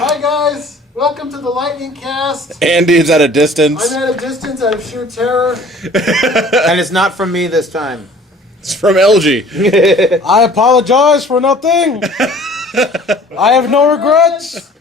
Hi guys, welcome to the Lightning Cast. Andy's at a distance. I'm at a distance out of sheer terror. And it's not from me this time. It's from LG. I apologize for nothing. I have no regrets.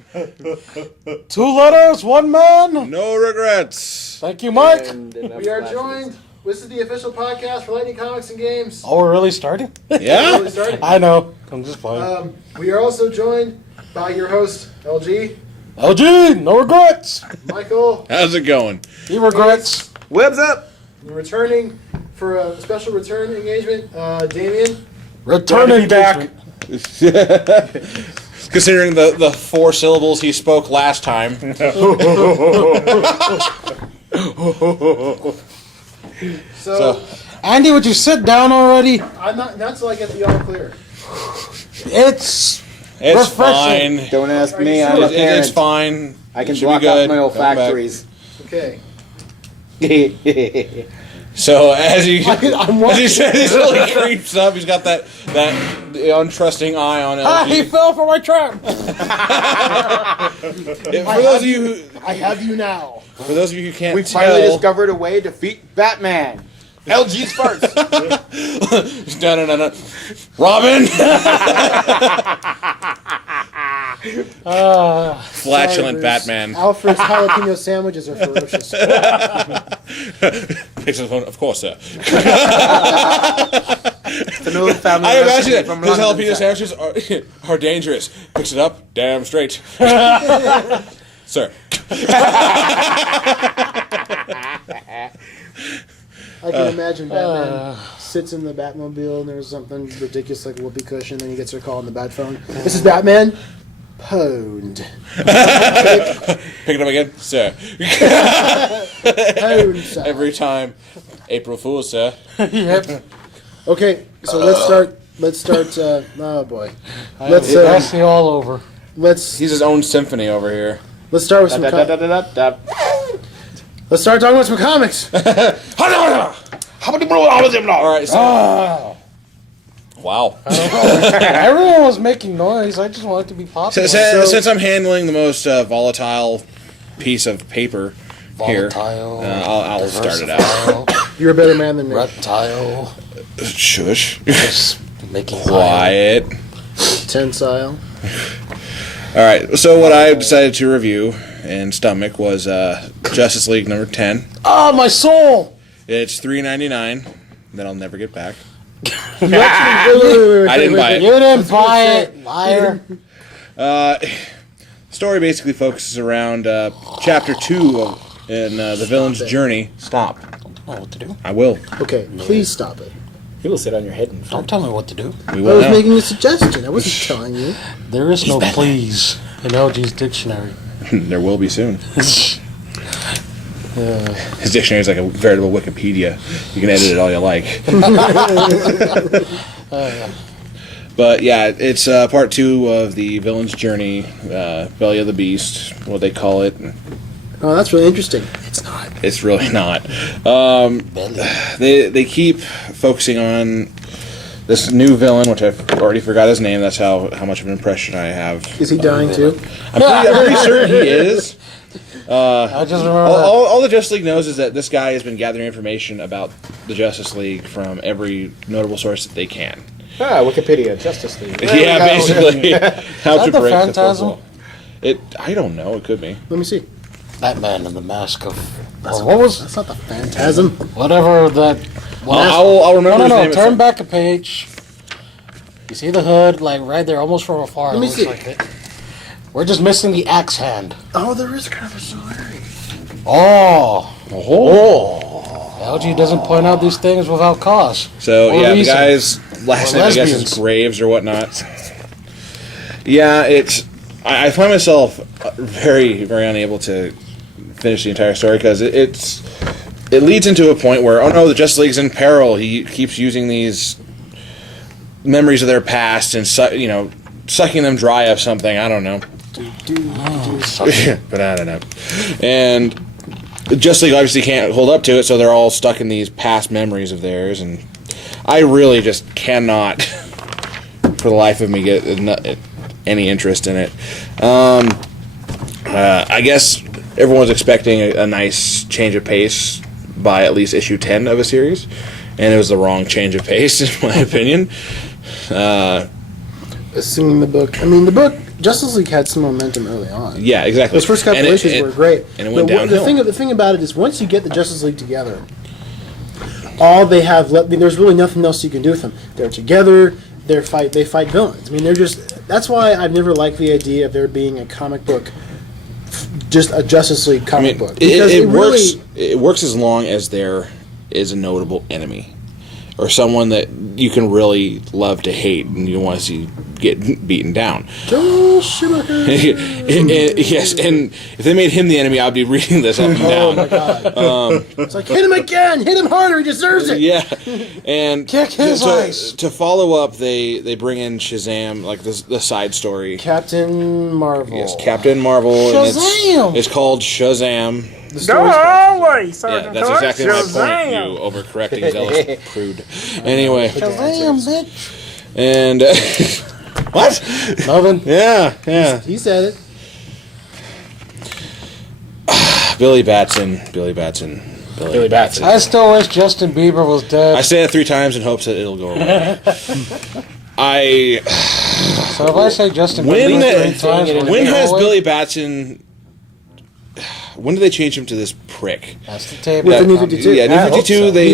2 letters, 1 man. No regrets. Thank you, Mike. We are joined. This is the official podcast for Lightning Comics and Games. Oh, we're really starting? Yeah? Really starting. I know. I'm just playing. We are also joined by your host, LG, LG, no regrets. Michael. How's it going? He regrets. Webs up! We're returning for a special return engagement, Damien. Returning back. Considering the 4 syllables he spoke last time. So, Andy, would you sit down already? I'm not till I get the all clear. It's It's refreshing. fine. Don't ask Are you me, sure? I'm a It's parent. fine. I can Should be block good. off my Come back. olfactories. Okay. So as he I'm as he said, he really creeps up. He's got that untrusting eye on He LG. fell for my trap. For those of you I have you now. who can't We finally tell, discovered a way to defeat Batman. LG's first. Dun-dun-dun-dun. Robin, flatulent Bruce. Batman. Alfred's jalapeno sandwiches are ferocious. Picks up the phone. Of course, sir. It's an old family I imagine recipe that from his London, jalapeno sir. sandwiches are dangerous. Picks it up, damn straight. Sir. I can imagine Batman sits in the Batmobile and there's something ridiculous like a whoopee cushion, then he gets a call on the bat phone. This is Batman. Pwned. Pick it up again, sir. Pwned, sir. Every time. April Fool's, sir. Yep. Okay, so let's start. Oh boy. Let's That's the all over. let's He's his own symphony over here. let's start with some. Da, da, da, da, da, da. Let's start talking about some comics. Alright, so. Wow. Everyone was making noise. I just wanted to be popular. Since I'm handling the most volatile piece of paper here, Volatile, I'll start it out. You're a better man than me. Reptile. Shush. Just making Quiet. Tensile. Alright, so what I decided to review and stomach was Justice League number 10. Oh, my soul! It's $3.99 that I'll never get back. Wait, I didn't buy it. You didn't buy it, liar. Story basically focuses around chapter 2 in the villain's journey. Stop. I don't know what to do. I will. Okay, please stop it. He will sit on your head and Don't tell me what to do. We I will was now. making a suggestion. I wasn't telling you. There is no please in LG's dictionary. There will be soon. His dictionary is like a veritable Wikipedia. You can edit it all you like. But yeah, it's part 2 of the villain's journey, Belly of the Beast, what they call it. Oh, that's really interesting. It's not. It's really not. Belly. They keep focusing on this new villain, which I've already forgot his name. That's how much of an impression I have. Is he dying too? I'm pretty certain he is. I just remember All the Justice League knows is that this guy has been gathering information about the Justice League from every notable source that they can. Wikipedia, Justice League. Yeah, basically. How Is to that the break Phantasm? the fourth wall. I don't know. It could be. Let me see. Batman in the mask of... what was... That's not the Phantasm. Whatever that... I'll remember his No, name. turn back a page. You see the hood, like, right there, almost from afar. Let me it looks see. like it. We're just missing the axe hand. Oh, there is kind of a similarity. Oh. LG doesn't point out these things without cause. So, Or yeah, reason. the guy's last Or name, I guess, lesbians. is Graves or whatnot. Yeah, I find myself very, very unable to finish the entire story because it leads into a point where, oh no, the Justice League's in peril. He keeps using these memories of their past and, sucking them dry of something. I don't know. But I don't know. And Justice League obviously can't hold up to it, so they're all stuck in these past memories of theirs, and I really just cannot, for the life of me, get any interest in it. I guess everyone's expecting a nice change of pace by at least issue 10 of a series, and it was the wrong change of pace, in my opinion. Assuming the book, Justice League had some momentum early on. Yeah, exactly. Those first couple And issues were great. And it went But downhill. the thing about it is, once you get the Justice League together, all they have left, there's really nothing else you can do with them. They're together, they fight villains. I mean, that's why I've never liked the idea of there being a comic book, just a Justice League comic book. Because It works. It works as long as there is a notable enemy, or someone that you can really love to hate, and you want to see get beaten down. Joel Schumacher. Yes, and if they made him the enemy, I'd be reading this up and Oh down. my god! It's like, hit him again, hit him harder, he deserves it. Yeah, and Kick his eyes. to follow up, they bring in Shazam, like the side story. Captain Marvel. Yes, Captain Marvel. Shazam! And it's called Shazam. The story's Yeah, that's exactly my point. You overcorrecting zealous prude. Anyway, Shazam, bitch. and what? Nothing. Yeah. He said it. Billy Batson. I still wish Justin Bieber was dead. I say it 3 times in hopes that it'll go away. So if I say Justin When Bieber 3 times, will it when go has away? Billy Batson? When did they change him to this prick? That's the table. With the New 52. Yeah, New I hope 52. so. They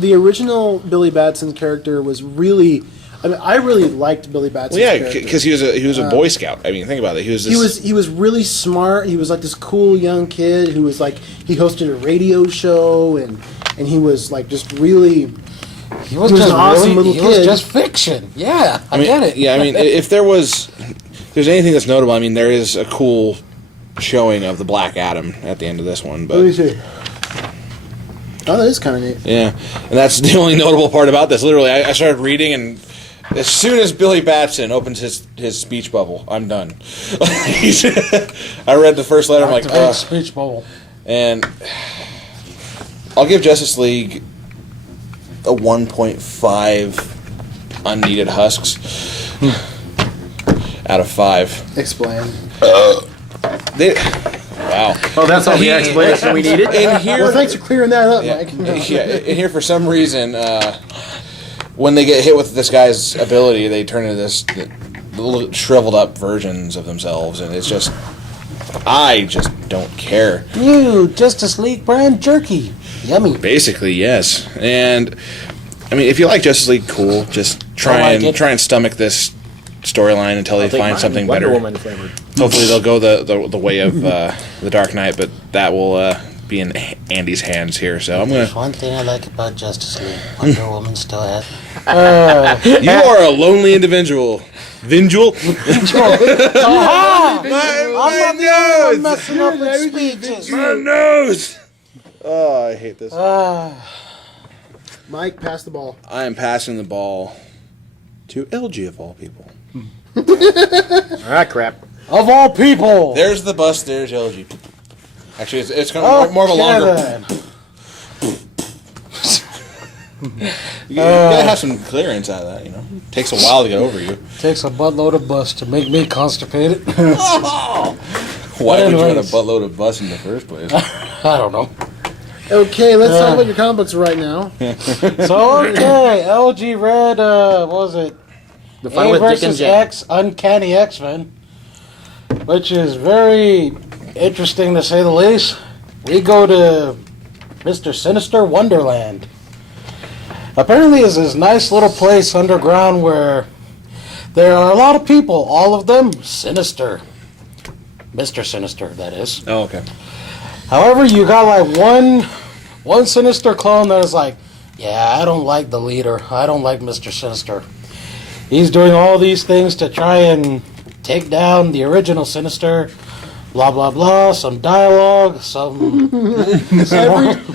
The original Billy Batson character was really. I mean, I really liked Billy Batson's well, yeah, character. because he was a Boy Scout. I mean, think about it. He was this, He was really smart. He was like this cool young kid who was like, he hosted a radio show and he was like just really. He was He was just an awesome little he was kid. just fiction. Yeah, I get it. Yeah, I mean, if there's anything that's notable, I mean, there is a cool showing of the Black Adam at the end of this one, Let me but see. Oh, that is kind of neat. yeah, and that's the only notable part about this. Literally, I started reading, and as soon as Billy Batson opens his speech bubble, I'm done. I read the first letter, I'm like, Activate ugh. speech bubble. And I'll give Justice League a 1.5 unneeded husks out of 5. Explain. They, wow. Oh, that's all the explanation we needed. In here, Well, thanks for clearing that up, yeah, Mike. yeah, in here for some reason, when they get hit with this guy's ability, they turn into this little shriveled up versions of themselves, and it's just, I just don't care. New Justice League brand jerky. Yummy. Basically, yes. And I mean, if you like Justice League, cool. Just try like it. and stomach this storyline until they find something Wonder better. Woman flavored. Hopefully, they'll go the way of the Dark Knight, but that will be in Andy's hands here. So I'm gonna. One thing I like about Justice League, Wonder Woman still has. You are a lonely individual. Vindual. Aha! My I'm not the only one messing up with speeches. My nose. Oh, I hate this. Mike, pass the ball. I am passing the ball to LG of all people. Ah, crap. Of all people. There's the bus. There's LG. Actually, it's kind of more of a longer. then. You gotta have some clearance out of that, you know. Takes a while to get over you. Takes a buttload of bus to make me constipated. Why would you want a anyways. buttload of bus in the first place? I don't know. Okay, let's talk about your comic books right now. So, okay, LG read, what was it? The fun A with Dick and versus Jane. X, Uncanny X-Men, which is very interesting to say the least. We go to Mr. Sinister Wonderland. Apparently, it's this nice little place underground where there are a lot of people, all of them sinister. Mr. Sinister, that is. Oh, okay. However, you got like one Sinister clone that is like, yeah, I don't like the leader. I don't like Mr. Sinister. He's doing all these things to try and take down the original Sinister. Blah, blah, blah. Some dialogue, some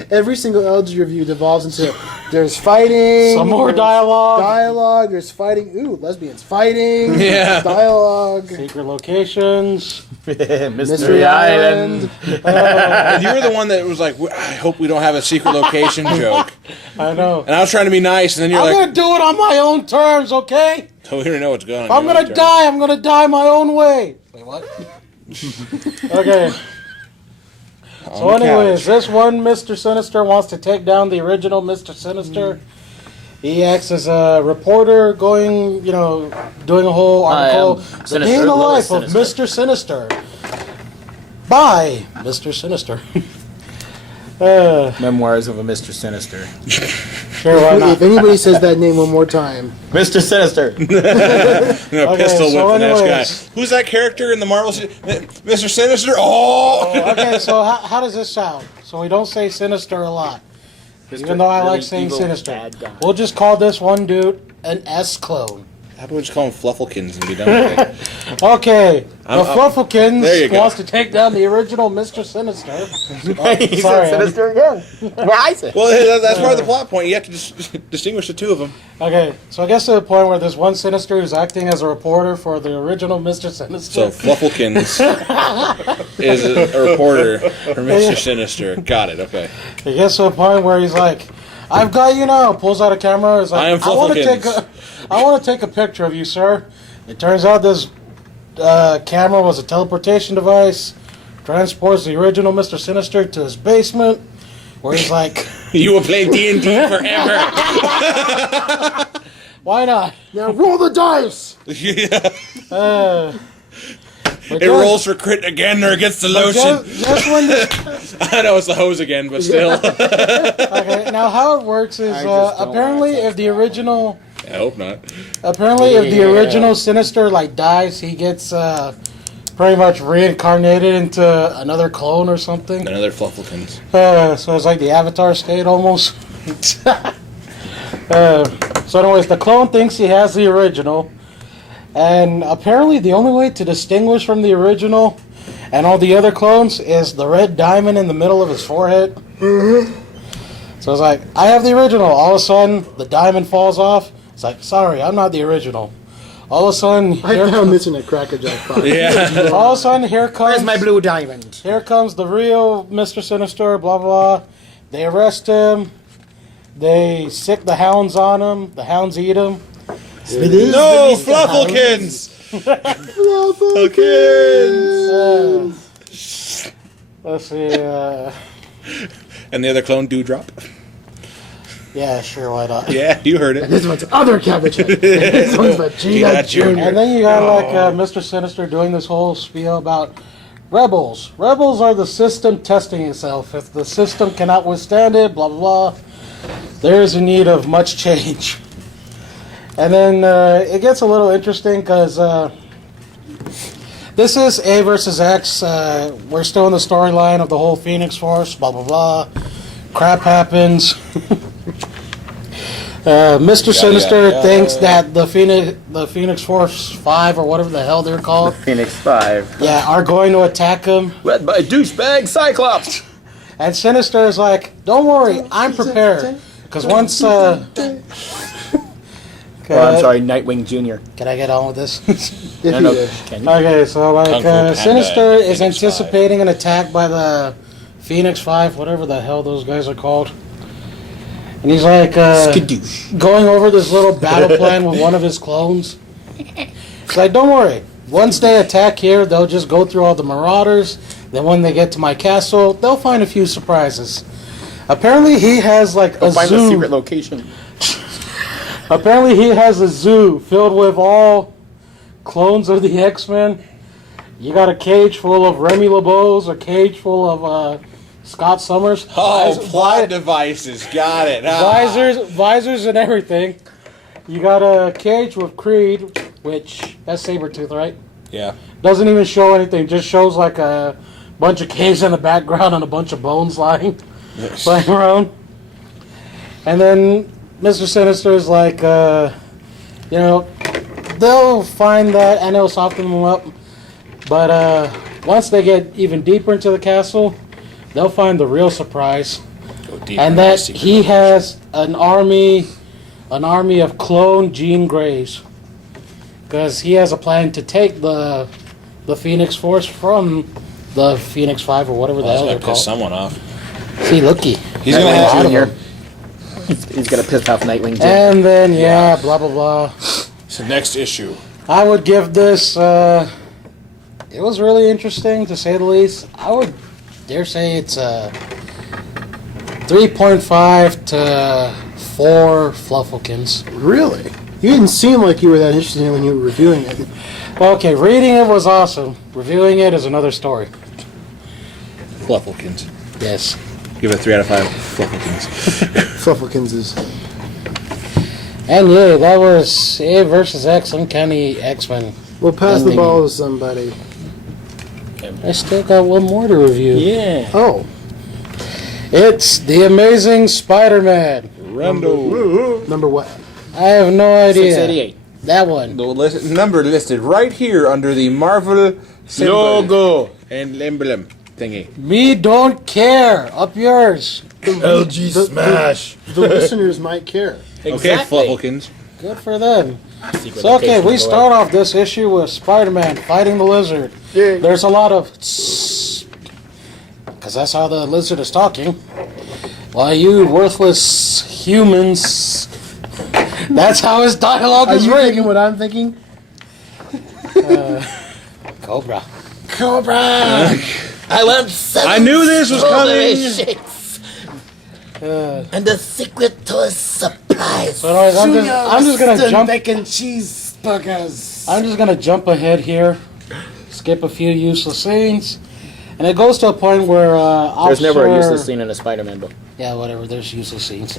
Every single LG review devolves into there's fighting, more there's dialogue. there's fighting. Ooh, lesbians fighting. Yeah. Dialogue. Secret locations. Mystery Island. And you were the one that was like, I hope we don't have a secret location joke. I know. And I was trying to be nice, and then you're I'm like, going to do it on my own terms, okay? oh, we don't know what's going on. If I'm going to die, I'm going to die my own way. Wait, what? Okay. So, On the anyways, couch. this one Mr. Sinister wants to take down the original Mr. Sinister. He acts as a reporter, doing a whole article. The Sinister, day in the Lois life of Sinister. Mr. Sinister. By Mr. Sinister. Memoirs of a Mr. Sinister. Sure, why not? If anybody says that name one more time, Mr. Sinister. I'm gonna Okay, pistol whip so the next anyways. guy. Who's that character in the Marvel? Mr. Sinister? Oh! Okay, so how does this sound? So we don't say Sinister a lot. Even though I really like saying evil, Sinister. bad guy. We'll just call this one dude an S clone. How about we just call them Flufflekins and be done with it? Okay, I'm- the there you Flufflekins go. wants to take down the original Mr. Sinister. He sorry, said Sinister again. I said. Well, that's part of the plot point. You have to distinguish the two of them. Okay, so I guess to the point where there's one Sinister who's acting as a reporter for the original Mr. Sinister. So Flufflekins is a reporter for Mr. Sinister. Got it. Okay. He gets to a point where he's like, "I've got you now." Pulls out a camera. Is like, I am want to Flufflekins. I want to take a picture of you, sir. It turns out this camera was a teleportation device. Transports the original Mr. Sinister to his basement, where he's like, You will play D&D forever. "Why not?" now roll the dice. Yeah. But It rolls for crit again, or it gets the lotion. Just when this, I know it's the hose again, but still. okay, now how it works is I just don't apparently want if the original I hope not. if the original Sinister dies, he gets pretty much reincarnated into another clone or something. Another Flufflekins. So it's like the Avatar state almost. So anyways, the clone thinks he has the original, and apparently the only way to distinguish from the original and all the other clones is the red diamond in the middle of his forehead. So it's like, I have the original. All of a sudden, the diamond falls off. It's like, sorry, I'm not the original. All of a sudden, I found this in a Cracker Jack box. Yeah. all of a sudden, here Where's comes my blue diamond? here comes the real Mr. Sinister, blah, blah, blah. They arrest him. They sick the hounds on him. The hounds eat him. No, Flufflekins! Flufflekins! Let's see. And the other clone, Dewdrop. Yeah, sure, why not? Yeah, you heard it. This one's other cabbage. This one's the G.I. G.I. Junior. And then you got Mr. Sinister doing this whole spiel about rebels. Rebels are the system testing itself. If the system cannot withstand it, blah, blah, blah, there is a need of much change. And then it gets a little interesting because this is A versus X. We're still in the storyline of the whole Phoenix Force, blah, blah, blah. Crap happens. Mr. Sinister thinks that the Phoenix Force 5 or whatever the hell they're called, Phoenix 5. yeah, are going to attack him. Led by douchebag Cyclops. And Sinister is like, "Don't worry, I'm prepared." Because once, Oh, I'm sorry, Nightwing Jr. Can I get on with this? If No, you no, wish. can you? Okay, so Kung Fu Panda Sinister and is Phoenix anticipating an attack by the Phoenix 5, whatever the hell those guys are called. And he's like Skadoosh. going over this little battle plan with one of his clones. He's like, "Don't worry. Once they attack here, they'll just go through all the marauders. Then when they get to my castle, they'll find a few surprises." Apparently he has like Go a find the zoo. secret location. Apparently he has a zoo filled with all clones of the X-Men. You got a cage full of Remy LeBeaus, a cage full of Scott Summers. Oh, Vis- plot devices. Got it. visors and everything. You got a cage with Creed, which that's Sabretooth, right? Yeah. Doesn't even show anything, just shows like a bunch of caves in the background and a bunch of bones lying around. And then Mr. Sinister is like, they'll find that and it'll soften them up. But once they get even deeper into the castle, they'll find the real surprise. Go deeper And into that the secret he has an army of clone Jean Greys. Because he has a plan to take the Phoenix Force from the Phoenix 5 or whatever the Well, hell he's they're gonna called. piss someone off. See, looky. He's gonna have Junior. He's gonna piss off Nightwing Jr. And then, blah, blah, blah. So next issue. I would give this, it was really interesting to say the least. I would dare say it's a 3.5 to 4 Fluffalkins. Really? You didn't seem like you were that interested in it when you were reviewing it. Well, okay, reading it was awesome. Reviewing it is another story. Fluffalkins. Yes. Give it a 3 out of 5. Fluffalkins. Fluffalkins is. And yeah, that was A versus X Uncanny X-Men. We'll pass the Ending. ball to somebody. I still got one more to review. Yeah. Oh. It's The Amazing Spider-Man. Number what? I have no idea. 688. That one. The number listed right here under the Marvel symbol Logo. and emblem thingy. Me don't care. Up yours. LG Smash. The listeners might care. Okay, Fluffalkins. Good for them. So, okay, we start off this issue with Spider-Man fighting the lizard. Yeah. There's a lot of because that's how the lizard is talking. Why, you worthless humans. That's how his dialogue Are is you thinking written. what I'm thinking? Cobra. Cobra. I learned 7 I knew this was strawberry coming. shakes Uh, and the secret to his supplies. so anyways, I'm just gonna jump. bacon cheeseburgers. I'm just gonna jump ahead here, skip a few useless scenes, and it goes to a point where There's never a Officer- useless scene in a Spider-Man book. Yeah, whatever. There's useless scenes.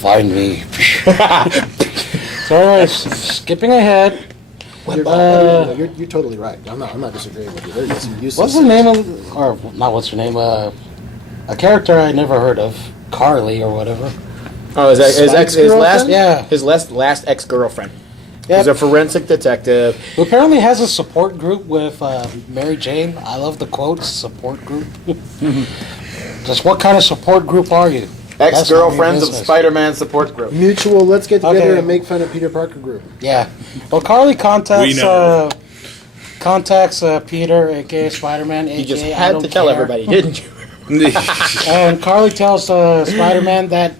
Find me. So, anyways, skipping ahead. You're totally right. I'm not disagreeing with you. There's some useless. What's the name of, or not? What's her name? A character I never heard of, Carly or whatever. Oh, is that Spike's his girlfriend? Yeah. his last ex-girlfriend? Yep. He's a forensic detective. Who apparently has a support group with Mary Jane. I love the quotes. Support group. Just what kind of support group are you? That's Ex-girlfriends none of your business. Spider-Man support group. Mutual. Let's get together Okay. and make fun of Peter Parker group. Yeah. Well, Carly contacts We know. Peter, aka Spider-Man, aka You just I had don't to tell care. everybody, didn't you? And Carly tells Spider-Man that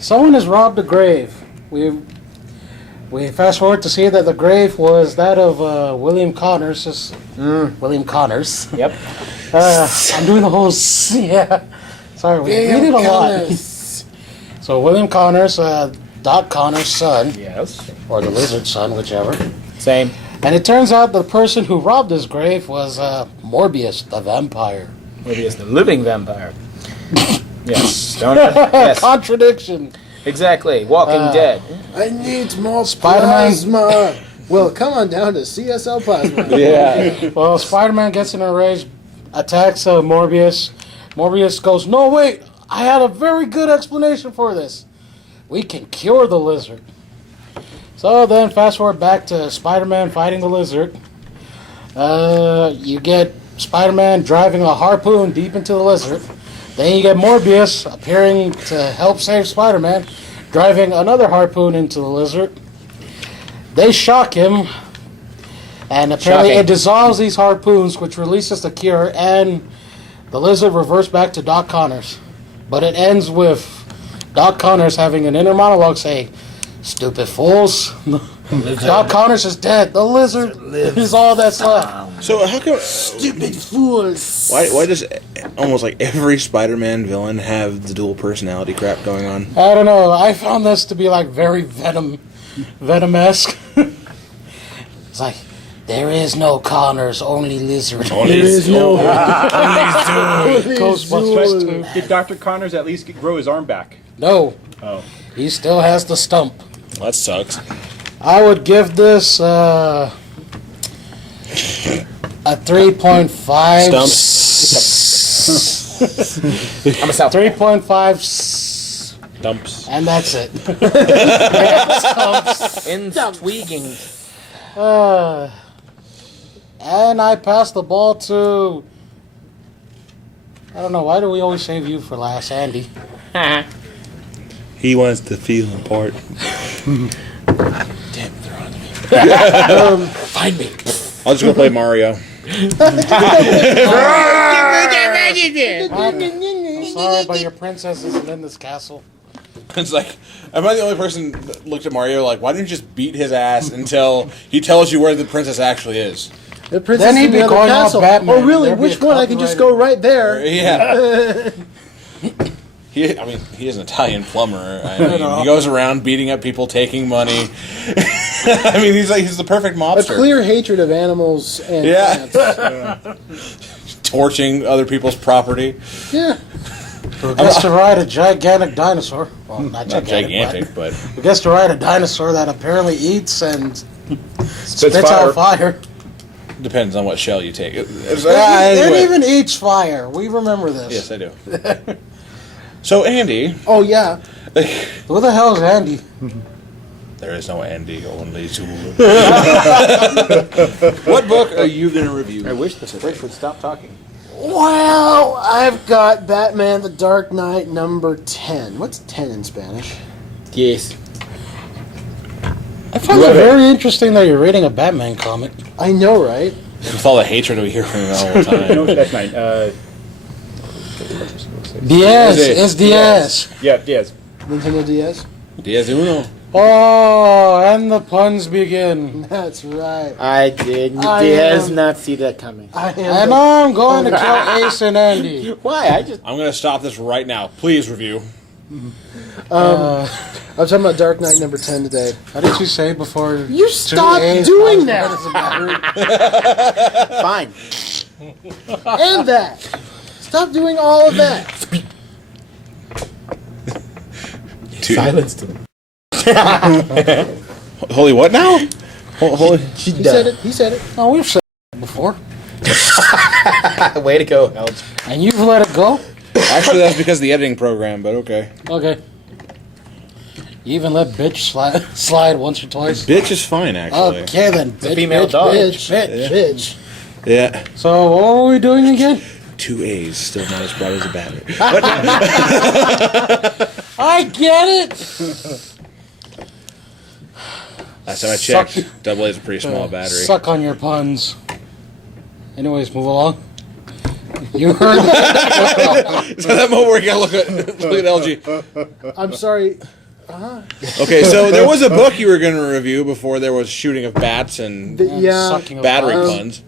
someone has robbed a grave. We fast forward to see that the grave was that of William Connors. William Connors. Yep. I'm doing the whole yeah. Sorry, we read it a lot. So William Connors, Doc Connors' son, Yes. or the lizard's son, whichever. Same. And it turns out the person who robbed his grave was Morbius, the vampire. Maybe it's the living vampire. Yes. Don't yes. Contradiction. Exactly. Walking Dead. I need more Spider-Man. plasma. Well, come on down to CSL Plasma. Yeah. Well, Spider-Man gets in a rage, attacks Morbius. Morbius goes, "No, wait! I had a very good explanation for this. We can cure the lizard." So then, fast forward back to Spider-Man fighting the lizard. You get Spider-Man driving a harpoon deep into the lizard. Then you get Morbius appearing to help save Spider-Man, driving another harpoon into the lizard. They shock him, and apparently Shocking. it dissolves these harpoons, which releases the cure, and the lizard reverts back to Doc Connors. But it ends with Doc Connors having an inner monologue saying, "Stupid fools. Doc Connors is dead. The lizard is all that's left." So how come? Stupid fools. Why does almost like every Spider-Man villain have the dual personality crap going on? I don't know. I found this to be like very Venom-esque. It's like, there is no Connors, only lizard. There is no. Ghostbusters 2. Did Dr. Connors at least grow his arm back? No, Oh. he still has the stump. That sucks. I would give this a 3.5. I'm a South. 3.5, Dumps. and that's it. Intriguing. And I pass the ball to. I don't know, why do we always save you for last, Andy? He wants to feel important. Find me. I'll just go play Mario. Sorry, but your princess isn't in this castle. It's like, am I the only person that looked at Mario like, why didn't you just beat his ass until he tells you where the princess actually is? The princess Then he'd in be the other going all castle. Batman, Oh, really? there'd be Which a one? I can just go right there. Yeah. He is an Italian plumber. I mean, he goes around beating up people, taking money. I mean, he's the perfect A mobster. clear hatred of animals and Yeah. plants. Torching other people's property. Yeah. Who gets to ride a gigantic dinosaur? Well, not Not gigantic, gigantic, but Who gets to ride a dinosaur that apparently eats and spits fire. out fire? depends on what shell you take. It Anyway. even eats fire. We remember this. Yes, I do. So, Andy, Oh, yeah. Who the hell is Andy? there is no Andy, only two. What book are you going to review? I wish the French would stop talking. Well, I've got Batman the Dark Knight number 10. What's 10 in Spanish? Yes. I find it very interesting that you're reading a Batman comic. I know, right? With all the hatred we hear from him all the No, time. that's mine. Diaz, Is it? it's Diaz. Yeah, yes. Nintendo DS? Diaz de Uno. Oh, and the puns begin. That's right. I did I not see that coming. I am. And I'm going to kill Ace and Andy. Why? I just... I'm going to stop this right now. Please review. I was talking about Dark Knight number 10 today. What did you say before? You stop doing that! Fine. And that! Stop doing all of that! Silenced him. Holy what now? Holy. She's He said it. He said it. Oh, we've said it before. Way to go, Elge. And you've let it go? Actually, that's because of the editing program, but okay. Okay. You even let bitch slide once or twice? Bitch is fine, actually. Okay then, bitch, a female bitch, dog. bitch, bitch. Bitch. Yeah. So what were we doing again? 2 A's, still not as broad as a battery. I get it! Last time I checked, double A is a pretty small battery. Suck on your puns. Anyways, move along. You heard that? So that moment where you gotta look at LG. I'm sorry. Okay, so there was a book you were going to review before there was shooting of bats and Yeah. Sucking of battery puns. puns.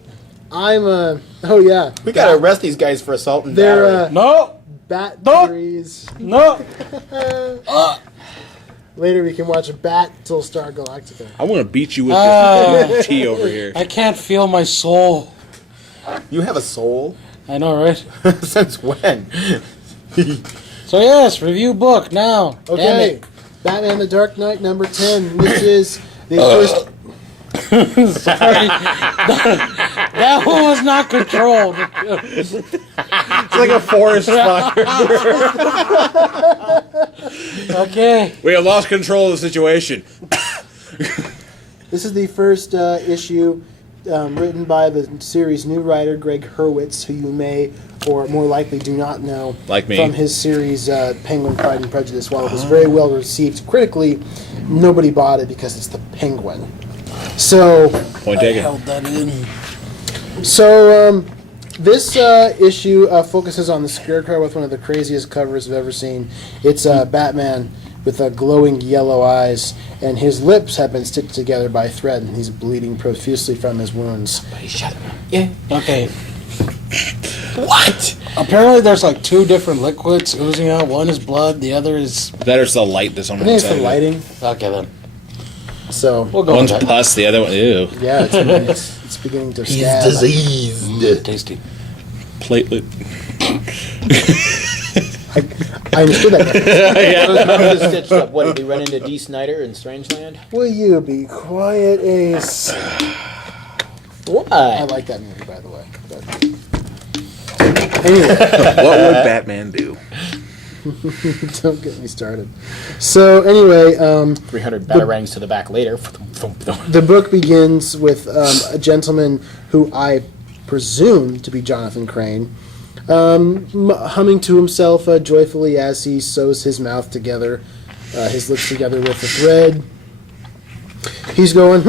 I'm oh yeah. We gotta arrest these guys for assault and They're battery. No! batteries. No! Later we can watch Battlestar Galactica. I want to beat you with this tea over here. I can't feel my soul. You have a soul? I know, right? Since when? So yes, review book now. Damn Okay. it. Batman the Dark Knight number 10. This is the first. Sorry. That one was not controlled. It's like a forest fire. Okay. We have lost control of the situation. This is the first issue written by the series' new writer, Greg Hurwitz, who you may or more likely do not know Like me. from his series Penguin Pride and Prejudice. While it was very well received critically, nobody bought it because it's the Penguin. So, Point I taken. held that in. this issue focuses on the Scarecrow with one of the craziest covers I've ever seen. It's Batman with glowing yellow eyes, and his lips have been stitched together by thread, and he's bleeding profusely from his wounds. Yeah. Okay. What? Apparently there's like two different liquids oozing out. One is blood, the other is... That is the light that's on I one think it's side. for of it. lighting. Okay then. So, We'll go One's with that. pus, the other one, ew. yeah, it's beginning to He's stab. diseased. Tasty. Platelet. I understood that. Remember the stitched up. What, did he run into D. Snyder in Strangeland? Will you be quiet, Ace? I What? like that movie, by the way. But anyway, What would Batman do? don't get me started. So anyway, 300 batarangs to the back later. the book begins with a gentleman who I presume to be Jonathan Crane, humming to himself joyfully as he sews his mouth together, his lips together with the thread. He's going,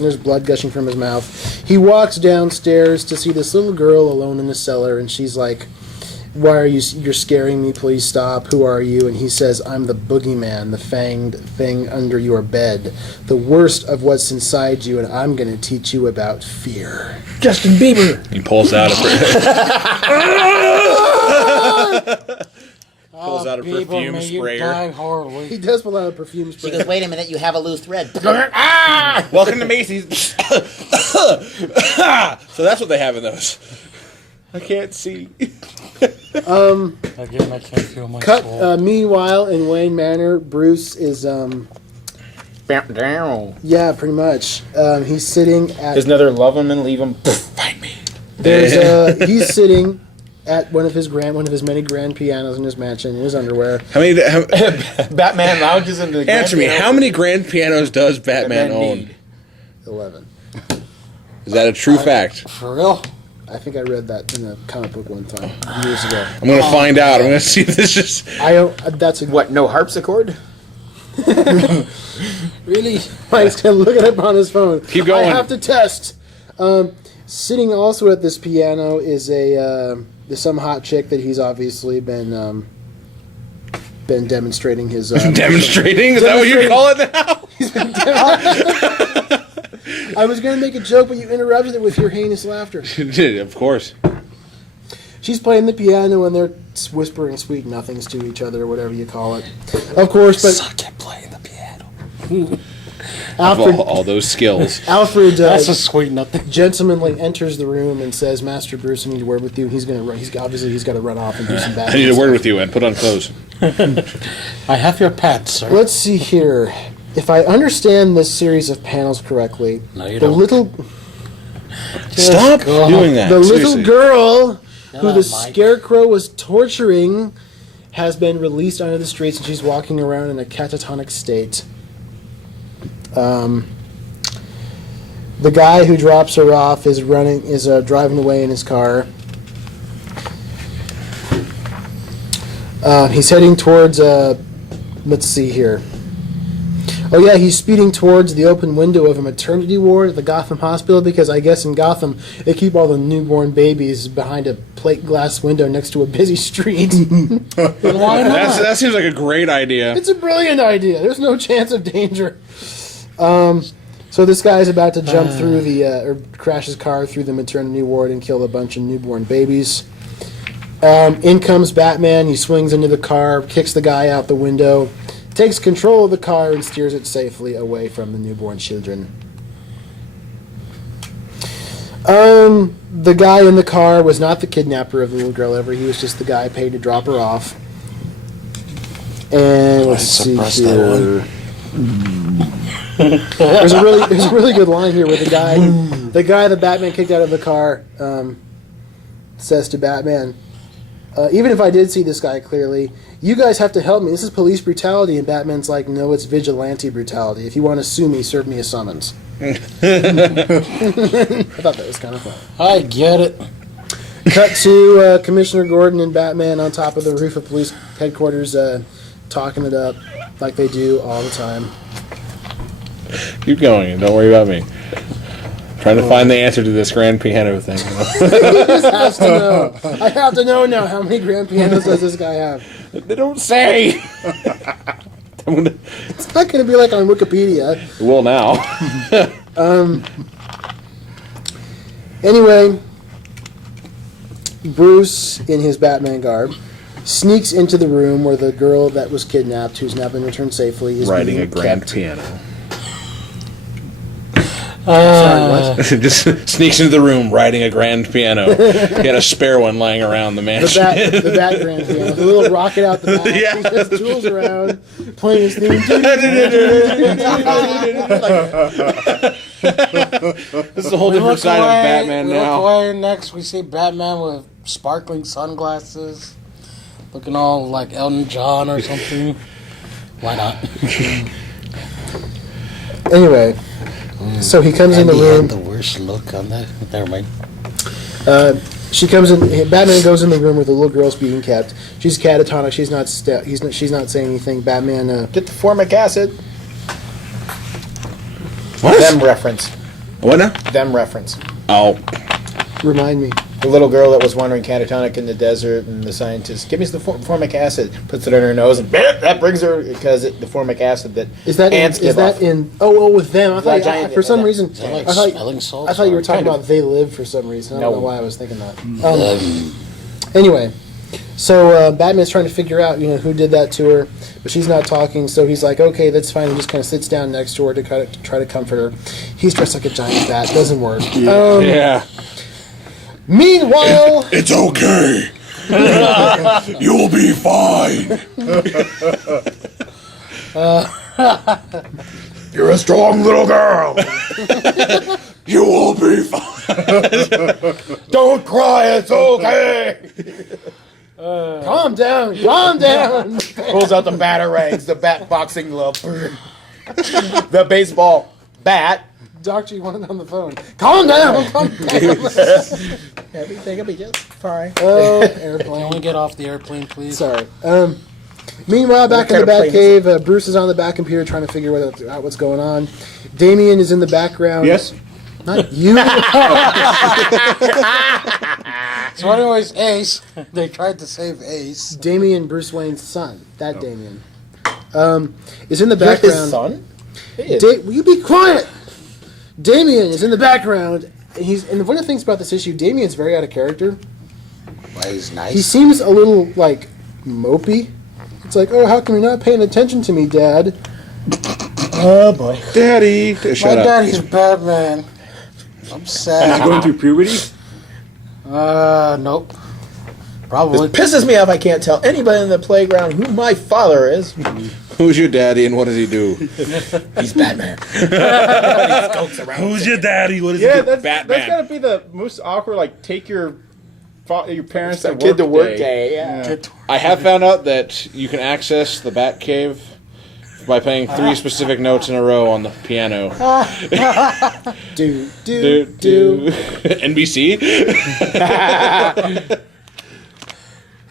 there's blood gushing from his mouth. He walks downstairs to see this little girl alone in the cellar, and she's like, Why are you're scaring me? Please stop. Who are you? And he says, I'm the boogeyman, the fanged thing under your bed, the worst of what's inside you, and I'm going to teach you about fear. Justin Bieber. He pulls out a pulls out a People, perfume may you sprayer. die horribly. He does pull out a perfume She spray. goes, wait a minute, you have a loose thread. Welcome to Macy's. So that's what they have in those. I can't see. Again, I can't feel my Cut. soul. Meanwhile, in Wayne Manor, Bruce is Down. yeah, pretty much. He's sitting at There's another love him and leave him. Fight me. he's sitting at one of his many grand pianos in his mansion in his underwear. How many? Batman lounges into the Answer me. grand How many grand pianos does Batman Batman own? need. 11. Is that a true fact? For real? I think I read that in a comic book one time years ago. I'm gonna find out. I'm gonna see if this is. I don't. That's a What? No harpsichord? really. Mike's gonna look it up on his phone. Keep going. I have to test. Sitting also at this piano is there's some hot chick that he's obviously been demonstrating his Demonstrating? Is that what you call it now? I was gonna make a joke, but you interrupted it with your heinous laughter. Of course. She's playing the piano and they're whispering sweet nothings to each other, or whatever you call it. Of course, but Suck at playing the piano. Alfred, All those skills. Alfred That's a sweet nothing. gentlemanly enters the room and says, "Master Bruce, I need to word with you." And he's gonna run. He's got to run off and do some bad. I need a word with you and put on clothes. I have your pats, sir. Let's see here. If I understand this series of panels correctly, No, you the don't. little Stop doing that. the Seriously. little girl who Hello, the Mike. scarecrow was torturing has been released onto the streets, and she's walking around in a catatonic state. The guy who drops her off is driving away in his car. He's heading towards. Let's see here. Oh yeah, he's speeding towards the open window of a maternity ward at the Gotham Hospital, because I guess in Gotham they keep all the newborn babies behind a plate glass window next to a busy street. Why not? That seems like a great idea. It's a brilliant idea. There's no chance of danger. So this guy's about to jump through or crash his car through the maternity ward and kill a bunch of newborn babies. In comes Batman. He swings into the car, kicks the guy out the window, takes control of the car, and steers it safely away from the newborn children. The guy in the car was not the kidnapper of the little girl ever. He was just the guy paid to drop her off. And let's see suppressed that here. There's a really good line here where the guy that Batman kicked out of the car says to Batman, even if I did see this guy clearly, you guys have to help me. This is police brutality. And Batman's like, no, it's vigilante brutality. If you want to sue me, serve me a summons. I thought that was kind of fun. I get it. Cut to Commissioner Gordon and Batman on top of the roof of police headquarters, talking it up like they do all the time. Keep going and don't worry about me. Trying to find the answer to this grand piano thing. He just has to know. I have to know now, how many grand pianos does this guy have? They don't say. It's not going to be like on Wikipedia. Well, now. Anyway, Bruce, in his Batman garb, sneaks into the room where the girl that was kidnapped, who's now been returned safely, is Riding being a grand kept. piano. Sorry, what? Just sneaks into the room riding a grand piano. He had a spare one lying around the mansion. The bat grand piano. The little rocket out the back. Yeah. He just tools around, playing his theme. This is a whole different side of Batman we now. Look away. Next, we see Batman with sparkling sunglasses, looking all like Elton John or something. Why not? Anyway, so he comes in the Andy room. had the worst look on that. Never mind. She comes in. Batman goes in the room where the little girl's being kept. She's catatonic. She's not. She's not saying anything. Batman. Get the formic acid. What? Them reference. What now? Them reference. Oh. Remind me. The little girl that was wandering catatonic in the desert, and the scientist, give me the formic acid, puts it on her nose, and that brings her, because the formic acid that Is that ants in, is give that off. in? Oh, with them. I thought giant- for some yeah. reason. Is that like I thought, smelling salts? I thought you were or- talking Kind of. about They Live for some reason. I don't No. know why I was thinking that. Anyway, so Batman's trying to figure out, who did that to her, but she's not talking. So he's like, okay, that's fine. He just kind of sits down next to her to try to comfort her. He's dressed like a giant bat. Doesn't work. Yeah. Meanwhile, It's okay. You'll be fine. You're a strong little girl. You will be fine. Don't cry. It's okay. calm down. Calm down. Pulls out the batarangs, the bat boxing glove, the baseball bat. Doctor, you want it on the phone. Calm down. Calm down. Everything will be just fine. Oh, Can airplane. we get off the airplane, please? Sorry. Meanwhile, back in the kind of plane Batcave, Bruce is on the Bat computer trying to figure out what's going on. Damian is in the background. Yes? Not you. So anyways, Ace. They tried to save Ace. Damian, Bruce Wayne's son. That Damian. Is in the You're his background. son? Hey, Will you be quiet? Damian is in the background. And one of the things about this issue, Damian's very out of character. Why, he's He nice. seems a little, mopey. It's like, oh, how come you're not paying attention to me, Dad? Oh, boy. Daddy. My Shut up. daddy's Batman. I'm Is he sad. going through puberty? Nope. Probably. It pisses me off I can't tell anybody in the playground who my father is. Who's your daddy and what does he do? He's Batman. Who's your daddy? What does Yeah, that's Batman. gotta be the most awkward. Take your parents to Kid to work day. day, yeah. Kid- I have found out that you can access the Batcave by playing 3 specific notes in a row on the piano. Do, Do, do. NBC?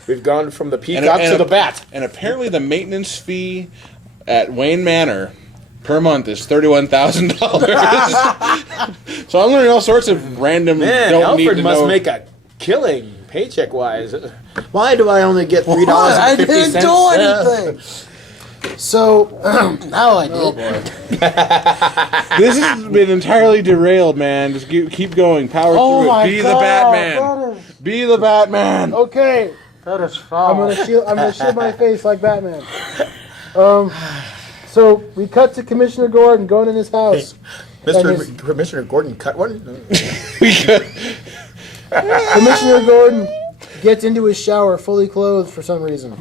We've gone from the peacock to the bat. And apparently the maintenance fee at Wayne Manor per month is $31,000. So I'm learning all sorts of random Man, don't need Alfred to must know. make a killing paycheck wise. Why do I only get $3.50? I didn't do anything. So, Now I did. oh boy. This has been entirely derailed, man. Just keep going. Power Oh through my it. Be God, the Batman. that is- Be the Batman. Okay, That is I'm foul. gonna shield my face like Batman. So we cut to Commissioner Gordon going in his house. Commissioner Gordon cut one? Commissioner Gordon gets into his shower fully clothed for some reason.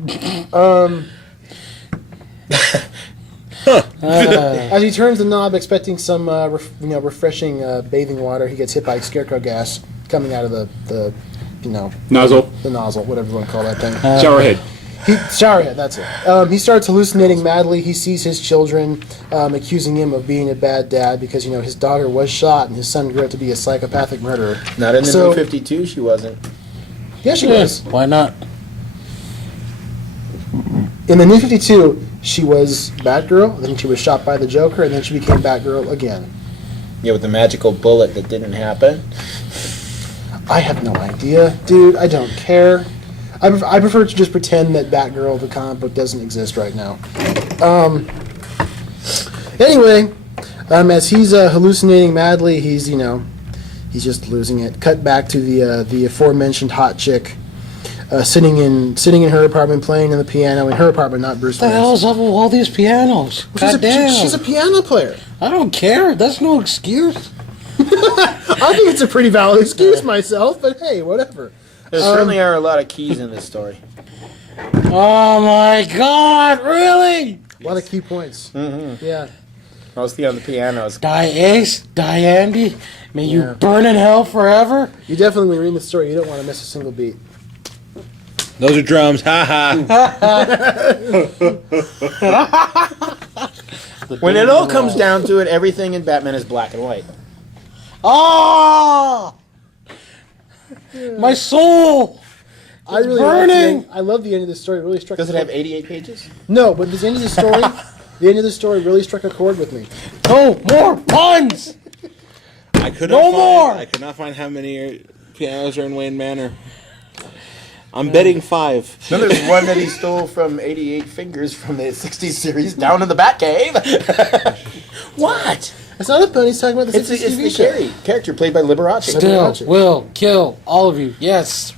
As he turns the knob, expecting some refreshing bathing water, he gets hit by scarecrow gas coming out of the Nozzle. the nozzle, whatever you want to call that thing. Showerhead. Showerhead, that's it. He starts hallucinating madly. He sees his children accusing him of being a bad dad because his daughter was shot and his son grew up to be a psychopathic murderer. Not in the So- new 52, she wasn't. Yeah, she was. Why not? In the New 52, she was Batgirl, then she was shot by the Joker, and then she became Batgirl again. Yeah, with the magical bullet that didn't happen. I have no idea, dude. I don't care. I prefer to just pretend that Batgirl, the comic book, doesn't exist right now. Anyway, as he's hallucinating madly, he's just losing it. Cut back to the aforementioned hot chick, sitting in her apartment playing on the piano in her apartment, not Bruce What the hell Wayne's. is up with all these pianos? God damn. She's a piano player. I don't care. That's no excuse. I think it's a pretty valid excuse myself, but hey, whatever. There certainly are a lot of keys in this story. Oh my God! Really? A lot of key points. Mm-hmm. Yeah. Mostly on the pianos. Die Ace, die Andy. May you Yeah. burn in hell forever. You definitely, when you're reading the story, you don't want to miss a single beat. Those are drums. Ha ha. When it all comes down to it, everything in Batman is black and white. Oh! My soul. I really burning! I love the end of the story. It really struck. Does it a have chord. 88 pages? No, but the end of the story, the end of the story really struck a chord with me. No more puns. I could No not find, more! I could not find how many pianos are in Wayne Manor. I'm betting 5. No, there's one that he stole from 88 Fingers from the 60s series down in the Batcave. What? It's not a pun. He's talking about the It's 60s the TV show. Carrie character played by Liberace. Still will kill all of you. Yes.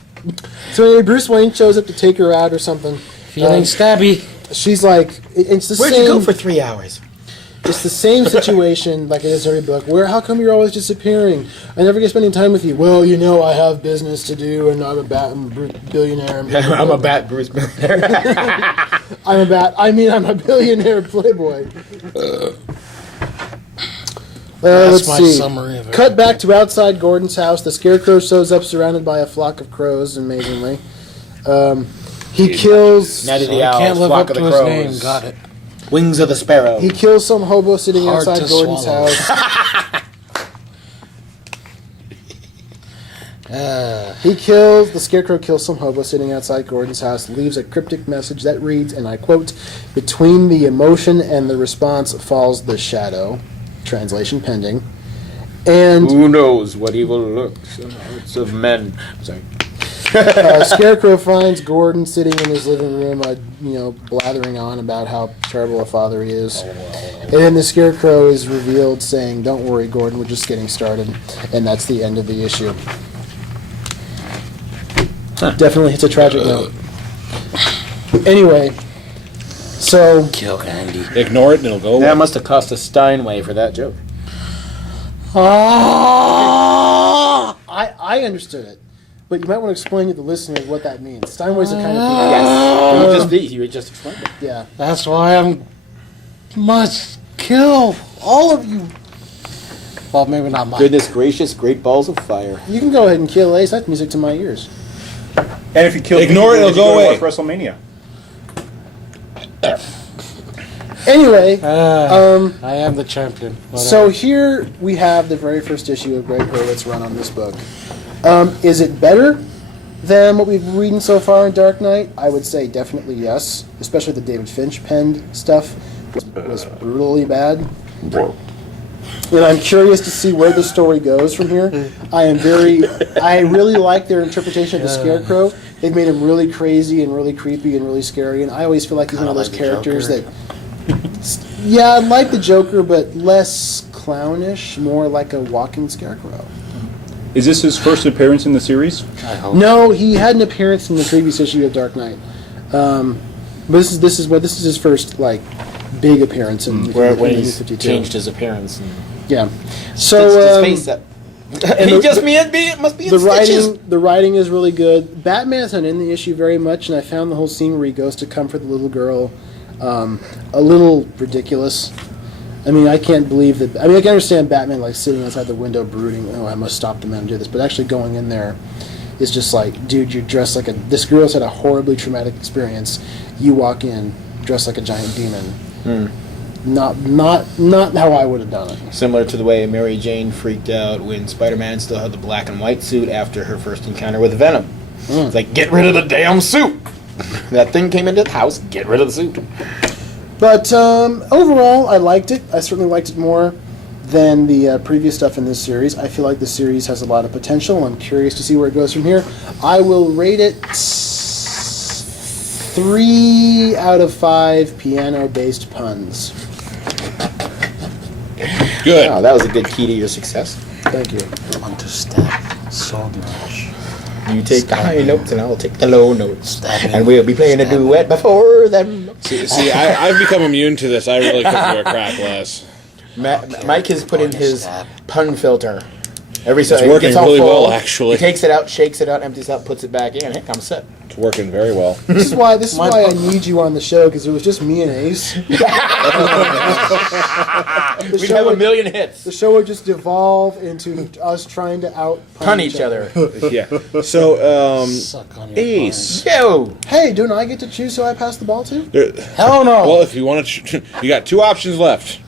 So anyway, Bruce Wayne shows up to take her out or something. Feeling stabby. She's like, it's the Where'd same. you go for 3 hours? It's the same situation like it is in every book. Where? How come you're always disappearing? I never get spending time with you. Well, you know, I have business to do, and I'm a billionaire. I'm a Bat Bruce Banner. I'm a billionaire playboy. That's Let's my see. summary of it. Cut back to outside Gordon's house. The Scarecrow shows up surrounded by a flock of crows, amazingly. He kills... Night of So the he Owls, can't live Flock up of to the his Crows. name. Got it. Wings of the Sparrow. He kills some hobo sitting Hard outside to Gordon's swallow. house. The Scarecrow kills some hobo sitting outside Gordon's house, leaves a cryptic message that reads, and I quote, "Between the emotion and the response falls the shadow." Translation pending. And Who knows what evil looks in the hearts of men? Sorry. Scarecrow finds Gordon sitting in his living room, blathering on about how terrible a father he is. And then the Scarecrow is revealed saying, "Don't worry, Gordon, we're just getting started." And that's the end of the issue. Definitely hits a tragic note. Anyway, so Kill Andy. Ignore it and it'll go away. That must have cost a Steinway for that joke. I understood it, but you might want to explain to the listeners what that means. Steinway's a kind of Yes. You just explained it. yeah. That's why I must kill all of you. Well, maybe not mine. Goodness gracious, great balls of fire. You can go ahead and kill Ace. That's music to my ears. And if you kill Ignore it, people, it'll go you away. watch WrestleMania. Anyway, I am the champion. so here we have the very first issue of Greg Hurwitz's run on this book. Is it better than what we've reading so far in Dark Knight? I would say definitely yes, especially the David Finch penned stuff was brutally bad. And I'm curious to see where the story goes from here. I really like their interpretation of the Scarecrow. They've made him really crazy and really creepy and really scary, and I always feel like he's one of those characters that... Yeah, I like the Joker, but less clownish, more like a walking scarecrow. Is this his first appearance in the series? I hope. No, he had an appearance in the previous issue of Dark Knight. But this is his first big appearance in Where in when the he New 52. changed his appearance and Yeah. stitched So his face up. and he the- just must be in the stitches. writing is really good. Batman's not in the issue very much, and I found the whole scene where he goes to comfort the little girl a little ridiculous. I mean, I can't believe that. I mean, I can understand Batman sitting outside the window brooding, "Oh, I must stop the man and do this," but actually going in there is just like, dude, you're dressed like a. This girl's had a horribly traumatic experience. You walk in dressed like a giant demon. Not how I would have done it. Similar to the way Mary Jane freaked out when Spider-Man still had the black and white suit after her first encounter with Venom. It's like, get rid of the damn suit! That thing came into the house, get rid of the suit. But overall, I liked it. I certainly liked it more than the previous stuff in this series. I feel like the series has a lot of potential. I'm curious to see where it goes from here. I will rate it 3 out of 5 piano-based puns. Good. Wow, that was a good key to your success. Thank you. I want to stab so much. You take the high notes and I'll take the low notes. Stab And we'll be playing a Stab duet before them. See, I've become immune to this. I really couldn't do a crap less. Mike has put in his Stab. pun filter. Every It's time it working gets all really full, well, actually. He takes it out, shakes it out, empties out, puts it back in. Heck, I'm set. It's working very well. This is why My I pun- need you on the show, because it was just me and Ace. We'd have a million hits. The show would just devolve into us trying to Pun each other. Yeah. So, Suck on your Ace. Yo! Hey, don't I get to choose who I pass the ball to? There- vine. Hell no. well, if you want to, you got 2 options left.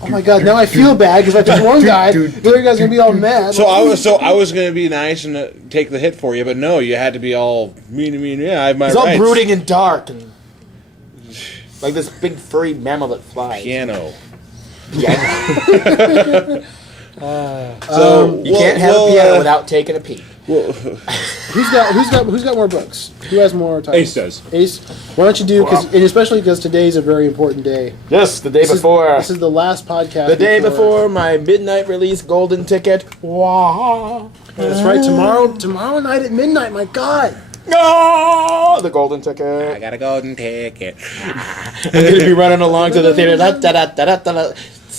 Oh my god, now I feel bad because I took one guy. The other guy's gonna be all mad. So I was going to be nice and take the hit for you, but no, you had to be all mean. Yeah, I have my It's all rights. brooding and dark and like this big furry mammal that flies. Piano. Yeah. So You can't have a piano without taking a pee. Who's got more books? Who has more titles? Ace does. Ace. Why don't you do? And especially because today's a very important day. Yes, the day This is- before. This is the last podcast. The day before my midnight release golden ticket. Wah. That's right. Tomorrow night at midnight. My God. No, the golden ticket. I got a golden ticket. I'm gonna be running along to the theater. Da, da, da, da, da, da.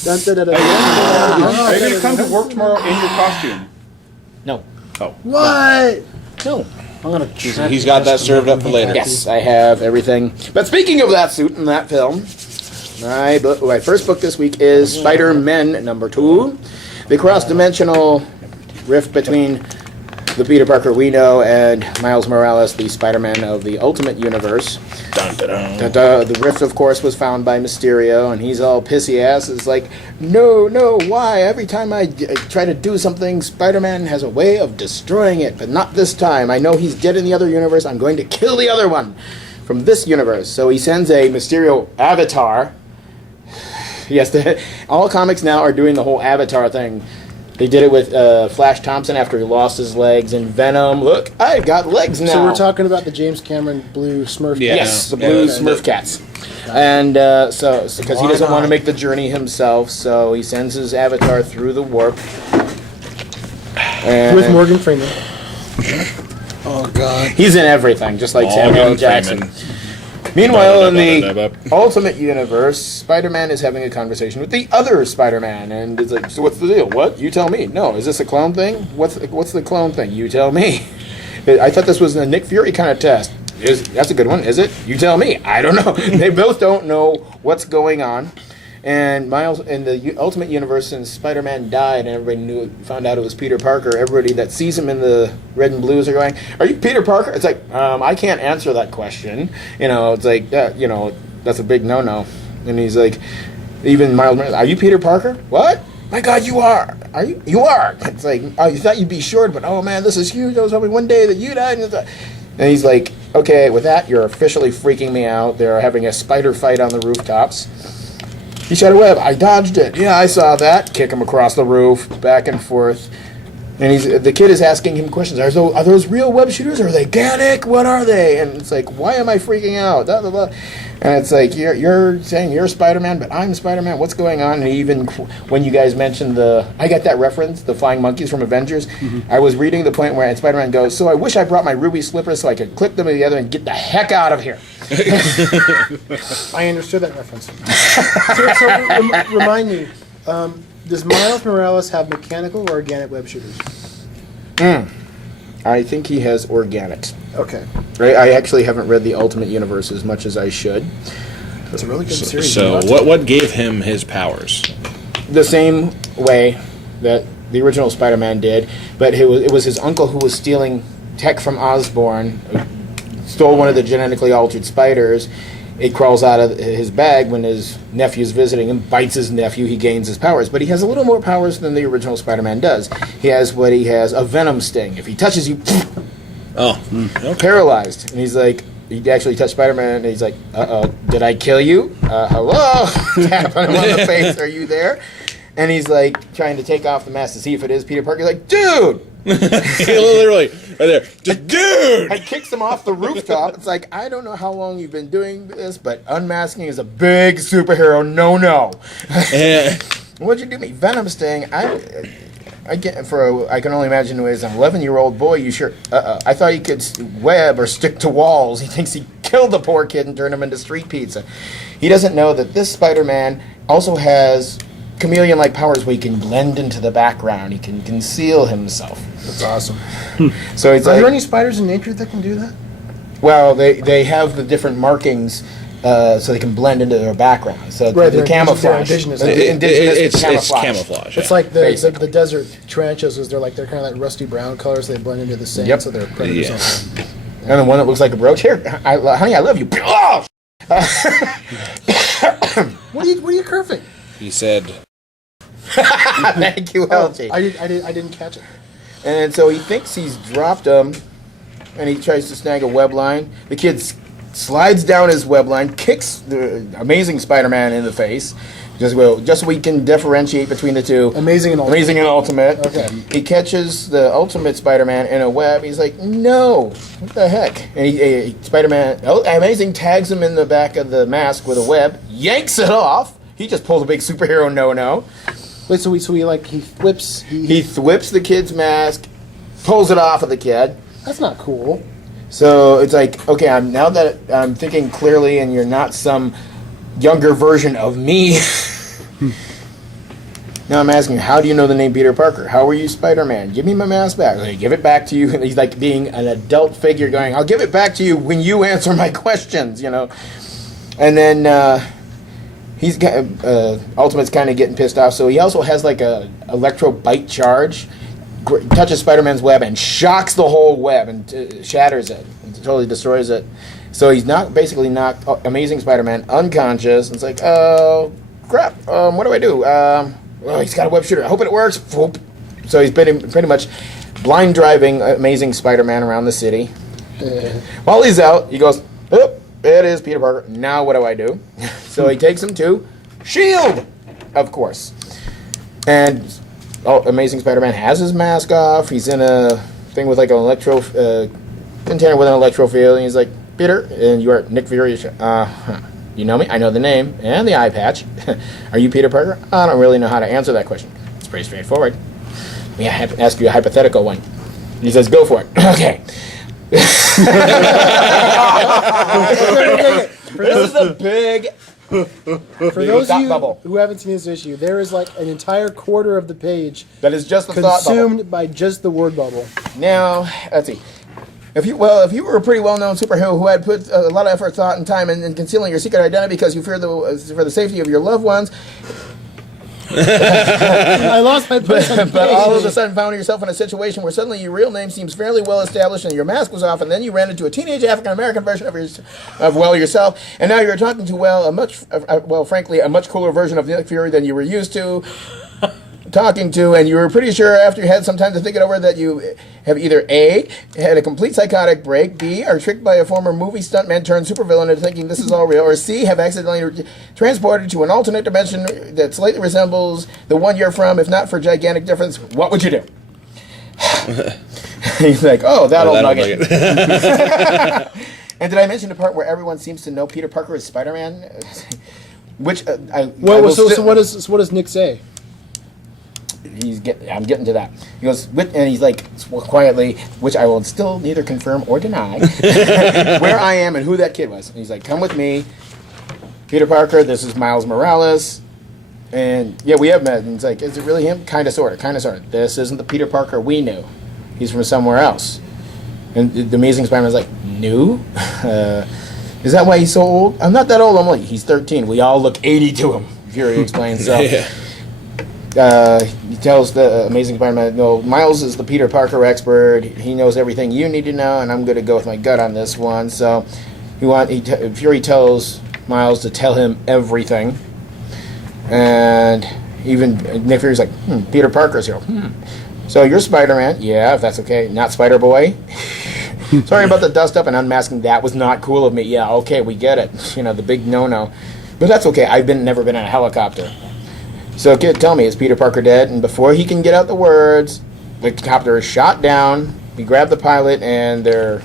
Dun, dun, dun, dun, dun. Are you gonna come to work tomorrow in your costume? No. What? No. I'm gonna. He's got that served up for later. Yes, I have everything. But speaking of that suit and that film, my first book this week is Spider-Man #2, the cross-dimensional rift between the Peter Parker we know and Miles Morales, the Spider-Man of the Ultimate Universe. Dun, dun, dun. The rift, of course, was found by Mysterio, and he's all pissy ass. It's like, no, why? Every time I try to do something, Spider-Man has a way of destroying it, but not this time. I know he's dead in the other universe. I'm going to kill the other one from this universe. So he sends a Mysterio avatar. Yes, all comics now are doing the whole avatar thing. They did it with Flash Thompson after he lost his legs, and Venom. Look, I've got legs now. So we're talking about the James Cameron blue Smurf. Yeah. Yes, the blue Yeah, Smurf cats. And so because he doesn't want to make the journey himself, so he sends his avatar through the warp. And With Morgan Freeman. Oh God. he's in everything, just like Samuel L. Jackson. Meanwhile, in the Ultimate Universe, Spider-Man is having a conversation with the other Spider-Man, and it's like, so what's the deal? What? You tell me. No, is this a clone thing? What's the clone thing? You tell me. I thought this was a Nick Fury kind of test. That's a good one, is it? You tell me. I don't know. They both don't know what's going on. And Miles, in the Ultimate Universe, since Spider-Man died and everybody found out it was Peter Parker, everybody that sees him in the red and blues are going, "Are you Peter Parker?" It's like, I can't answer that question. It's like, that's a big no-no. And he's like, even Miles Morales, "Are you Peter Parker?" "What? My God, you are. Are you? You are." It's like, "Oh, you thought you'd be short, but oh man, this is huge. I was hoping one day that you died." And he's like, "Okay, with that, you're officially freaking me out. They're having a spider fight on the rooftops. He shot a web. I dodged it. Yeah, I saw that. Kick him across the roof, back and forth." And the kid is asking him questions. Are those real web shooters? Are they organic? What are they? And it's like, why am I freaking out? Blah, blah, blah. And it's like, you're saying you're Spider-Man, but I'm Spider-Man. What's going on? And even when you guys mentioned I got that reference, the flying monkeys from Avengers. Mm-hmm. I was reading the point where Spider-Man goes, "So I wish I brought my ruby slippers so I could clip them together and get the heck out of here." I understood that reference. So remind me, does Miles Morales have mechanical or organic web shooters? I think he has organics. Okay. Right? I actually haven't read the Ultimate Universe as much as I should. That's a really good series. So what gave him his powers? The same way that the original Spider-Man did, but it was his uncle who was stealing tech from Osborn, stole one of the genetically altered spiders. It crawls out of his bag when his nephew's visiting him, bites his nephew, he gains his powers. But he has a little more powers than the original Spider-Man does. He has a venom sting. If he touches you, paralyzed. And he's like, he actually touched Spider-Man, and he's like, "Uh-oh, did I kill you? Hello?" Tap him on the face, "Are you there?" And he's like, trying to take off the mask to see if it is Peter Parker. He's like, "Dude!" Literally, right there. Just, dude! I kicks him off the rooftop. It's like, I don't know how long you've been doing this, but unmasking is a big superhero no-no. What'd you do me? Venom sting. I can only imagine as an 11-year-old boy, you sure... I thought he could web or stick to walls. He thinks he killed the poor kid and turned him into street pizza. He doesn't know that this Spider-Man also has chameleon-like powers where he can blend into the background. He can conceal himself. That's awesome. So it's Are like, there any spiders in nature that can do that? well, they have the different markings so they can blend into their background. So Right, the they're camouflage. indigenous. It's camouflage. It's like the Basically. desert tarantulas. They're kind of like rusty brown colors. They blend into the sand, Yep. so they're predators. Yeah. Also. And the one that looks like a brooch. Here, honey, I love you. Oh! What are you curving? He said, Thank you, LG. I didn't catch it. And so he thinks he's dropped him, and he tries to snag a web line. The kid slides down his web line, kicks the amazing Spider-Man in the face, just so we can differentiate between the two. Amazing and Ultimate. Amazing and Ultimate. Okay. He catches the Ultimate Spider-Man in a web. He's like, no, what the heck? And Spider-Man, Amazing tags him in the back of the mask with a web, yanks it off. He just pulls a big superhero no-no. Wait, so he whips. He whips the kid's mask, pulls it off of the kid. That's not cool. So it's like, okay, now that I'm thinking clearly, and you're not some younger version of me. Now I'm asking, how do you know the name Peter Parker? How are you Spider-Man? Give me my mask back. Like, give it back to you. And he's like being an adult figure going, I'll give it back to you when you answer my questions, you know. And then he's got, Ultimate's kind of getting pissed off. So he also has like a electro bite charge. Touches Spider-Man's web and shocks the whole web and shatters it and totally destroys it. So he's basically knocked Amazing Spider-Man unconscious. And it's like, oh crap! What do I do? Well, he's got a web shooter. I hope it works. Whoop. So he's pretty much blind driving Amazing Spider-Man around the city. While he's out, he goes, "Oh, it is Peter Parker. Now what do I do?" So he takes him to S.H.I.E.L.D., of course, and. Amazing Spider-Man has his mask off. He's in a thing with like an container with an electro field, and he's like, Peter, and you are Nick Fury. You know me? I know the name and the eye patch. Are you Peter Parker? I don't really know how to answer that question. It's pretty straightforward. May I ask you a hypothetical one? He says, go for it. Okay. This is a big... For those of you who haven't seen this issue, there is like an entire quarter of the page that is just the thought bubble. Consumed by just the word bubble. Now, let's see. If you were a pretty well-known superhero who had put a lot of effort, thought, and time in concealing your secret identity because you fear for the safety of your loved ones, I lost my place. but all of a sudden found yourself in a situation where suddenly your real name seems fairly well established and your mask was off, and then you ran into a teenage African American version of yourself, and now you're talking to frankly, a much cooler version of Nick Fury than you were used to talking to, and you were pretty sure after you had some time to think it over that you have either A, had a complete psychotic break, B, are tricked by a former movie stuntman turned supervillain into thinking this is all real, or C, have accidentally transported to an alternate dimension that slightly resembles the one you're from, if not for gigantic difference. What would you do? He's like, oh, that old nugget. And did I mention the part where everyone seems to know Peter Parker is Spider-Man? Which so what does Nick say? I'm getting to that. He goes, and he's like, quietly, which I will still neither confirm or deny, where I am and who that kid was. And he's like, come with me, Peter Parker, this is Miles Morales. And yeah, we have met. And it's like, is it really him? Kind of, sort of. This isn't the Peter Parker we knew. He's from somewhere else. And the Amazing Spider-Man's like, new? Is that why he's so old? I'm not that old. I'm like, he's 13. We all look 80 to him, Fury explains. So. Yeah. He tells the Amazing Spider-Man, no, Miles is the Peter Parker expert. He knows everything you need to know, and I'm going to go with my gut on this one. So Fury tells Miles to tell him everything. And even Nick Fury's like, Peter Parker's here. So you're Spider-Man. Yeah, if that's okay. Not Spider-Boy. Sorry about the dust-up and unmasking. That was not cool of me. Yeah, okay, we get it. You know, the big no-no. But that's okay. I've never been in a helicopter. So, kid, tell me, is Peter Parker dead? And before he can get out the words, the copter is shot down. We grab the pilot, and they're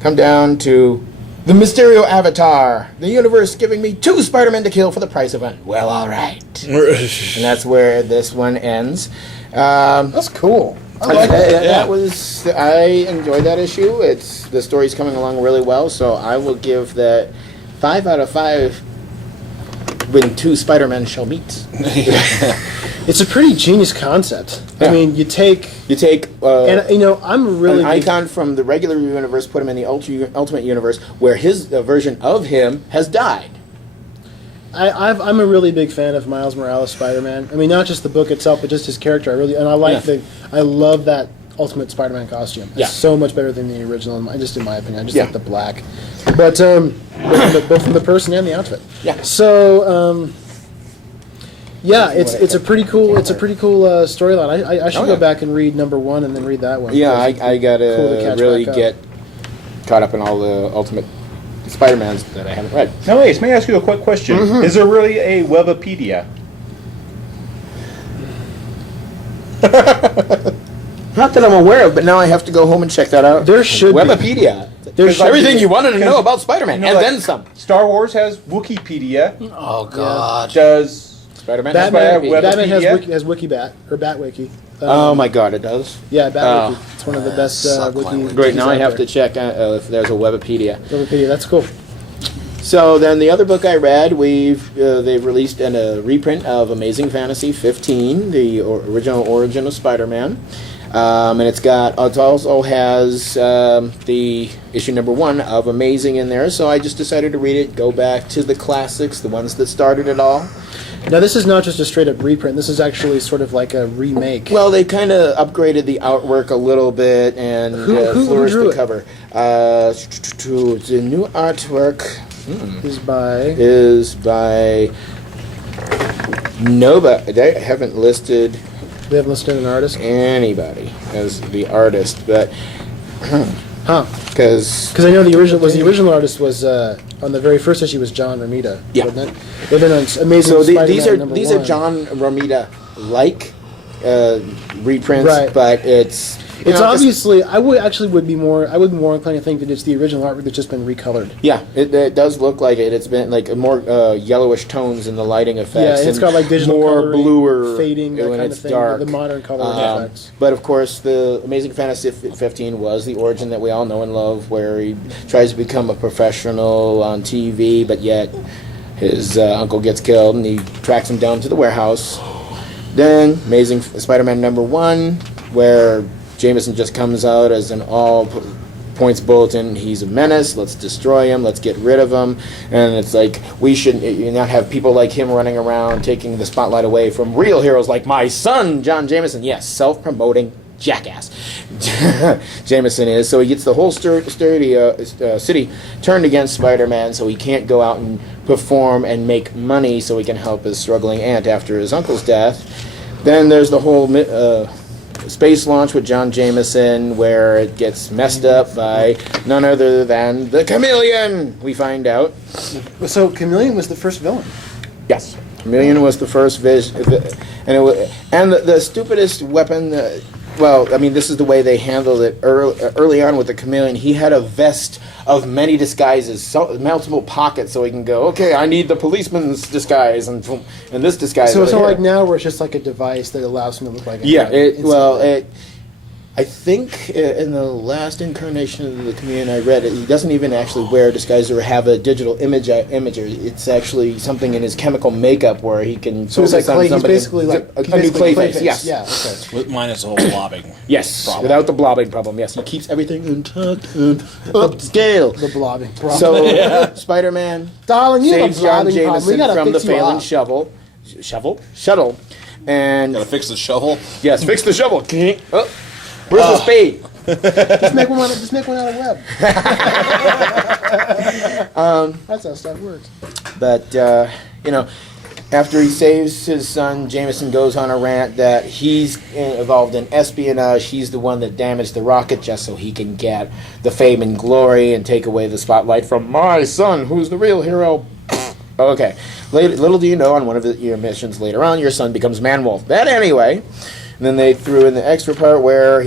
come down to the Mysterio Avatar. The universe giving me 2 Spider-Men to kill for the price of one. Well, all right. And that's where this one ends. That's cool. I like that. I enjoyed that issue. The story's coming along really well, so I will give that 5 out of 5. When 2 Spider-Men shall meet. It's a pretty genius concept. Yeah. I mean, you take and I'm really an icon from the regular universe, put him in the Ultimate universe, where his version of him has died. I'm a really big fan of Miles Morales Spider-Man. I mean, not just the book itself, but just his character. I love that Ultimate Spider-Man costume. It's so much better than the original. Just in my opinion, I just like the black. But both from the person and the outfit. Yeah. So it's a pretty cool storyline. I should go back and read number 1 and then read that one. Yeah, I gotta really get caught up in all the Ultimate Spider-Mans that I haven't read. Now, Ace, may I ask you a quick question? Mm-hmm. Is there really a Webipedia? Not that I'm aware of, but now I have to go home and check that out. There should be. Wikipedia. There's Everything you wanted to know about Spider-Man, and then some. Star Wars has Wikipedia. Oh God. Does Spider-Man. Batman has Wikipedia? has WikiBat or BatWiki. Oh my God, it does. Yeah, BatWiki. Oh. It's one of the best Suck my wiki. wiki. Great. Now wikis I out have to there. check if there's a Wikipedia. Wikipedia. That's cool. So then the other book I read, they've released a reprint of Amazing Fantasy 15, the original origin of Spider-Man, and it also has the issue number 1 of Amazing in there. So I just decided to read it, go back to the classics, the ones that started it all. Now this is not just a straight up reprint. This is actually sort of like a remake. Well, they kind of upgraded the artwork a little bit and Who flourished drew the it? cover. The new artwork is by is by nobody. They haven't listed they haven't listed an artist. anybody as the artist, but Huh? because Because I know the original artist was on the very first issue was John Romita. Yeah. Wasn't it? And then on Amazing so Spider-Man these are number these 1. are John Romita reprints, Right. but it's It's obviously I would be more inclined to think that it's the original artwork that's just been recolored. yeah, it does look like it. It's been like more yellowish tones in the lighting effects. Yeah, it's and got like digital more coloring, bluer fading, that when kind it's of thing. dark. The modern coloring effects. But of course, the Amazing Fantasy 15 was the origin that we all know and love, where he tries to become a professional on TV, but yet his uncle gets killed, and he tracks him down to the warehouse. Then Amazing Spider-Man number 1, where Jameson just comes out as an all-points bulletin. He's a menace. Let's destroy him. Let's get rid of him. And it's like we should not have people like him running around taking the spotlight away from real heroes like my son, John Jameson. Yes, self-promoting jackass. Jameson is. So he gets the whole city turned against Spider-Man, so he can't go out and perform and make money so he can help his struggling aunt after his uncle's death. Then there's the whole space launch with John Jameson, where it gets messed up by none other than the Chameleon, we find out. So Chameleon was the first villain. Yes. Chameleon was the first and the stupidest weapon. Well, I mean, this is the way they handled it early on with the Chameleon. He had a vest of many disguises, multiple pockets, so he can go, okay, I need the policeman's disguise and this disguise. So it's over not here. like now where it's just like a device that allows him to look like a Yeah, instantly. I think in the last incarnation of the Chameleon I read, he doesn't even actually wear a disguise or have a digital imager. It's actually something in his chemical makeup where he can. So it's like focus on Clay, he's somebody- basically like a new Clayface. Yes, Yeah. Okay. With minus the whole blobbing. yes, Problem. without the blobbing problem. Yes, he keeps everything intact and upscale. The blobbing. So Spider-Man darling, you have a saves John blobbing problem. We Jameson gotta from the fix you failing up. shuttle, and Gotta fix the shovel. yes, fix the shovel. Oh, where's the spade? Just make one out of web. That's how stuff works. But, after he saves his son, Jameson goes on a rant that he's involved in espionage. He's the one that damaged the rocket just so he can get the fame and glory and take away the spotlight from my son, who's the real hero. Okay. Little do you know, on one of your missions later on, your son becomes Man-Wolf. But anyway, and then they threw in the extra part where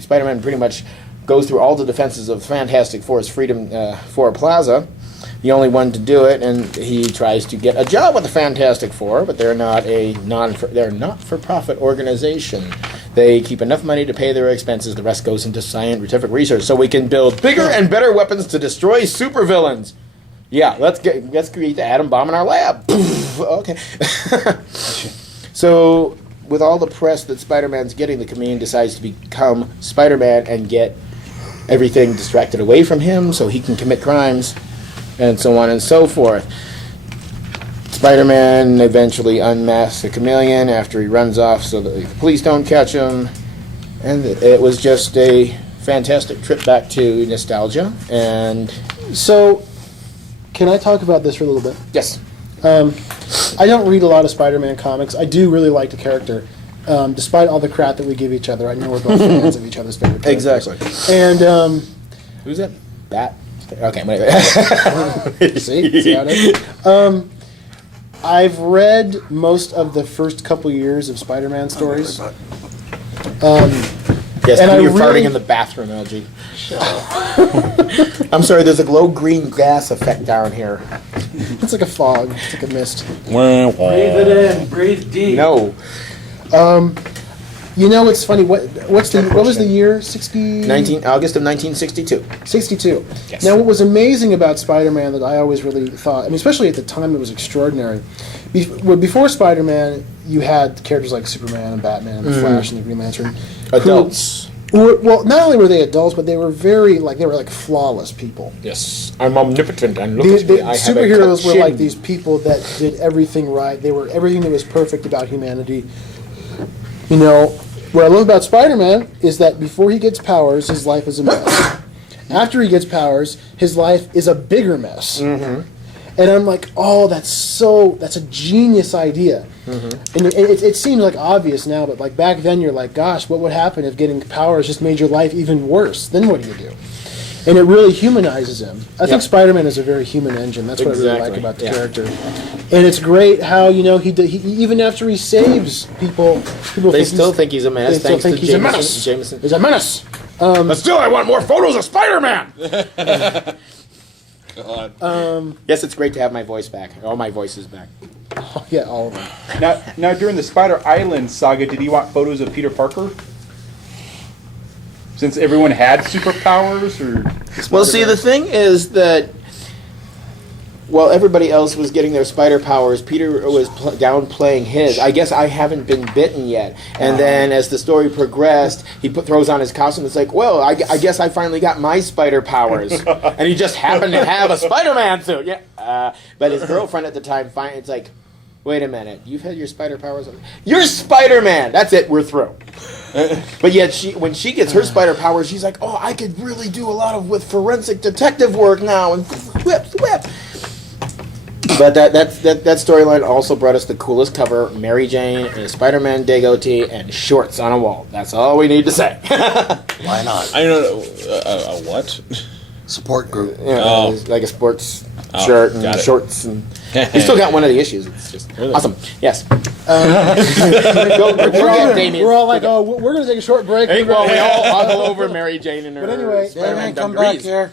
Spider-Man pretty much goes through all the defenses of Fantastic Four's Freedom 4 Plaza, the only one to do it, and he tries to get a job with the Fantastic Four, but they're not they're not-for-profit organization. They keep enough money to pay their expenses. The rest goes into scientific research, so we can build bigger and better weapons to destroy supervillains. Yeah, let's create the atom bomb in our lab. Okay. So, with all the press that Spider-Man's getting, the Chameleon decides to become Spider-Man and get everything distracted away from him so he can commit crimes, and so on and so forth. Spider-Man eventually unmasks the Chameleon after he runs off so that the police don't catch him, and it was just a fantastic trip back to nostalgia, and So, can I talk about this for a little bit? yes. I don't read a lot of Spider-Man comics. I do really like the character, despite all the crap that we give each other. I know we're both fans of each other's favorite characters. Exactly. And Who's that? Bat? Okay, wait. see how it is? I've read most of the first couple years of Spider-Man stories. Yes, And you're I farting really- in the bathroom, LG. I'm sorry, there's a glow green gas effect down here. It's like a fog. It's like a mist. Breathe it in. Breathe deep. No. You know, it's funny. What was the year? 60? August of 1962. 62. Yes. Now, what was amazing about Spider-Man that I always really thought, I mean, especially at the time, it was extraordinary. Before Spider-Man, you had characters like Superman and Batman and the Flash and the Green Lantern. Adults. Well, not only were they adults, but they were they were like flawless people. Yes. I'm omnipotent and look The at me. I have a superheroes cut were like chin. these people that did everything right. They were everything that was perfect about humanity. You know, what I love about Spider-Man is that before he gets powers, his life is a mess. After he gets powers, his life is a bigger mess. Mm-hmm. And I'm like, oh, that's a genius idea. Mm-hmm. And it seems like obvious now, but like back then you're like, gosh, what would happen if getting powers just made your life even worse? Then what do you do? And it really humanizes him. I think Spider-Man is a very human engine. That's what I really like about the character. And it's great how, you know, he even after he saves people They still think he's a menace. they still Thanks think to he's a Jameson. menace. Jameson. He's a menace. But still, I want more photos of Spider-Man. God. Yes, it's great to have my voice back. All my voices back. Yeah, all of them. Now during the Spider Island saga, did he want photos of Peter Parker? Since everyone had superpowers, or Well, see, the thing is that while everybody else was getting their spider powers, Peter was downplaying his. I guess I haven't been bitten yet. And then as the story progressed, he throws on his costume. It's like, well, I guess I finally got my spider powers. And he just happened to have a Spider-Man suit. Yeah. But his girlfriend at the time, it's like, wait a minute, you've had your spider powers? You're Spider-Man! That's it, we're through. But yet, when she gets her spider powers, she's like, oh, I could really do a lot with forensic detective work now, and whip. But that storyline also brought us the coolest cover: Mary Jane in a Spider-Man Dagoatee and shorts on a wall. That's all we need to say. Why not? I don't know. What? Support group. Like a sports shirt and got it. shorts, and we still got one of the issues. It's just awesome. Yes. We're all like, oh, we're going to take a short break. Hey, well, we all huggle over Mary Jane and her. But anyway, Spider-Man Come dungarees. back here.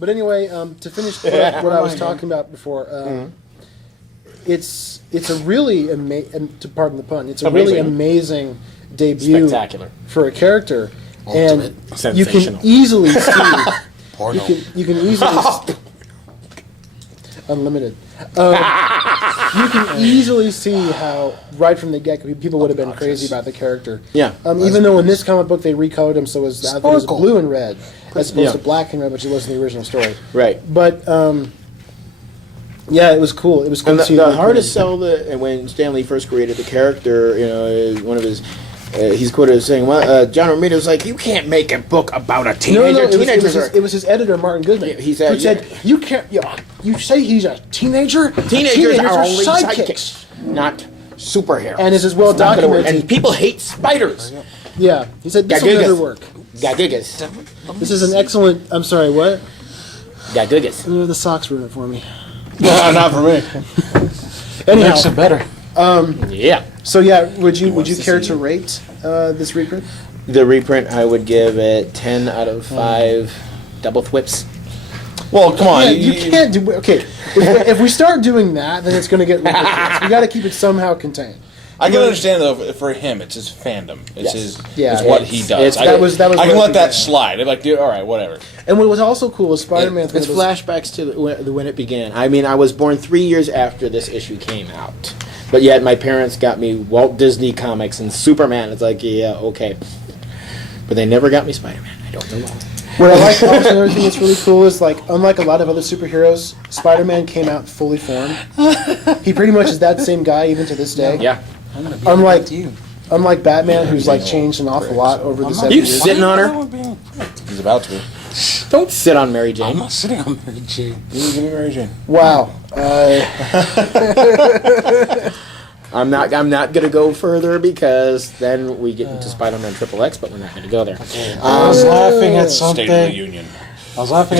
But anyway, to finish what I was talking about before, it's a really to pardon the pun, it's a really amazing debut Spectacular. for a character, Ultimate. and you Sensational. can easily see Porno. you can easily unlimited. You can easily see how right from the get-go people would have been crazy about the character. Yeah. Even though in this comic book they recolored him so it was Sparkle. blue and red as opposed Yeah. to black and red, which it was in the original story. Right. But yeah, it was cool. It was cool And to see. the hardest sell and when Stan Lee first created the character, you know, is one of his. He's quoted as saying, "Well, John Romita was like, you can't make a book about a teenager. Teenagers are it was his editor Martin Goodman. Yeah, he said, who said you can't. You say he's a teenager. teenagers are only sidekicks. sidekicks, not superheroes." And it's as well It's not gonna work. documented. And people hate spiders. Yeah, he said this will Gagugas. never work. Gagugas. This is an excellent. I'm sorry, what? Gagugas. The socks ruined it for me. Not for me. Anyhow, Makes it better. Yeah. so yeah, would you wants to care see to it. rate this reprint? The reprint, I would give it 10 out of 5 double thwips. Well, come on. You can't do. Okay, if we start doing that, then it's going to get ridiculous. We got to keep it somehow contained. I can understand though. For him, it's his fandom. It's Yes. his. Yeah, it's what it's- he does. that I was can what let we that did. slide. I'm like, dude, all right, whatever. And what was also cool was Spider-Man. It's flashbacks to when it began. I mean, I was born 3 years after this issue came out. But yet my parents got me Walt Disney comics and Superman. It's like, yeah, okay. But they never got me Spider-Man. I don't know why. What I like also another thing that's really cool is like unlike a lot of other superheroes, Spider-Man came out fully formed. He pretty much is that same guy even to this day. Yeah. I'm gonna be Unlike with you. unlike Batman, who's like changed an awful lot over the 7 You years. sitting on her? He's about to be. Don't sit on Mary I'm Jane. not sitting on Mary Jane. Give me Mary Jane. Wow. I'm not gonna go further because then we get into Spider-Man Triple X, but we're not gonna go there. I was laughing at State of the something. Union. I was laughing.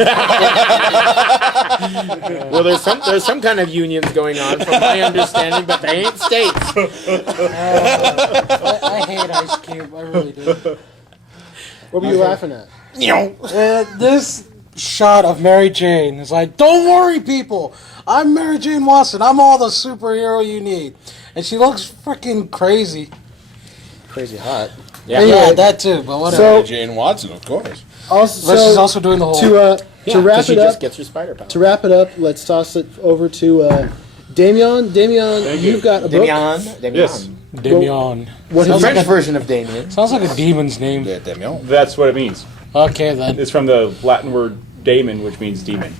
Well, there's some kind of unions going on, from my understanding, but they ain't states. I hate Ice Cube. I really do. What were you laughing at? This shot of Mary Jane is like, don't worry, people. I'm Mary Jane Watson. I'm all the superhero you need. And she looks freaking crazy. Crazy hot. Yeah, that too. But whatever. So- Jane Watson, of course. Also, But she's also doing the whole. to wrap she it just up. gets her spider power. To wrap it up, let's toss it over to Damien. Damien, you've got a book. Damien. Yes. Damien. What The is French it? version of Damien. Sounds like a demon's name. Yeah, Damien. That's what it means. Okay then. It's from the Latin word daemon, which means demon.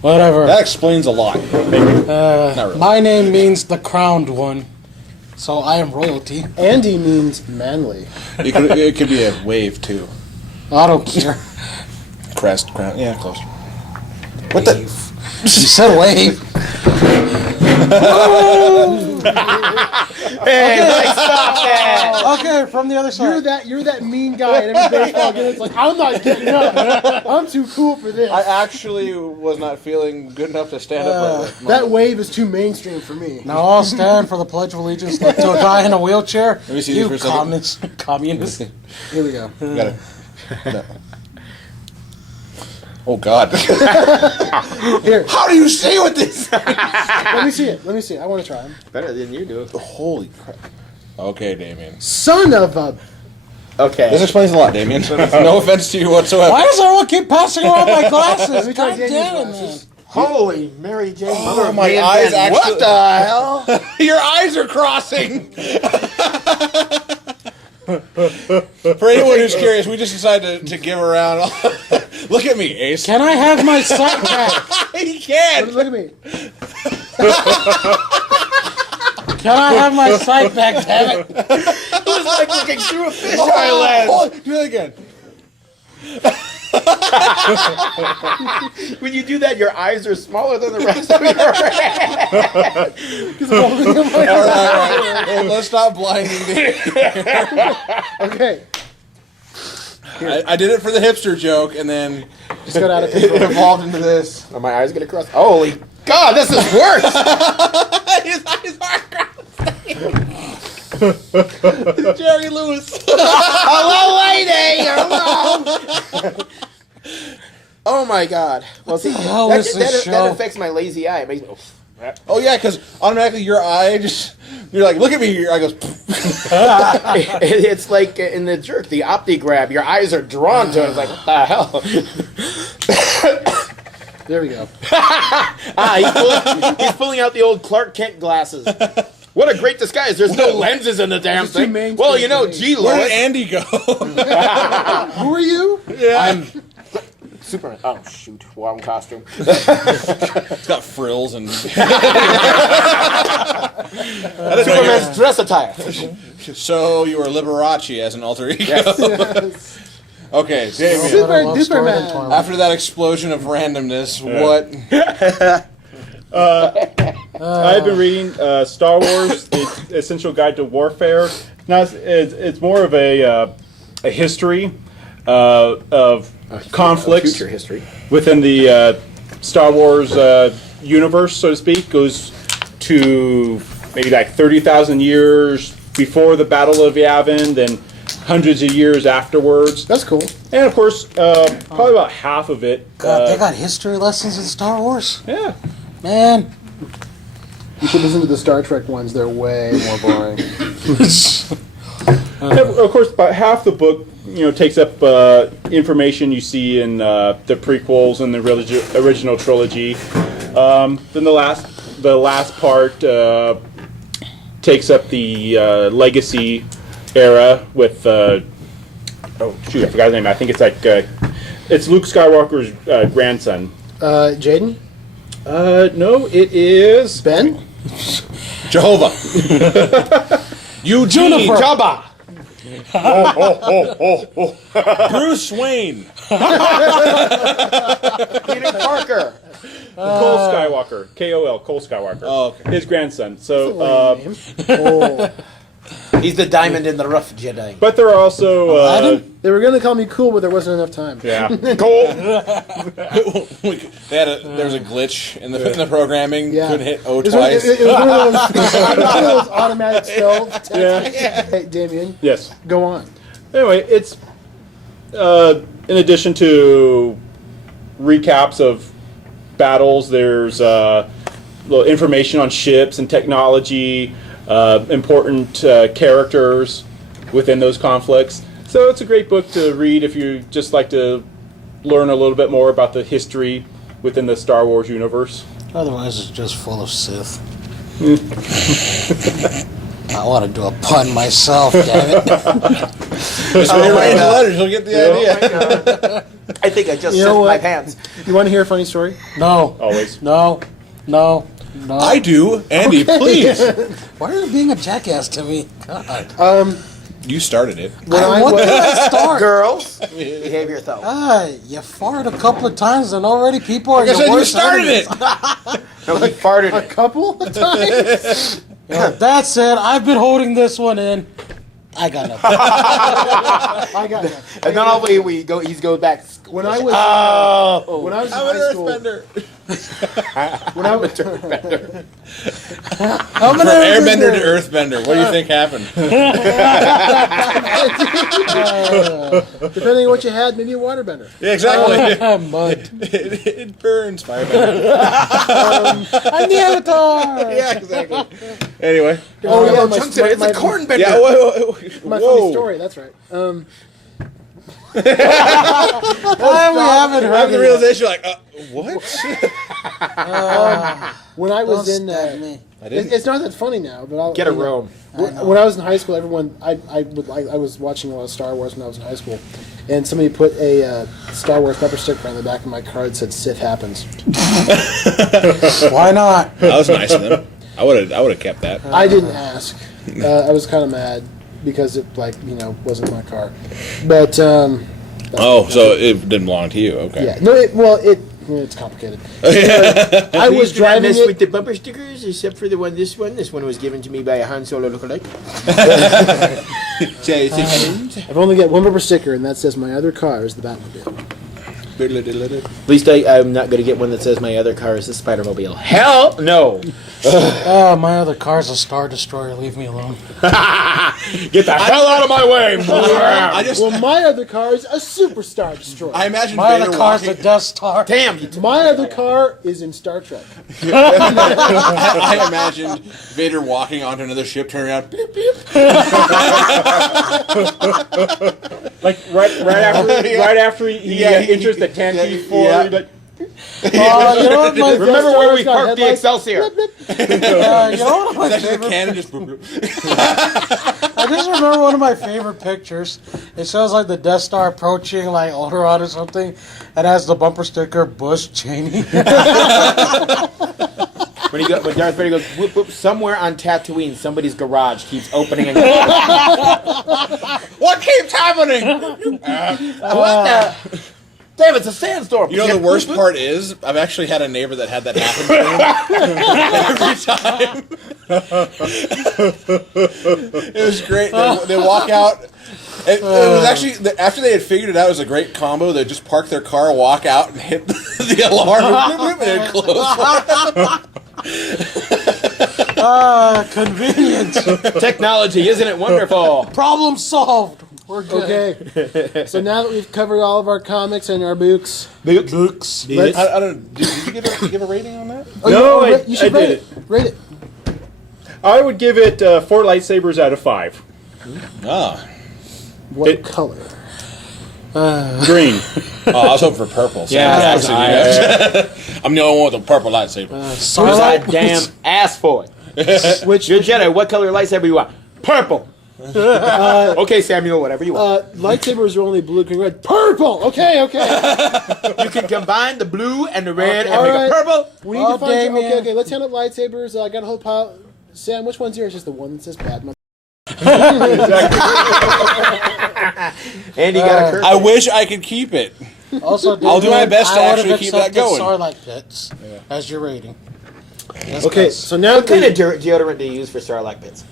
Whatever. That explains a lot. Not really. My name means the crowned one. So I am royalty. Andy means manly. It could be a wave too. I don't care. Crest, crown. Yeah, close. What the? You said wave. Hey, stop that! Okay, from the other side. You're that mean guy at every baseball game. It's like, I'm not getting up. I'm too cool for this. I actually was not feeling good enough to stand up right That wave is too mainstream for me. Now I'll stand for the Pledge of Allegiance to a guy in a wheelchair. Let me see you these for a second. communist. Here we go. Got it. No. Oh God! Here, How do you say with this? let me see it. Let me see it. I want to try them. Better than you do. Holy crap! Okay, Damien. Son of a... Okay. This explains a lot, Damien. No offense to you whatsoever. Why does everyone keep passing around my Let glasses? me try God Daniel's damn it, man. glasses. Holy Mary Jane. Oh, my eyes actually. What the hell? Your eyes are crossing. For anyone who's curious, we just decided to give around. Look at me, Ace. Can I have my sight back? He can. Look at me. Can I have my sight back, damn it? It was like looking through a fish Do that again. When you do that, your eyes are smaller than the rest of your head. All right. Well, let's stop blinding me. Okay. I did it for the hipster joke, and then Just got out of it control. evolved into this. Are my eyes gonna cross? Holy God, this is worse! His eyes are crossing. Jerry Lewis. Hello, lady! Hello! Oh my God. Well, see, hell is this that show? affects my lazy eye. It makes me... Oh yeah, because automatically your eye you're like, look at me. Your eye goes. It's like in The Jerk, the opti-grab. Your eyes are drawn to it. It's like, what the hell? There we go. He's pulling out the old Clark Kent glasses. What a great disguise. There's no lenses in the damn It's too thing. mainstream Well, you know, for me. gee, Where did Lois. Andy go? Who are you? I'm Superman. Oh, shoot. Wrong costume. It's got frills and. Superman's dress attire. So you are Liberace as an alter ego. Yes. Okay, Damien. Super Love duper story than man. Twilight. After that explosion of randomness, what? I've been reading Star Wars: The Essential Guide to Warfare. Now it's more of a history of conflicts Future history. within the Star Wars universe, so to speak. Goes to maybe like 30,000 years before the Battle of Yavin, then hundreds of years afterwards. That's cool. And of course, probably about half of it. God, they got history lessons in Star Wars? Yeah. Man. You should listen to the Star Trek ones. They're way more boring. Of course, about half the book, takes up information you see in the prequels and the original trilogy. Then the last part takes up the legacy era with I forgot his name. I think it's like it's Luke Skywalker's grandson. Jaden? No, it is Ben? Jehovah. Eugene. Jabba. Bruce Wayne. Peter Parker. Cole Skywalker. K-O-L. Cole Skywalker. Oh, okay. His grandson. So Lame name. Oh. He's the diamond in the rough Jedi. But there are also They were going to call me cool, but there wasn't enough time. yeah. There was a glitch in the programming. Yeah. Couldn't hit O It was, twice. it was one of those automatic spell tests. Yeah. Hey, Damien, Yes. go on. Anyway, it's in addition to recaps of battles, there's little information on ships and technology, important characters within those conflicts. So it's a great book to read if you just like to learn a little bit more about the history within the Star Wars universe. Otherwise, it's just full of Sith. I want to do a pun myself, damn it. Just rearrange the letters, you'll get the idea. I think I just You know my what? pants. You want to hear a funny story? No. Always. No. No. No. I do. Andy, please. Why are you being a jackass to me? God. You started it. When I What was, did I start? Girls, behave yourself. You farted a couple of times and already people are Like I your said, you worst started enemies. it. No, he farted a it. couple of times. That said, I've been holding this one in. I got nothing. I got that. And then all we go. He goes back. When I was when I was in I'm an high school, earthbender. when I was I'm an From airbender to earthbender. What do you think happened? depending on what you had, maybe a waterbender. Yeah, exactly. Mud. It burns, firebender. I'm the Avatar. Yeah, exactly. Anyway. Oh yeah, my, Chunks in it. It's a corn bender. Yeah, my whoa. funny story. That's right. We haven't I heard have the it. realization, like, what? When I was Don't in, stab me. it's not that funny now, but I'll Get a you know, room. When I was in high school, everyone I was watching a lot of Star Wars when I was in high school, and somebody put a Star Wars pepper sticker on the back of my car that said "Sith happens." Why not? That was nice of them. I would have kept that. I didn't ask. I was kind of mad because it wasn't my car, but Oh, so it didn't belong to you. Okay. yeah, no, it's complicated. I was driving mess it. with the bumper stickers, except for the one. This one was given to me by a Han Solo lookalike. I've only got one bumper sticker, and that says my other car is the Batmobile. At least I'm not going to get one that says my other car is the Spider-Mobile. Hell no! My other car's a Star Destroyer. Leave me alone. Get the hell out of my way! I just, Well, my other car is a Superstar Destroyer. I imagine My Vader other car's walking. a Death Star. Damn you! My other car is in Star Trek. I imagined Vader walking onto another ship, turning around, beep, beep. Like right after he enters the Tantive for yeah. like, You know what my Remember where we Got parked the headlights. Excelsior? you know what my It's actually the favorite? cannon just boop, boop. I just remember one of my favorite pictures. It shows like the Death Star approaching like Alderaan or something, and has the bumper sticker Bush Cheney. When Darth Vader goes whoop whoop, somewhere on Tatooine, somebody's garage keeps opening and What keeps happening? what the? Damn, it's a sandstorm. You know, the worst part is, I've actually had a neighbor that had that happen to him. Every time. It was great. They walk out. It was actually, after they had figured it out, it was a great combo. They'd just park their car, walk out, and hit the alarm, and it'd close. Convenience. Technology, isn't it wonderful? Problem solved. We're good. Okay. So now that we've covered all of our comics and our books, Books. let's. I don't. Did you give a rating on that? Oh, No, you should I rate did it. Rate it. I would give it 4 lightsabers out of 5. Ah. What color? Green. Oh, I was hoping for purple. So Yeah, I'm the only one with a purple lightsaber. Where's that damn ass for it? Which You're Jedi. What color lightsaber you want? Purple. Okay, Samuel, whatever you want. lightsabers are only blue, green, red, purple. Okay. You can combine the blue and the red and all make right. a purple. We need Oh, to find. Damien. Okay. Let's handle lightsabers. I got a whole pile. Sam, which one's yours? Just the one that says Padma. And you got a curve. I wish I could keep it. Also, I'll do my Damien, best to I would've actually keep that accepted going. Sarlacc pits as your rating. Just Okay. 'cause. So now What kind we- of deodorant do you use for Sarlacc pits?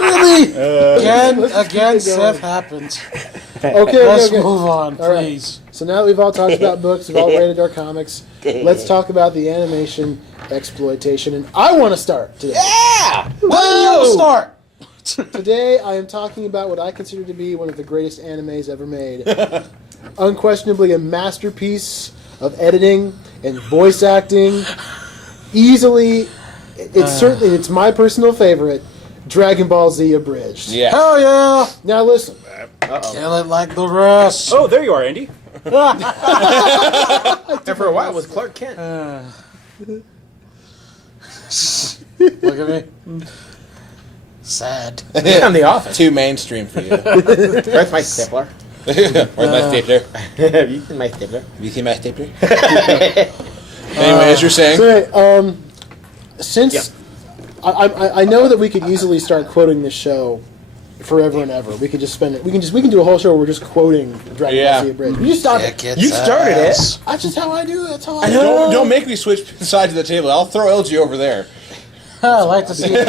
Really? Again, Seth happens. Okay, Let's okay. move on, All right. please. So now that we've all talked about books, we've all rated our comics. Let's talk about the animation exploitation, and I want to start today. Where do you start? Today, I am talking about what I consider to be one of the greatest animes ever made. Unquestionably, a masterpiece of editing and voice acting. Easily, it's my personal favorite. Dragon Ball Z Abridged. Yeah. Hell yeah! Now listen. Kill it like the rest. Oh, there you are, Andy. And for a while, it was Clark Kent. Look at me. Sad. On The Office. Too mainstream for you. Where's my stapler? Where's my stapler? Have you seen my stapler? Have you seen my stapler? Anyway, as you're saying. So, since I know that we could easily start quoting this show forever and ever. We could just spend it. We can do a whole show where we're just quoting Dragon Ball Z Abridged. You start it. You started it. That's just how I do it. That's how I do Don't make me switch sides of the table. I'll throw LG over there. I like to see it.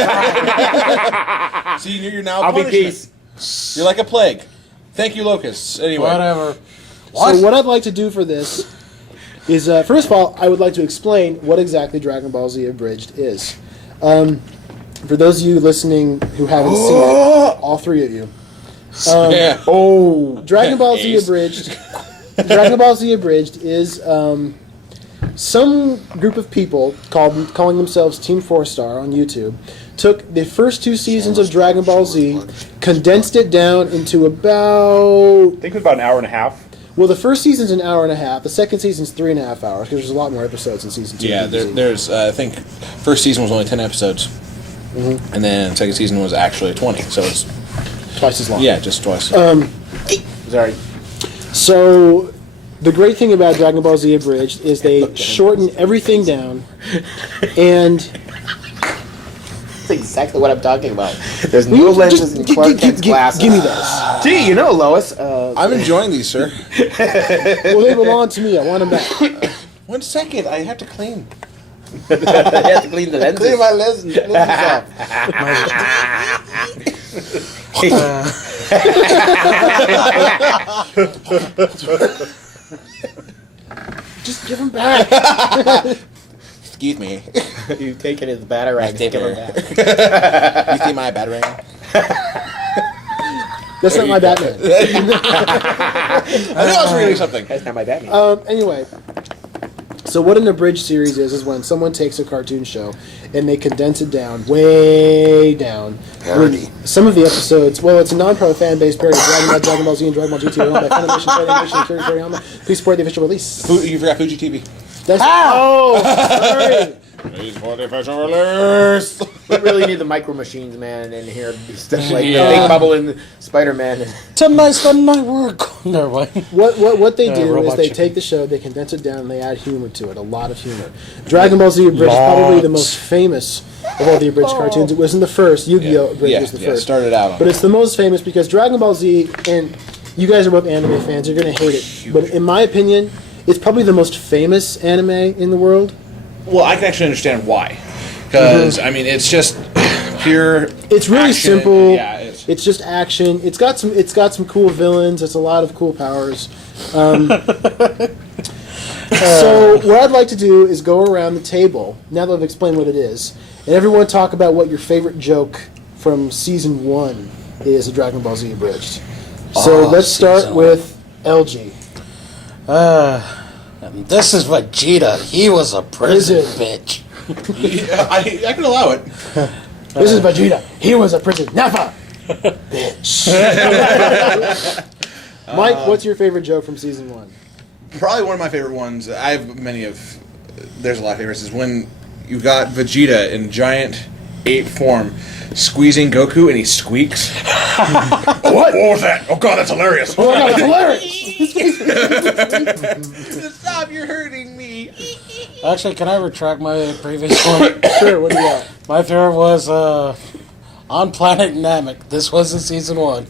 See, you're now I'll be punishment. peace. You're like a plague. Thank you, locusts. Anyway. Whatever. So what I'd like to do for this is, first of all, I would like to explain what exactly Dragon Ball Z Abridged is. For those of you listening who haven't seen it, all three of you, Yeah. Dragon Ball Z Ace. Abridged. Dragon Ball Z Abridged is some group of people calling themselves Team 4-Star on YouTube took the first two seasons of Dragon Ball Z, condensed it down into about. I think it was about an hour and a half. Well, the first season's an hour and a half. The second season's 3.5 hours because there's a lot more episodes in season 2. Yeah, of DBZ. there's, I think, first season was only 10 episodes. Mm-hmm. And then second season was actually 20, so it's... Twice as long. Yeah, just twice. Sorry. So, the great thing about Dragon Ball Z Abridged is they shorten everything down, and That's exactly what I'm talking about. There's no lenses in Clark Kent's glasses. give me those. Gee, you know, Lois. I'm enjoying these, sir. Well, they belong to me. I want them back. 1 second, I have to clean. you have to clean the lenses. Clean my lenses off. Just give them back. Excuse me. You take it as batarang. Give Give her. him back. You see my battering? That's not my Batman. I think I was reading something. That's not my Batman. Anyway, so what an abridged series is when someone takes a cartoon show and they condense it down, way down. Parody. Some of the episodes, well, it's a non-pro fan-based parody of Dragon Ball Z and Dragon Ball GT owned by Funimation, Toei Animation, and Toriyama. Please support the official release. You forgot Fuji TV. That's, oh, sorry. Please support the official release. We really need the micro machines, man, in here. Stuff like the Big Bubble and Spider-Man. Tonight's the night we're going their way. What they do is Robot they Chicken. take the show, they condense it down, and they add humor to it, a lot of humor. Dragon Ball Z Abridged is probably the most famous of all the abridged cartoons. It wasn't the first. Yu-Gi-Oh! Abridged was the first. Started out on But it. it's the most famous because Dragon Ball Z, and you guys are both anime fans, you're going to hate it. But in my opinion, it's probably the most famous anime in the world. Well, I can actually understand why. Because, I mean, it's just pure It's really action. simple. Yeah, It's just action. It's got some cool villains. It's a lot of cool powers. So what I'd like to do is go around the table now that I've explained what it is, and everyone talk about what your favorite joke from season 1 is of Dragon Ball Z Abridged. So let's start season with LG. This is Vegeta. He was a prison Prison. bitch. yeah, I can allow it. This is Vegeta. He was a prison. Never. Bitch. Mike, what's your favorite joke from season 1? Probably one of my favorite ones. I have many of. There's a lot of favorites. Is when you got Vegeta in giant ape form squeezing Goku and he squeaks. What was that? Oh god, that's hilarious! Oh my god, it's hilarious! Stop! You're hurting me. Actually, can I retract my previous one? Sure, what do you got? My favorite was on Planet Namek. This was in season 1.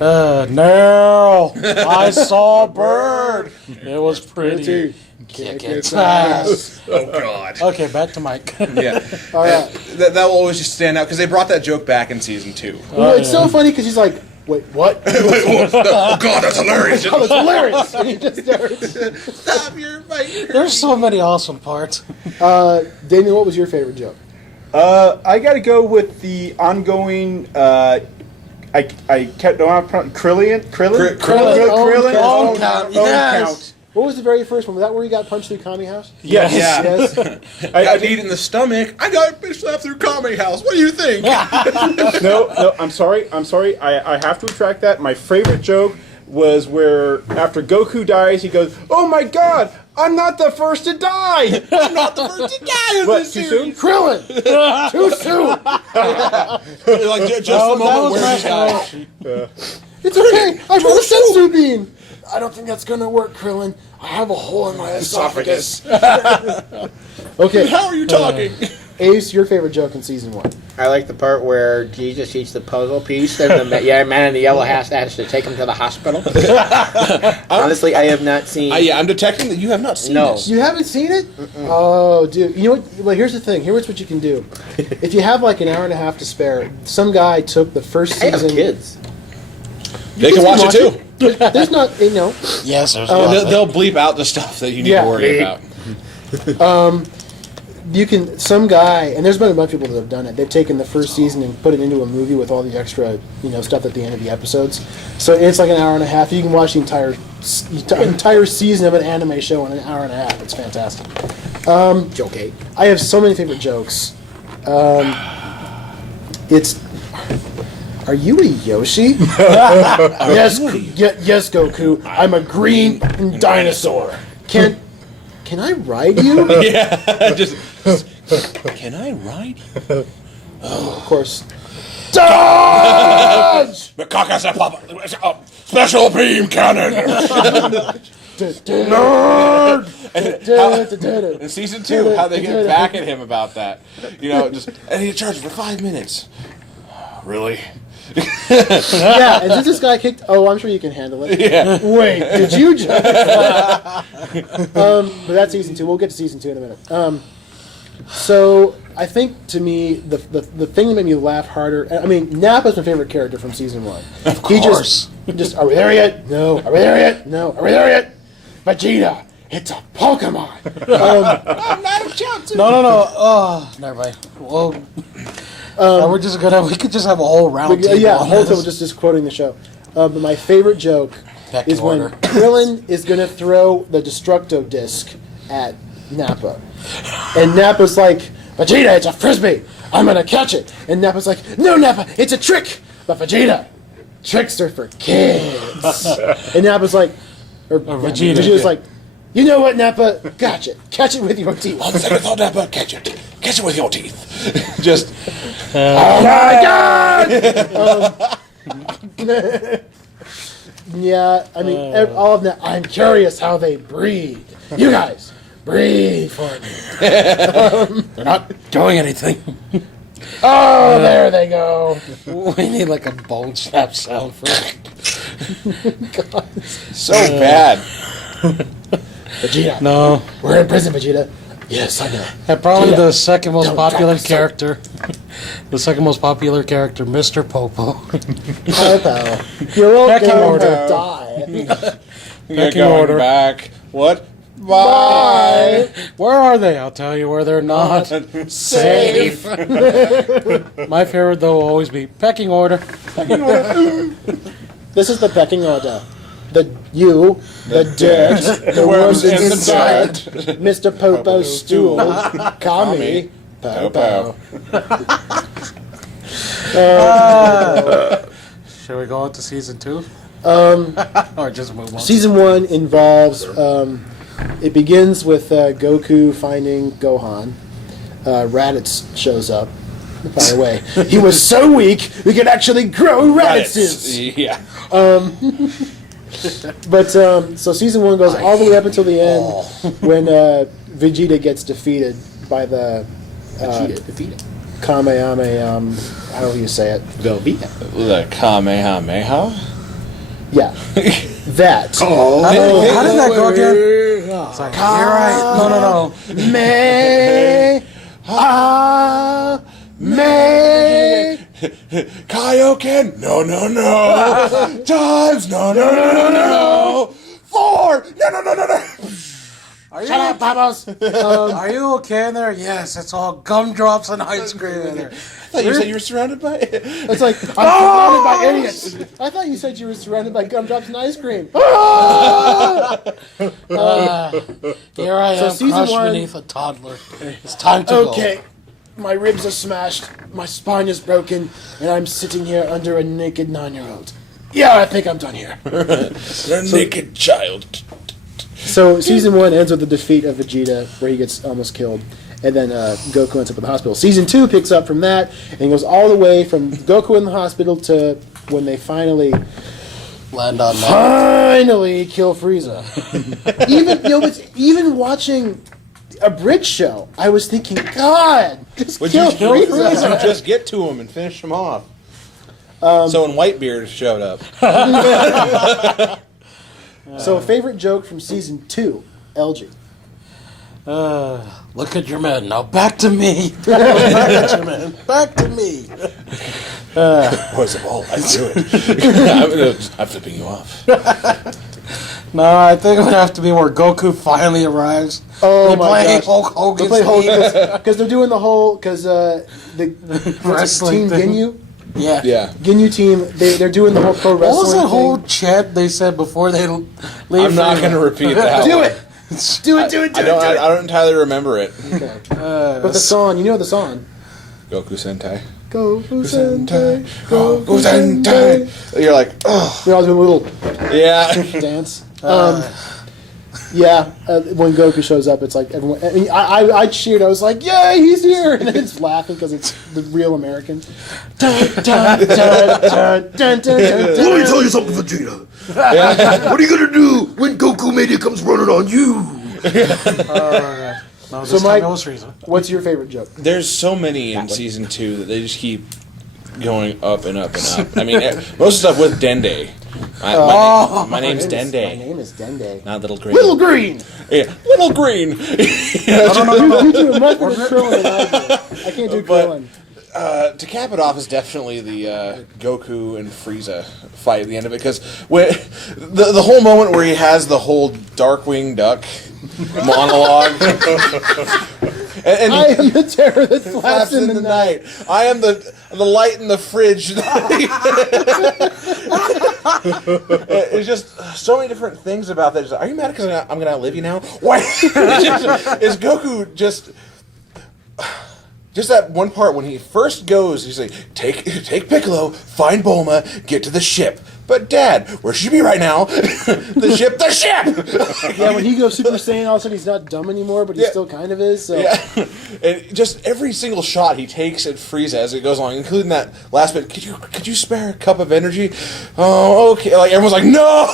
No, I saw a bird. It was pretty. Kick its ass. Oh God. Okay, back to Mike. Yeah. All right. That will always just stand out because they brought that joke back in season 2. Well, it's so funny because he's like, wait, what? Oh God, that's hilarious! Oh, it's hilarious. And he just starts. Stop your fight. There's so many awesome parts. Damien, what was your favorite joke? I got to go with the ongoing. I kept don't want to pronounce Krillin. Krillin. Own count. Yes. What was the very first one? Was that where he got punched through Kami House? Yes. Yeah. Yes. I got kneed in the stomach. I got bitch slapped through Kami House. What do you think? No, I'm sorry. I have to retract that. My favorite joke was where after Goku dies, he goes, "Oh my God, I'm not the first to die." I'm not the first to die in What, this too series. Krillin! Too soon! Like just Oh, the that moment was where my he died. It's okay! I brought a sensu bean! I don't think that's gonna work, Krillin. I have a hole in my esophagus. Okay, How are you talking? Ace, your favorite joke in season 1? I like the part where Jesus eats the puzzle piece and the man in the yellow hat has to take him to the hospital. Honestly, I have not seen. Yeah, I'm detecting that you have not seen No. this. You haven't seen it? Oh, dude. You know what? Well, here's the thing. Here's what you can do. If you have like an hour and a half to spare, some guy took the first I have season. kids. They can watch it too. There's not, Yes, there's They'll bleep out the stuff that you need Yeah. to worry about. you can, some guy, and there's been a bunch of people that have done it. They've taken the first season and put it into a movie with all the extra, stuff at the end of the episodes. So it's like an hour and a half. You can watch the entire season of an anime show in an hour and a half. It's fantastic. Joke 8. I have so many favorite jokes. Are you a Yoshi? Yes, Goku. I'm a green dinosaur. Can I ride you? Yeah, just. Can I ride? Of course. Dodge! Special beam cannon. In season 2, how they get back at him about that, and he charged for 5 minutes. Really? Yeah, and since this guy kicked, I'm sure you can handle it. Yeah. Wait, did you just? But that's season 2. We'll get to season 2 in a minute. So I think to me the thing that made me laugh harder. I mean, Nappa's my favorite character from season 1. Of course. He just are we there yet? No. Are we there yet? No. Are we there yet? Vegeta, it's a Pokemon. I'm not a champ. No. Oh, never mind. Well, we could just have a whole round table. Yeah, a on whole this. table just quoting the show. But my favorite joke Pecking is when order. Krillin is going to throw the Destructo disc at Nappa. And Nappa's like, Vegeta, it's a frisbee. I'm going to catch it. And Nappa's like, no, Nappa, it's a trick. But Vegeta, tricks are for kids. And Nappa's like, Vegeta's like, you know what, Nappa? Gotcha. Catch it with your teeth. On second thought, Nappa, catch it. Catch it with your teeth. Just. Oh my God! Yeah, I mean, all of that. I'm curious how they breathe. You guys, breathe for me. They're not doing anything. Oh, there they go. We need like a bone snap sound for it. So bad. Vegeta, No. we're in prison, Vegeta. Yes, I know. And probably the second most Don't popular drop the character. The second most popular character, Mr. Popo. Popo, you're all Pecking going order. to die. We got Pecking going order. back. What? Bye. Where are they? I'll tell you where they're not. Safe. My favorite, though, will always be pecking order. This is the pecking order. The dirt, the worms inside, Mr. Popo's stool, Kami, Popo. Shall we go on to season 2? Or just move on? Season 1 involves, it begins with Goku finding Gohan. Raditz shows up. By the way, he was so weak, we could actually grow Raditzes! Yeah. But, so season 1 goes all the way up until the end, when Vegeta gets defeated by the Kamehameha, how do you say it? Velveeta. The Kamehameha. Yeah. That. How did that go again? Ka. It's like, you're right. No. May May Kaioken. No. Times. No. 4. No. Shut up, Pabos. Are you okay in there? Yes, it's all gumdrops and ice cream in there. I thought you said you were surrounded by. It's like, I'm surrounded by idiots. I thought you said you were surrounded by gumdrops and ice cream. Here I So am, season crushed 1 beneath a toddler. It's time to go. Okay, my ribs are smashed, my spine is broken, and I'm sitting here under a naked 9-year-old. Yeah, I think I'm done here. The naked child. So season 1 ends with the defeat of Vegeta, where he gets almost killed, and then Goku ends up in the hospital. Season 2 picks up from that and goes all the way from Goku in the hospital to when they finally Land on that. finally kill Frieza. Even watching a bridge show, I was thinking, God, just Would kill you kill Frieza. Frieza? Just get to him and finish him off. So when Whitebeard showed up, So favorite joke from season 2, LG. Look at your man. Now back to me. Look at your man. Back to me. boys of all, I do it. I'm flipping you off. No, I think it would have to be where Goku finally arrives. Oh they my play gosh. Hulk They Hogan's play Hulk theme. because they're doing the whole the Wrestling team thing. Ginyu. Yeah. Yeah. Ginyu team, they're doing the whole pro What wrestling was that whole thing. chant they said before they leave? I'm not going to repeat that. Do it! Do it, do it, do I it, don't. do it. I don't entirely remember it. But the song, you know the song. Goku Sentai. Goku Sentai, Goku Goku Sentai. Sentai. You're like, oh, We all do a little yeah. dance. When Goku shows up, it's like everyone. I mean, I cheered. I was like, "Yay, he's here!" And then it's laughing because it's the real American. Let me tell you something, Vegeta. What are you gonna do when Goku Mania comes running on you? No, So this Mike- time it was Frieza. What's your favorite joke? There's so many in season 2 that they just keep going up and up and up. I mean, most of the stuff with Dende. My name's My Dende, name is Dende. not Little Green. Little Green. Yeah, Little Green. You do a much better Krillin than I do. I can't do Krillin. To cap it off is definitely the Goku and Frieza fight at the end of it, because the whole moment where he has the whole Darkwing Duck monologue. and I am the terror that flaps in the night. I am the light in the fridge. It's just so many different things about that. Just, are you mad because I'm going to outlive you now? Why? Is Goku just that one part when he first goes, he's like, take Piccolo, find Bulma, get to the ship. But Dad, where should you be right now? The ship! Yeah, when he goes Super Saiyan, all of a sudden he's not dumb anymore, but he still kind of is. So. Yeah, and just every single shot he takes at Frieza as it goes along, including that last bit. Could you spare a cup of energy? Oh, okay. Like everyone's like, no,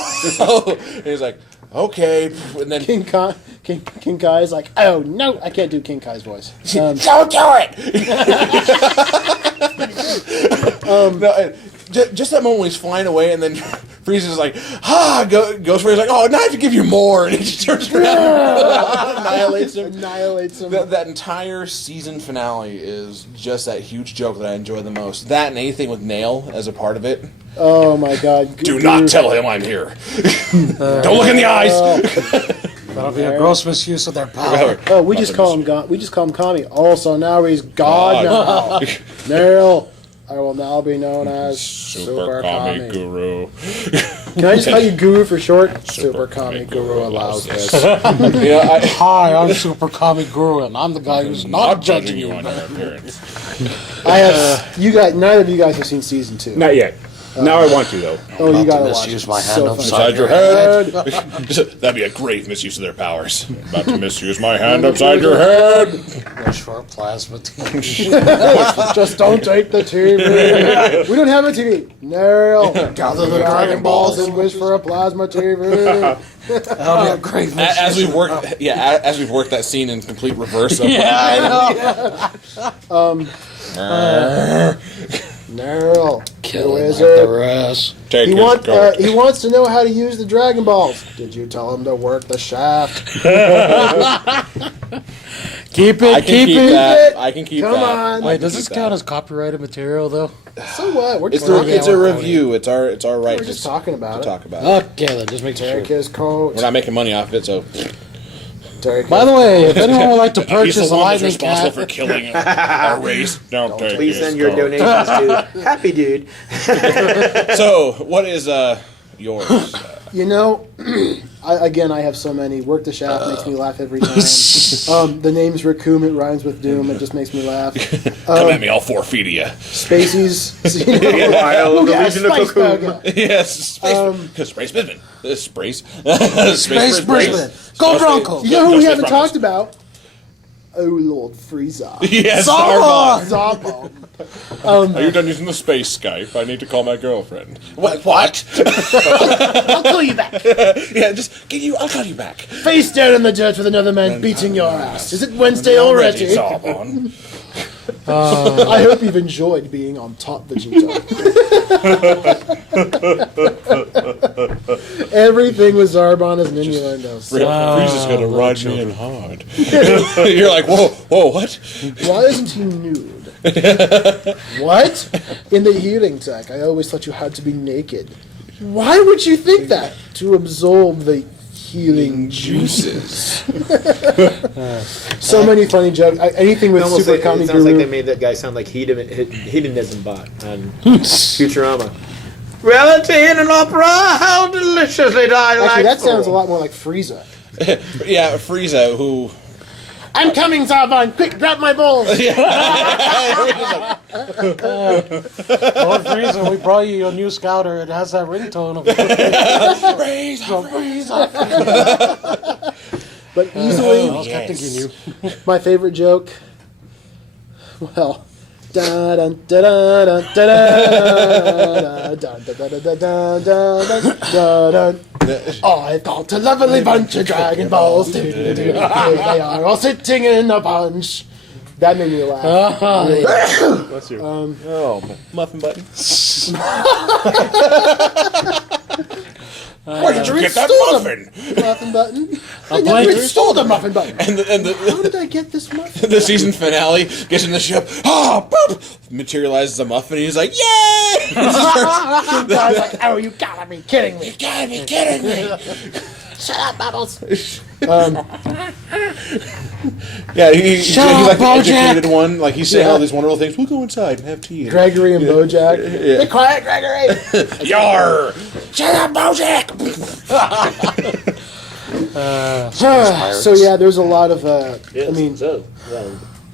and he's like, okay, and then King Kai's like, oh no, I can't do King Kai's voice. don't do it. No, just that moment when he's flying away, and then Frieza's like, Ghost Rider's like, oh, now I have to give you more, and he just turns around and Annihilates him. That entire season finale is just that huge joke that I enjoy the most. That and anything with Nail as a part of it. Oh my God! Do not tell him I'm here. Don't look in the eyes. That'll be a gross misuse of their power. Oh, we just call him God. We just call him Kami. Also, now he's God now. Nail. I will now be known as Super Kami. Guru. Can I just call you Guru for short? Super Kami Guru allows this. Hi, I'm Super Kami Guru, and I'm the guy who's not judging you. on your appearance. I have you guys. Neither of you guys have seen season 2. Not yet. Now I want to though. Oh, you About to gotta watch misuse it. my It's hand so upside funny. Your head. That'd be a great misuse of their powers. About to misuse my hand upside your head. Wish for a plasma team. Just don't take the TV. We don't have a TV. Nail. Gather the Dragon Balls and wish for a plasma TV. That'll be a great misuse. As we've worked, as we've worked that scene in complete reverse. Of Nail. Kill The it like wizard. the rest. Take He his goat. he wants to know how to use the Dragon Balls. Did you tell him to work the shaft? Keep I it, can keep it. that. I can keep Come that. on. I Wait, can does keep this that. count as copyrighted material though? So what? We're It's just, it's a review. It's our right we're to just talking about to it. talk about it. Okay, then just make sure. Take his coat. We're not making money off it, so Take By his- the way, if anyone would like to purchase he's a the one that's lightning responsible cat, for killing our race. Don't take Please his send your goat. donations to Happy Dude. So, what is yours? You know, I have so many. Work the shaft makes me laugh every time. The name's Raccoon. It rhymes with Doom. It just makes me laugh. Come at me, all 4 feet of you. Spaceys. You know, Wild yeah, illusion of Spice cocoon. Burger. Yes, Space Brisbane. Space. Space Brisbane. Go Broncos. You know who No, we Space haven't Broncos. talked about? Oh Lord, Frieza. Yes, Zarbon. Zarbon. Are you done using the space Skype? I need to call my girlfriend. What? I'll call you back. Yeah, just get you. I'll call you back. Face down in the dirt with another man beating your ass. Is it Wednesday already? Zarbon. I hope you've enjoyed being on top, Vegeta. Everything with Zarbon is an innuendo. Frieza's gonna ride me in hard. You're like, whoa, what? Why isn't he nude? What? In the healing tech, I always thought you had to be naked. Why would you think that? To absorb the healing juices. So many funny jokes. Anything with Almost Super like, Kami it sounds like Guru. they made that guy sound like hedonism bot on Futurama. Reality in an opera, how deliciously delightful. Actually, that sounds a lot more like Frieza. Yeah, Frieza, who. I'm coming, Zarbon! Quick, grab my balls! Lord Frieza, we brought you your new scouter. It has that ringtone of But easily, I was thinking you. my favorite joke. Well, da da da da da da da da da da da da da. I got a lovely bunch of Dragon Balls. Here they are all sitting in a bunch. That made me laugh. What's your Muffin button. Where did you get that muffin? Muffin button. I never stole the muffin button. And How did I get this muffin? the season finale gets in the ship. Oh, boop! Materializes a muffin. And he's like, "Yay!" Guy's like, oh, you gotta be kidding me. You gotta be kidding me! Shut up, Bubbles. Yeah, he's like the Bojack. educated one. Like he's saying Yeah. all these wonderful things. We'll go inside and have tea. Gregory and Bojack. Be quiet, Gregory. Yar! Shut up, Bojack! So yeah, there's a lot of. I mean,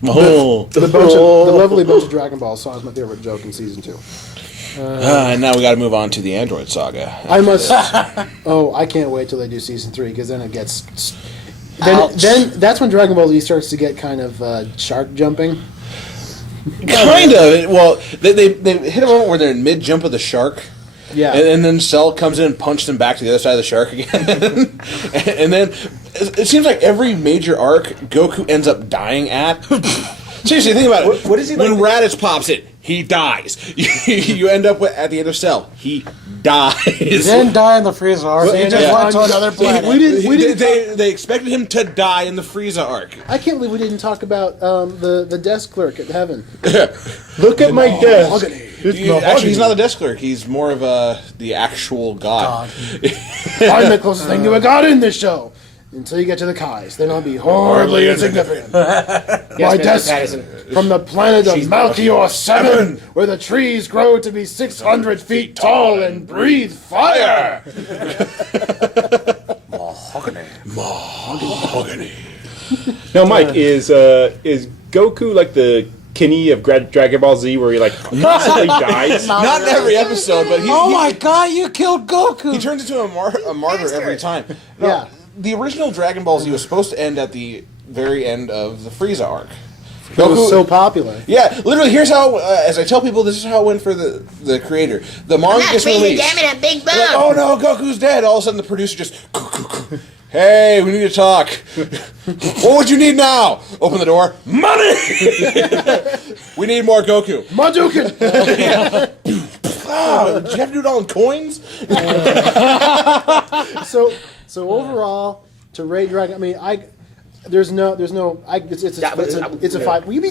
Oh. the lovely bunch of Dragon Ball song is my favorite joke in season 2. And now we got to move on to the Android saga. I must. Oh, I can't wait till they do season 3 because then it gets. Then that's when Dragon Ball Z starts to get kind of shark jumping. Kind of. Well, they hit a moment where they're in mid jump of the shark. Yeah. And then Cell comes in and punches him back to the other side of the shark again. And then it seems like every major arc Goku ends up dying at. Seriously, think about it. What is he like? When Raditz pops it, he dies. You end up at the end of Cell, he dies. He didn't die in the Frieza arc. He just Yeah. went to another planet. We didn't. They expected him to die in the Frieza arc. I can't believe we didn't talk about the desk clerk at Heaven. Look at my desk. Actually, he's not a desk clerk. He's more of the actual god. I'm the closest thing to a god in this show. Until you get to the Kais, then I'll be horribly insignificant. My desk from the planet of Malchior 7, where the trees grow to be 600 feet tall and breathe fire. Mahogany. Now, Mike, is Goku like the Kenny of Dragon Ball Z, where he like constantly dies? Not in every episode, but Oh my god, you killed Goku! he turns into a martyr every time. No, Yeah. The original Dragon Ball Z was supposed to end at the very end of the Frieza arc. It was so popular. Yeah, literally. Here's how. As I tell people, this is how it went for the creator. The manga gets released. Damn it, a big bone. Like, oh no, Goku's dead. All of a sudden, the producer just. Hey, we need to talk. What would you need now? Open the door. Money. We need more Goku. Hadouken! Did you have to do it all in coins? So overall, to rate Dragon, I mean, it's a 5. Will you be?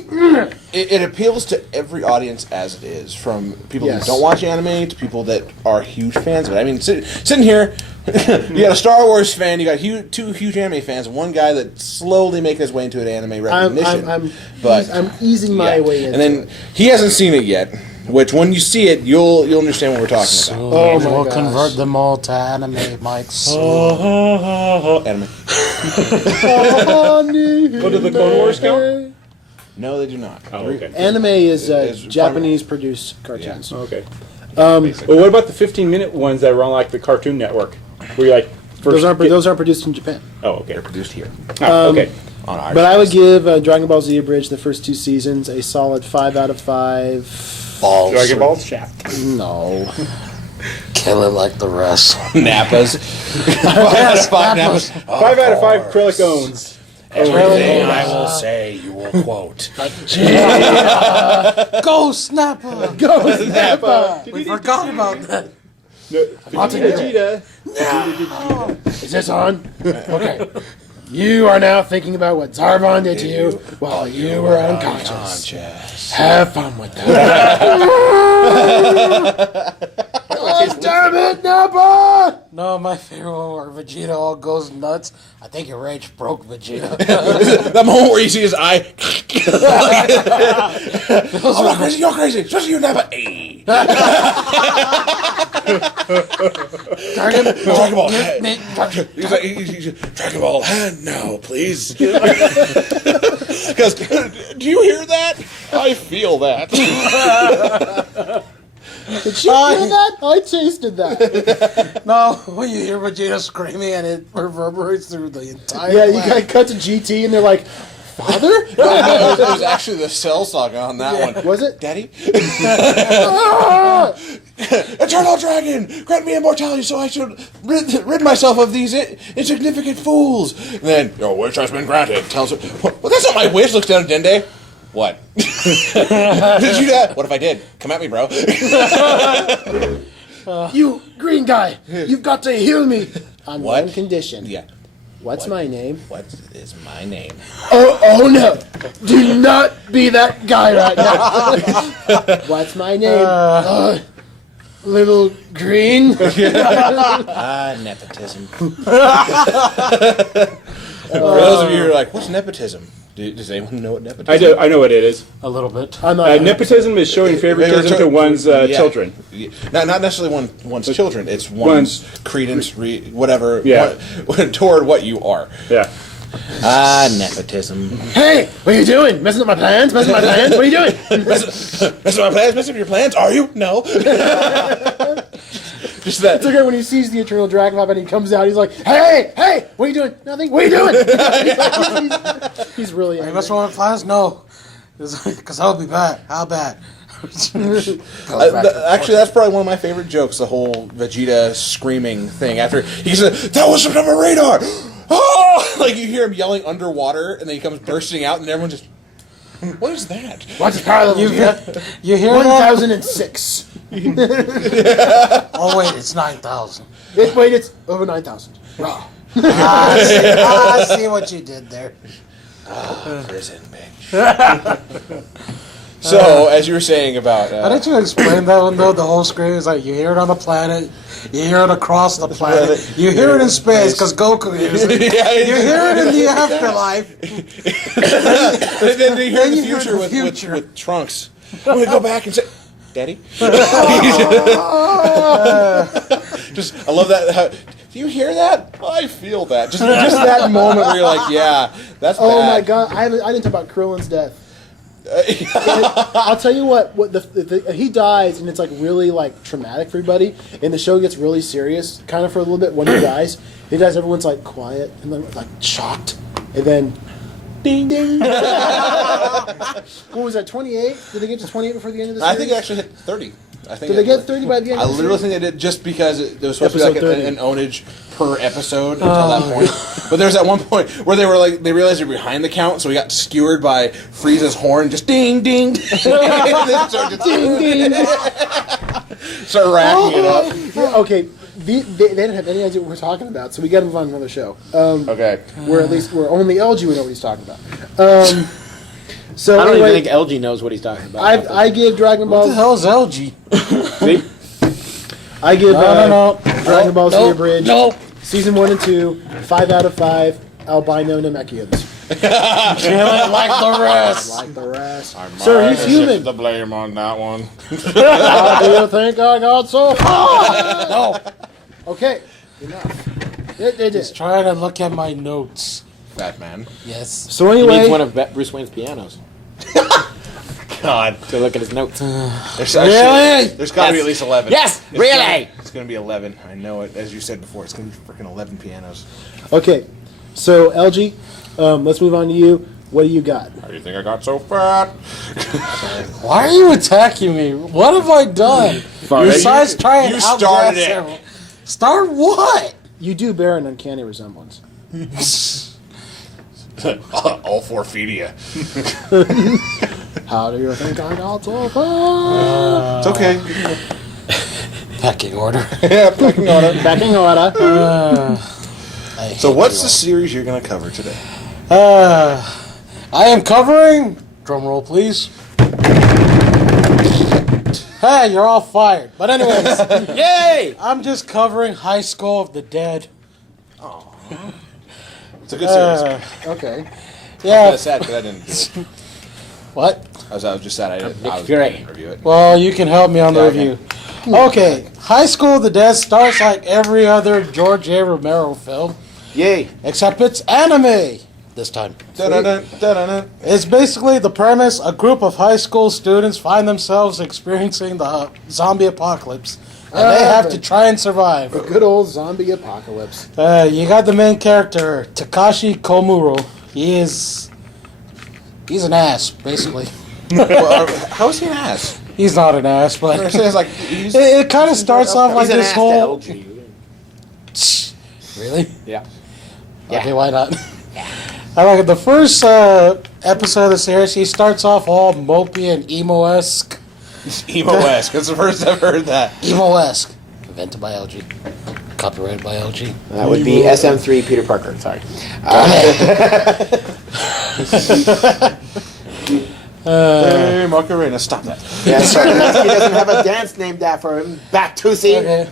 It appeals to every audience as it is, from people Yes. who don't watch anime to people that are huge fans of it. I mean, sitting here, you got a Star Wars fan, you got two huge anime fans, one guy that's slowly making his way into an anime recognition. I'm easing my way in. And then he hasn't seen it yet. Which, when you see it, you'll understand what we're talking about. Oh my we'll gosh. convert them all to anime, Mike. Anime. What do the Clone Wars count? No, they do not. Oh, okay. Anime is Is Japanese produced cartoons. Okay. Well, what about the 15-minute ones that were on like the Cartoon Network? Where you like first Those aren't produced in Japan. Oh, okay. They're produced here. Oh, okay. On our But I would give Dragon Ball Z Abridged the first 2 seasons a solid 5 out of 5. Dragon Ball Shaft. No. Kill it like the rest. Nappas. Yes, Nappas. 5 out of 5 acrylic owns. Everything I will say, you will quote. Go Snapper! Go Snappa! We forgot about that. No, Vegeta. Vegeta. Is this on? Okay. You are now thinking about what Zarbon did to you while you were unconscious. Have fun with that. Oh, damn it, Nappa! No, my favorite one where Vegeta all goes nuts. I think your rage broke Vegeta. That moment where you see his eye. I'm not crazy, you're crazy. Especially you, Nappa. Hey. Dragon Ball. He's like, Dragon Ball hand now, please. Because, do you hear that? I feel that. Did you feel that? I tasted that. No, when you hear Vegeta screaming and it reverberates through the entire Yeah, you planet. got cut to GT and they're like, Father? It was actually the Cell Saga on that one. Was it? Daddy? Ah! Eternal Dragon! Grant me immortality so I should rid myself of these insignificant fools! And then, your wish has been granted. Tells her, well, that's not my wish. Looks down at Dende. What? Did you do that? What if I did? Come at me, bro. You green guy, you've got to heal me. On What? one condition. Yeah. What's my name? What is my name? Oh no! Do not be that guy right now. What's my name? Little Green. Nepotism. For those of you who are like, what's nepotism? Does anyone know what nepotism I do. I know what it is. A little bit. I'm not. Nepotism is showing favoritism to one's children. Yeah. Not necessarily one's children. It's one's credence, whatever, Yeah. toward what you are. Yeah. Nepotism. Hey, what are you doing? Messing up my plans? Messing up my plans? What are you doing? Messing up my plans? Messing up your plans? Are you? No. Just that. It's okay when he sees the Eternal Dragon Pop and he comes out. He's like, "Hey, what are you doing? Nothing. What are you doing?" he's really angry. Mess with my plans? No. Because that would be bad. How bad? Actually, that's probably one of my favorite jokes. The whole Vegeta screaming thing after he said, "That was from a radar." Oh! Like you hear him yelling underwater, and then he comes bursting out, and everyone just, "What is that?" What's his power level? You hear that? 1006. Oh, wait, it's 9,000. Wait, it's over 9,000. Raw. I see what you did there. Prison, bitch. So, as you were saying about, How did you explain that one though? The whole screen is like you hear it on the planet, you hear it across the planet, you hear it in space because Goku hears it. Yeah, You hear it in the afterlife. then you hear Then the you hear future, the future. with Trunks. I'm gonna go back and say, "Daddy." Just, I love that. Do you hear that? I feel that. Just that moment where you're like, yeah, that's Oh bad. my god, I didn't talk about Krillin's death. I'll tell you what he dies and it's like really like traumatic for everybody, and the show gets really serious kind of for a little bit when he dies. Everyone's like quiet and then like shocked, and then ding ding. What was that, 28? Did they get to 28 before the end of the series? I think it actually hit 30. I think Did they get 30 by the end I of the literally series? think they did just because there was supposed to be like Episode 30. an ownage per episode until that point. But there's that one point where they were like, they realized they were behind the count, so we got skewered by Frieza's horn, just ding ding. And then it started to- Ding ding. Start racking it up. Yeah, okay, they didn't have any idea what we're talking about, so we got to move on to another show. Okay. Where only LG would know what he's talking about. So I don't anyway, even think LG knows what he's talking about. I give Dragon What the Ball. hell's LG? See? I give No. Dragon Ball Z No, Abridged no. season 1 and 2 5 out of 5 albino Namekians. Like the rest. Like the rest. Sir, he's human. The blame on that one. How do you think I got so far? No. Okay, enough. They did. Trying to look at my notes. Fat man. Yes. So He anyway, needs one of Bruce Wayne's pianos God. to look at his notes. There's Really? There's got to be at least 11. Yes, It's really? gonna- It's going to be 11. I know it. As you said before, it's going to be freaking 11 pianos. okay. So LG, let's move on to you. What do you got? How do you think I got so fat? Why are you attacking me? What have I done? Besides trying you to started outguess it. everyone. Start what? You do bear an uncanny resemblance. All 4 feet of you. How do you think I got so far? It's okay. Pecking order. Yeah, fucking order. Backing order. So what's the series you're going to cover today? I am covering. Drum roll, please. Hey, you're all fired. But anyways, Yay! I'm just covering High School of the Dead. It's a good series. Okay. Yeah. That's sad because I didn't do it. What? I was just sad I didn't Fury. review it. Well, you can help me on the Yeah, okay. review. Okay, High School of the Dead starts like every other George A. Romero film, Yay! except it's anime this time. Dun-dun-dun, dun-dun-dun. It's basically the premise: a group of high school students find themselves experiencing the zombie apocalypse, and they have to try and survive. Good old zombie apocalypse. You got the main character, Takashi Komuro. He's an ass, basically. Well, how is he an ass? He's not an ass, but It's like he's it kind of starts off like He's an this ass whole. to LG. Really? Yeah. Okay, why not? I like it. The first episode of the series, he starts off all mopey and emo-esque. emo-esque. That's the first I've heard that. Emo-esque. Invented by LG. Copyrighted by LG. That would be SM3 Peter Parker. Sorry. Hey, Macarena, stop that. Yes, sir. He doesn't have a dance named after him. Back Toothy. Okay.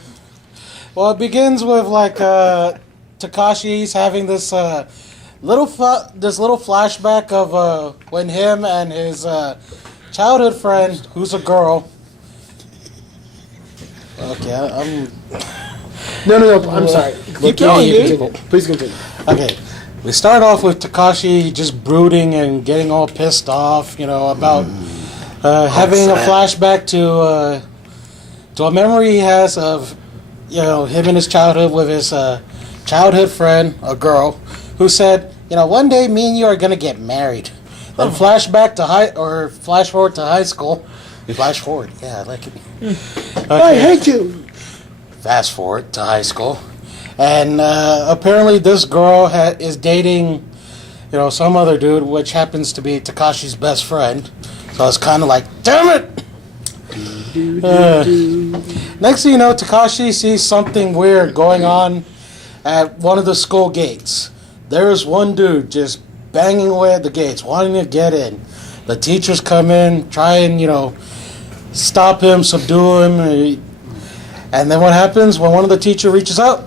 Well, it begins with like Takashi's having this little flashback of when him and his childhood friend, who's a girl. Okay, I'm No. I'm sorry. Keep going, You dude. continue. Please continue. okay. We start off with Takashi just brooding and getting all pissed off, about having a flashback to a memory he has of, him in his childhood with his childhood friend, a girl, who said, one day me and you are gonna get married. Then flash forward to high school. Flash forward, yeah, I like it. I hate you. Fast forward to high school, and apparently this girl is dating, some other dude, which happens to be Takashi's best friend. So it's kind of like, damn it! Next thing you know, Takashi sees something weird going on at one of the school gates. There's one dude just banging away at the gates, wanting to get in. The teachers come in, try and, stop him, subdue him. And then what happens when one of the teachers reaches out?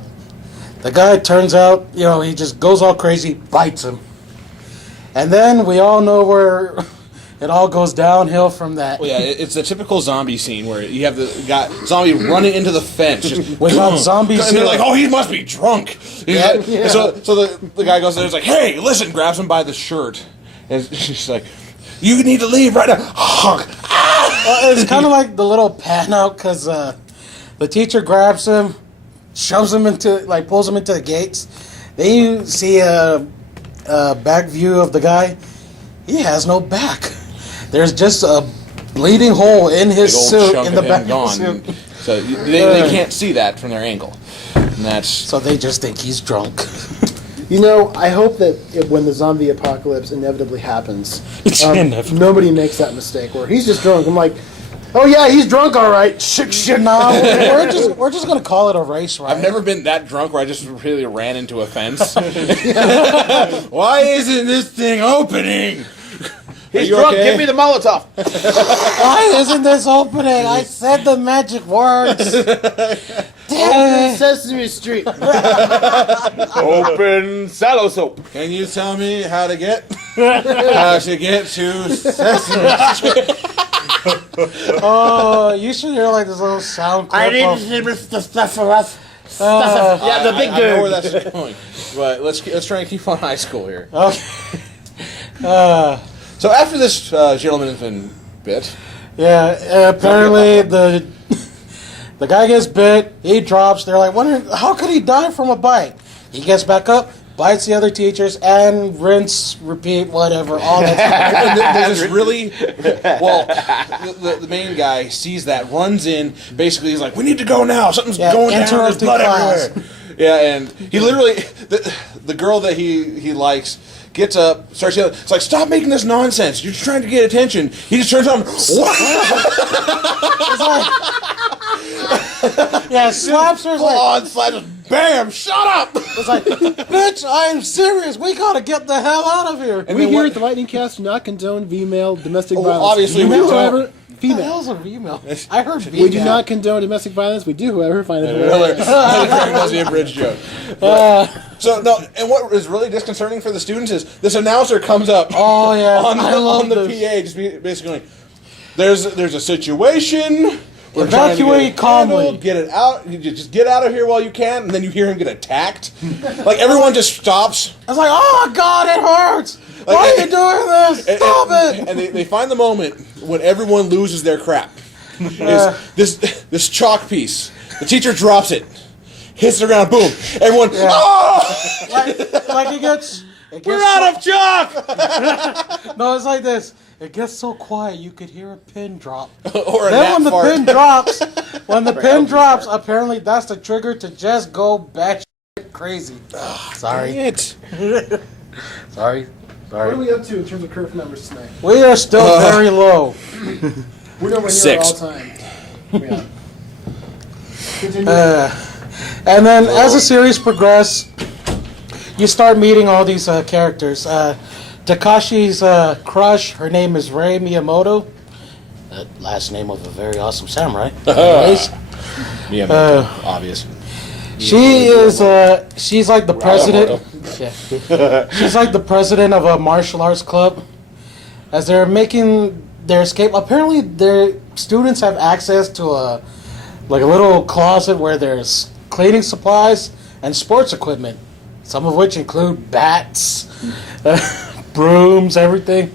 The guy turns out, he just goes all crazy, bites him. And then we all know where it all goes downhill from that. Well, yeah, it's the typical zombie scene where you have the zombie running into the fence. Just, Without zombies, and they're like, oh, he must be drunk. Yeah. So the guy goes there, he's like, hey, listen, grabs him by the shirt. And she's like, you need to leave right now. It's kind of like the little pan out because the teacher grabs him, shoves him pulls him into the gates. Then you see a back view of the guy. He has no back. There's just a bleeding hole in his Big old suit chunk in the of back him of his gone. suit. So they can't see that from their angle. And that's So they just think he's drunk. I hope that when the zombie apocalypse inevitably happens, It's inevitable. nobody makes that mistake where he's just drunk. I'm like, Oh yeah, he's drunk, all right. Shit. No, we're just gonna call it a race ride. I've never been that drunk where I just really ran into a fence. Why isn't this thing opening? He's you drunk. okay? Give me the Molotov. Why isn't this opening? I said the magic words. Damn it. Sesame Street. Open sallow soap. Can you tell me how to get to Sesame Street? Oh, you should hear like this little sound clip of, see Mr. Stephanus. Yeah, the big I know where dude. that's going. But let's try and keep on high school here. Okay. So after this gentleman bit, Yeah, apparently the guy gets bit, he drops, they're like, wondering, how could he die from a bite? He gets back up, bites the other teachers, and rinse, repeat, whatever, all that stuff. there's this really the main guy sees that, runs in, basically he's like, we need to go now, something's Yeah, going down, there's interrupting blood class. everywhere. Yeah, and he literally, the girl that he likes gets up, starts yelling, it's like, stop making this nonsense, you're just trying to get attention. He just turns on, what? Yeah, slaps her, it's like, On, slaps, bam, shut up! it's like, bitch, I am serious, we gotta get the hell out of here. And We then here what- at the Lightning Cast do not condone female domestic Well, violence. obviously we we do, don't. however, What the female. hell's a female? I heard female. We do not condone domestic violence. We do, however, find it Another hilarious. was the abridged joke. So no, and what is really disconcerting for the students is this announcer comes up Oh, yeah, I love on the this. PA, just basically going, there's a situation. We're trying to get Evacuate it calmly. handled, get it out. You just get out of here while you can, and then you hear him get attacked. Like everyone just stops. I was like, oh my god, it hurts! Why are you doing this? Stop it! And they find the moment when everyone loses their crap. Is this chalk piece? The teacher drops it, hits the ground, boom. Everyone, oh! Like it gets We're out of chalk. No, it's like this. It gets so quiet you could hear a pin drop. Or a Then nap when the fart. pin drops, apparently that's the trigger to just go batshit crazy. Sorry. It. Sorry. What are we up to in terms of curve numbers tonight? We are still very low. We're nowhere near 6. all time. Yeah. Continue. And then as the series progresses, you start meeting all these characters. Takashi's crush, her name is Rei Miyamoto. Last name of a very awesome samurai. Anyways, Obvious. she is she's like the president. Yeah. She's like the president of a martial arts club. As they're making their escape, apparently their students have access to a little closet where there's cleaning supplies and sports equipment, some of which include bats, brooms, everything.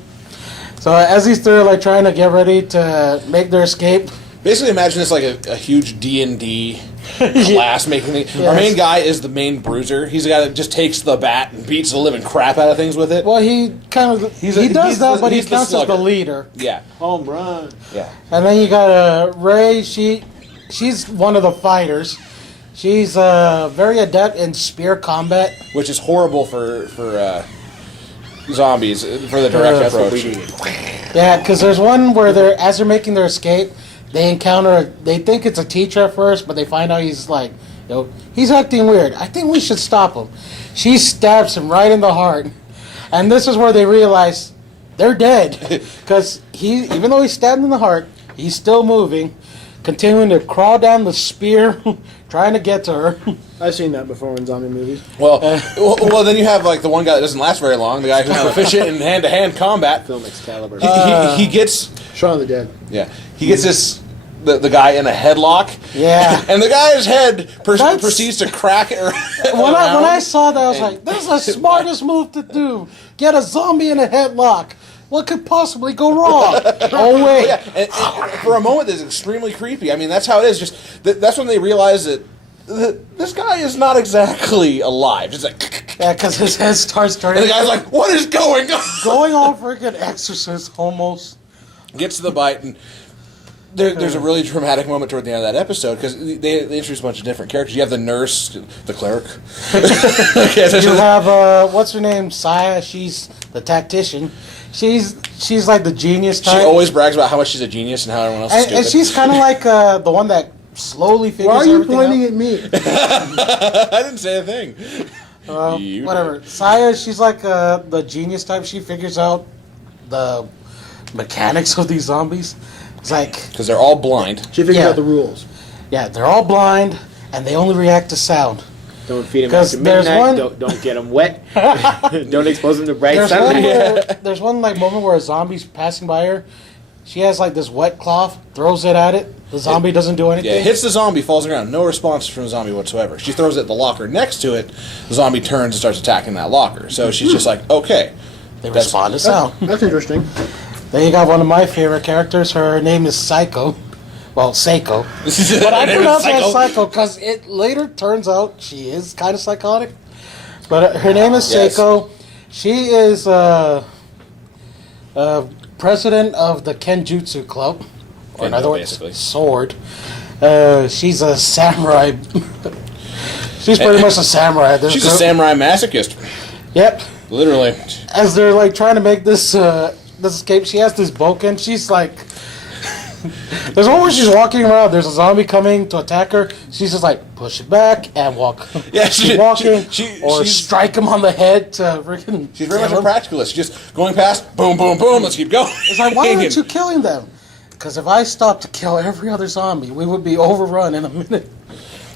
So as these three are like trying to get ready to make their escape, Basically, imagine it's like a huge D&D class making thing. Our main guy is the main bruiser. He's the guy that just takes the bat and beats the living crap out of things with it. well, he kind of He's does that, the- but he he's the counts as the slugger. leader. Yeah. Home run. Yeah. And then you got Ray. She's one of the fighters. She's very adept in spear combat. Which is horrible for zombies, for the direct approach. Yeah, because there's one where as they're making their escape, they think it's a teacher at first, but they find out he's like, he's acting weird. I think we should stop him. She stabs him right in the heart. And this is where they realize they're dead. Because even though he's stabbed in the heart, he's still moving, continuing to crawl down the spear, trying to get to her. I've seen that before in zombie movies. Well, then you have like the one guy that doesn't last very long, the guy who's proficient in hand-to-hand combat. Film Excalibur. He gets Shaun of the Dead. he gets the guy in a headlock. Yeah. And the guy's head That's- proceeds to crack it. When I saw that, I was like, this is the smartest move to do. Get a zombie in a headlock. What could possibly go wrong? Oh, wait. And for a moment, it's extremely creepy. I mean, that's how it is. Just that's when they realize that this guy is not exactly alive. Just like, Yeah, because his head starts and turning. the guy's like, "What is going on?" Going on freaking Exorcist almost. Gets to the bite, and there's a really dramatic moment toward the end of that episode because they introduce a bunch of different characters. You have the nurse, the clerk. You have, what's her name? Saya. She's the tactician. She's like the genius She type. always brags about how much she's a genius and how everyone else is stupid. and she's kind of like the one that slowly figures Why are you everything pointing out. at me? I didn't say a thing. You Whatever. Saya, she's like the genius type. She figures out the mechanics of these zombies. It's like, Because they're all blind. She figured Yeah. out the rules. yeah, they're all blind and they only react to sound. Don't feed them 'Cause after there's midnight. one- Don't get them wet. Don't expose them to bright There's one, sunlight. there's one like moment where a zombie's passing by her. She has like this wet cloth, throws it at it. The zombie doesn't do anything. Yeah, hits the zombie, falls on the ground. No response from the zombie whatsoever. She throws it at the locker next to it. The zombie turns and starts attacking that locker. So she's just like, okay. They respond to sound. That's interesting. Then you got one of my favorite characters. Her name is Psycho. Well, Seiko. But I Her name is pronounce her Psycho. Psycho because it later turns out she is kind of psychotic. But her name is Yes. Seiko. She is president of the Kenjutsu Club. Or in Kendo, other words, basically. sword. She's a samurai. She's pretty much a samurai. This She's a girl- samurai masochist. Yep. Literally. As they're like trying to make this this escape, she has this boken. She's like, there's one where she's walking around. There's a zombie coming to attack her. She's just like push it back and walk. Yeah, Keep walking, or she's strike him on the head to freaking. She's very much kill a him. practicalist. She's just going past, boom, boom, boom, let's keep going. It's like, why aren't you killing them? Because if I stopped to kill every other zombie, we would be overrun in a minute.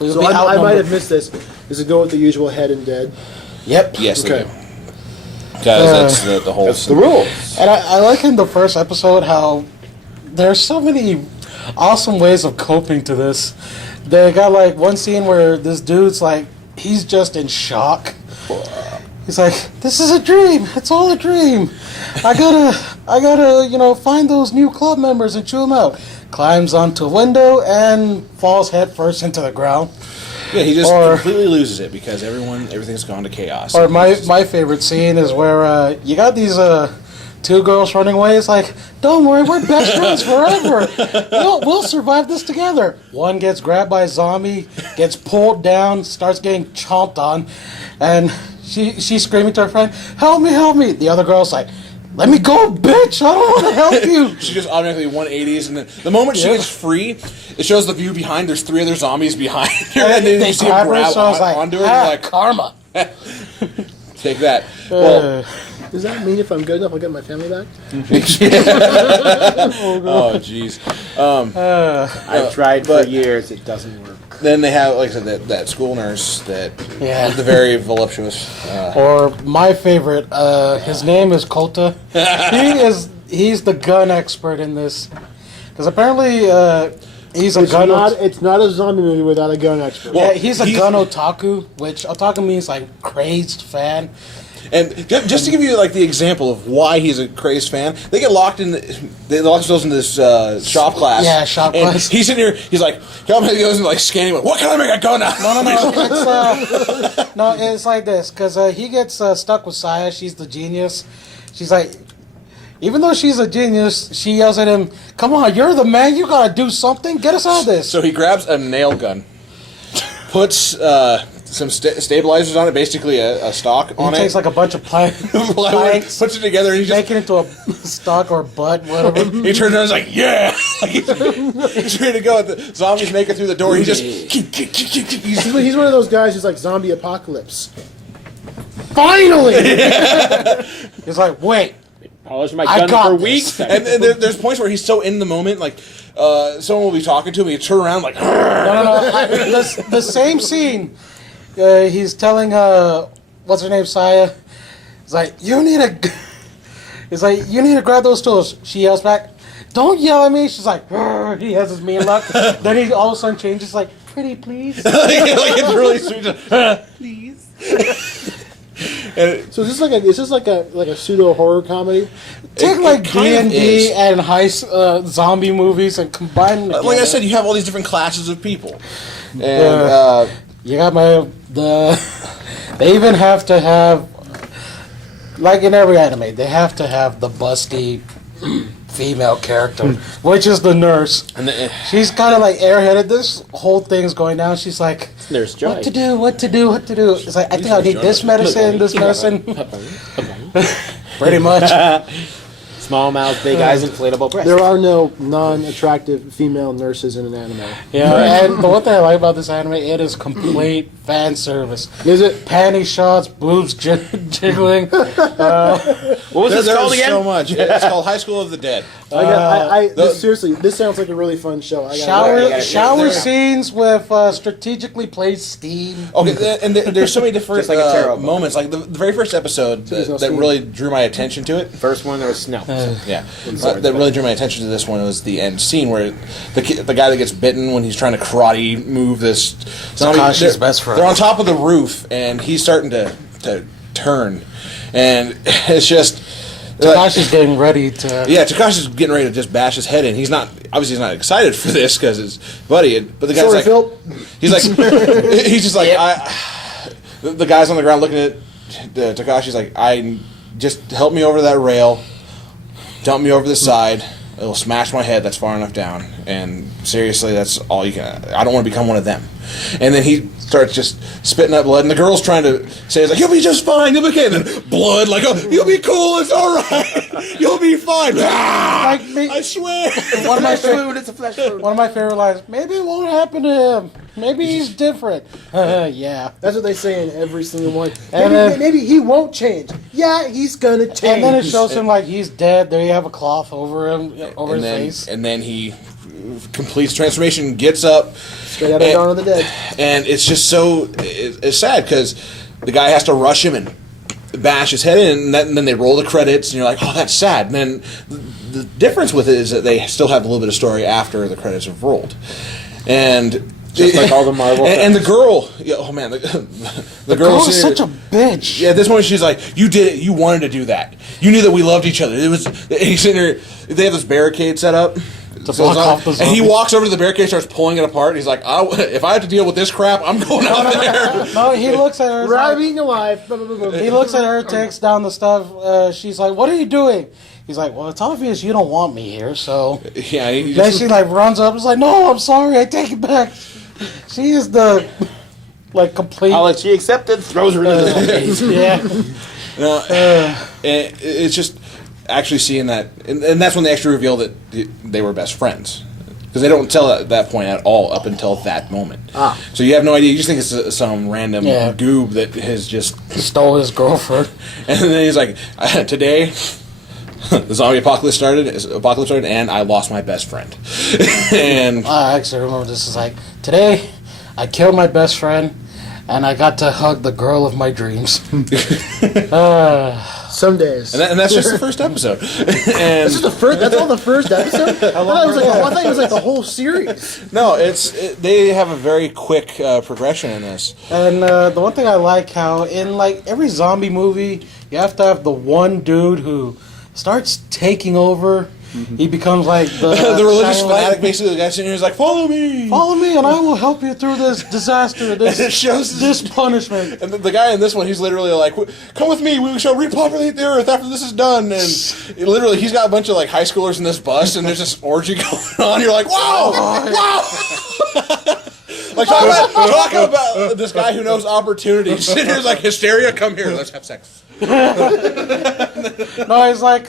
We would So be I might outnumbered. have missed this. Does it go with the usual head and dead? Yep. Yes, Okay. they do. Because that's the whole... That's the rules. And I like in the first episode how there's so many awesome ways of coping to this. They got like one scene where this dude's like, he's just in shock. He's like, this is a dream. It's all a dream. I gotta, find those new club members and chew them out. Climbs onto a window and falls head first into the ground. Yeah, he just Or- completely loses it because everything's gone to chaos. Or my favorite scene is where you got these two girls running away. It's like, don't worry, we're best friends forever. We'll survive this together. One gets grabbed by a zombie, gets pulled down, starts getting chomped on, and she's screaming to her friend, help me, help me. The other girl's like, let me go, bitch, I don't want to help you. She just automatically 180s, and then the moment she gets free, it shows the view behind. There's three other zombies behind her, and then you see him grab so I was like, onto her, and you're like, karma. take that. Well, Does that mean if I'm good enough, I'll get my family back? oh jeez. I've tried for but- years. It doesn't work. Then they have, like I said, that school nurse that Yeah. the very voluptuous. Or my favorite, his name is Kota. He's the gun expert in this, because apparently he's a gun. It's not a zombie movie without a gun expert. Yeah, he's a gun otaku, which otaku means like crazed fan. And just to give you like the example of why he's a crazed fan, they get locked in. They lock themselves in this shop class. Yeah, shop and class. He's in here. He's like, he goes and like scanning. Like, what can I make a gun out? No, it's like this, because he gets stuck with Saya. She's the genius. She's like, even though she's a genius, she yells at him, "Come on, you're the man. You gotta do something. Get us out of this." So he grabs a nail gun, puts some stabilizers on it, basically a stock He on takes it. like a bunch of Plywood, planks, puts it together, and he just make it into a stock or butt, whatever. he turns around and is like, yeah! He's ready to go. The zombies make it through the door. He just He's one of those guys who's like zombie apocalypse. Finally! He's like, wait, Polish my I gun got for this. weeks. and there's points where he's so in the moment, like someone will be talking to him, he turn around like, no. The same scene. He's telling what's her name, Saya. He's like, you need to. He's like, you need to grab those tools. She yells back, "Don't yell at me." She's like, "Rrr." He has his mean look. Then he all of a sudden changes, like, "Pretty, please." like it's really sweet. Please. So is this like a pseudo horror comedy? Take It like kind of D&D is. and zombie movies and combine them Like I together. said, you have all these different classes of people, and You got they even have to have, like in every anime, they have to have the busty female character, which is the nurse. She's kind of like airheaded. This whole thing's going down. She's like, Nurse Joy. what to do. It's like, I think I need this medicine, this medicine. Pretty much. Small mouth, big eyes, inflatable breasts. There are no non-attractive female nurses in an anime. Yeah, and the one thing I like about this anime, it is complete fan service. Is it? Panty shots, boobs jiggling. What was this There's called again? so much. It's called High School of the Dead. Seriously, this sounds like a really fun show. Shower scenes with strategically placed steam. Okay, and there's so many different Just like a tarot book. moments. Like the very first episode there's no that steam. really drew my attention to it. First one, there was snow. Yeah, that really drew my attention to this one was the end scene where the guy that gets bitten when he's trying to karate move this zombie. Takashi's They're- best friend. They're on top of the roof and he's starting to turn, and it's just. Takashi's getting ready to. Yeah, Takashi's getting ready to just bash his head in. He's not excited for this because his buddy. But the guy's Sorry, like, Phil. he's like, he's just like, the guy's on the ground looking at Takashi's like, I just help me over that rail, dump me over the side. It'll smash my head. That's far enough down. And seriously, that's all you can. I don't want to become one of them. And then he starts just spitting up blood. And the girl's trying to say, "It's like you'll be just fine. You'll be okay." And then blood, like, "Oh, you'll be cool. It's all right. You'll be fine." Ah, Like me- I swear. One of my It's a flesh wound. One of my favorite lines. Maybe it won't happen to him. Maybe he's different. Yeah. That's what they say in every single one. And Maybe, then- maybe he won't change. Yeah, he's gonna change. And then it shows him like he's dead. There you have a cloth over him, over his and then, face. and then he completes transformation, gets up, straight out of Dawn of the Dead. and it's just so it's sad because the guy has to rush him and bash his head in, and then they roll the credits, and you're like, oh, that's sad. And then the difference with it is that they still have a little bit of story after the credits have rolled, and Just like all the Marvel and the films. girl, yeah, oh man, the Girl girl is such a bitch. yeah, at this point she's like, "You did it. You wanted to do that. You knew that we loved each other." It was. He's in there. They have this barricade set up. To block off the and he zombies. walks over to the barricade, starts pulling it apart. And he's like, "If I have to deal with this crap, I'm going out there." No, he looks at her. Rather Like, being alive. Blah, blah, blah, blah. he looks at her, takes down the stuff. She's like, "What are you doing?" He's like, "Well, it's obvious you don't want me here." So Yeah, he then just, she like runs up. It's like, "No, I'm sorry. I take it back." She is the like complete. She accepted, throws her into the zombies. Yeah. no, it's just actually seeing that, and that's when they actually reveal that they were best friends. Because they don't tell at that point at all up until that moment. So you have no idea. You just think it's some random Yeah. goob that has just. Stole his girlfriend. And then he's like, "Today, the zombie apocalypse started, and I lost my best friend." And I actually remember this is like, today I killed my best friend and I got to hug the girl of my dreams. Some days. and that's just the first episode. And This is the first. That's all the first episode. I thought it was like the whole series. no, they have a very quick progression in this. And the one thing I like how in like every zombie movie, you have to have the one dude who starts taking over. He becomes like the The religious shining light. fanatic, basically, the guy sitting here is like, "Follow me." Follow me, and I will help you through this disaster, It this shows this punishment. And the guy in this one, he's literally like, "Come with me. We shall repopulate the earth after this is done." And literally, he's got a bunch of like high schoolers in this bus, and there's this orgy going on. You're like, "Wow, wow!" Like talk about this guy who knows opportunities. Sitting here's like, "Hysteria, come here. Let's have sex." No, he's like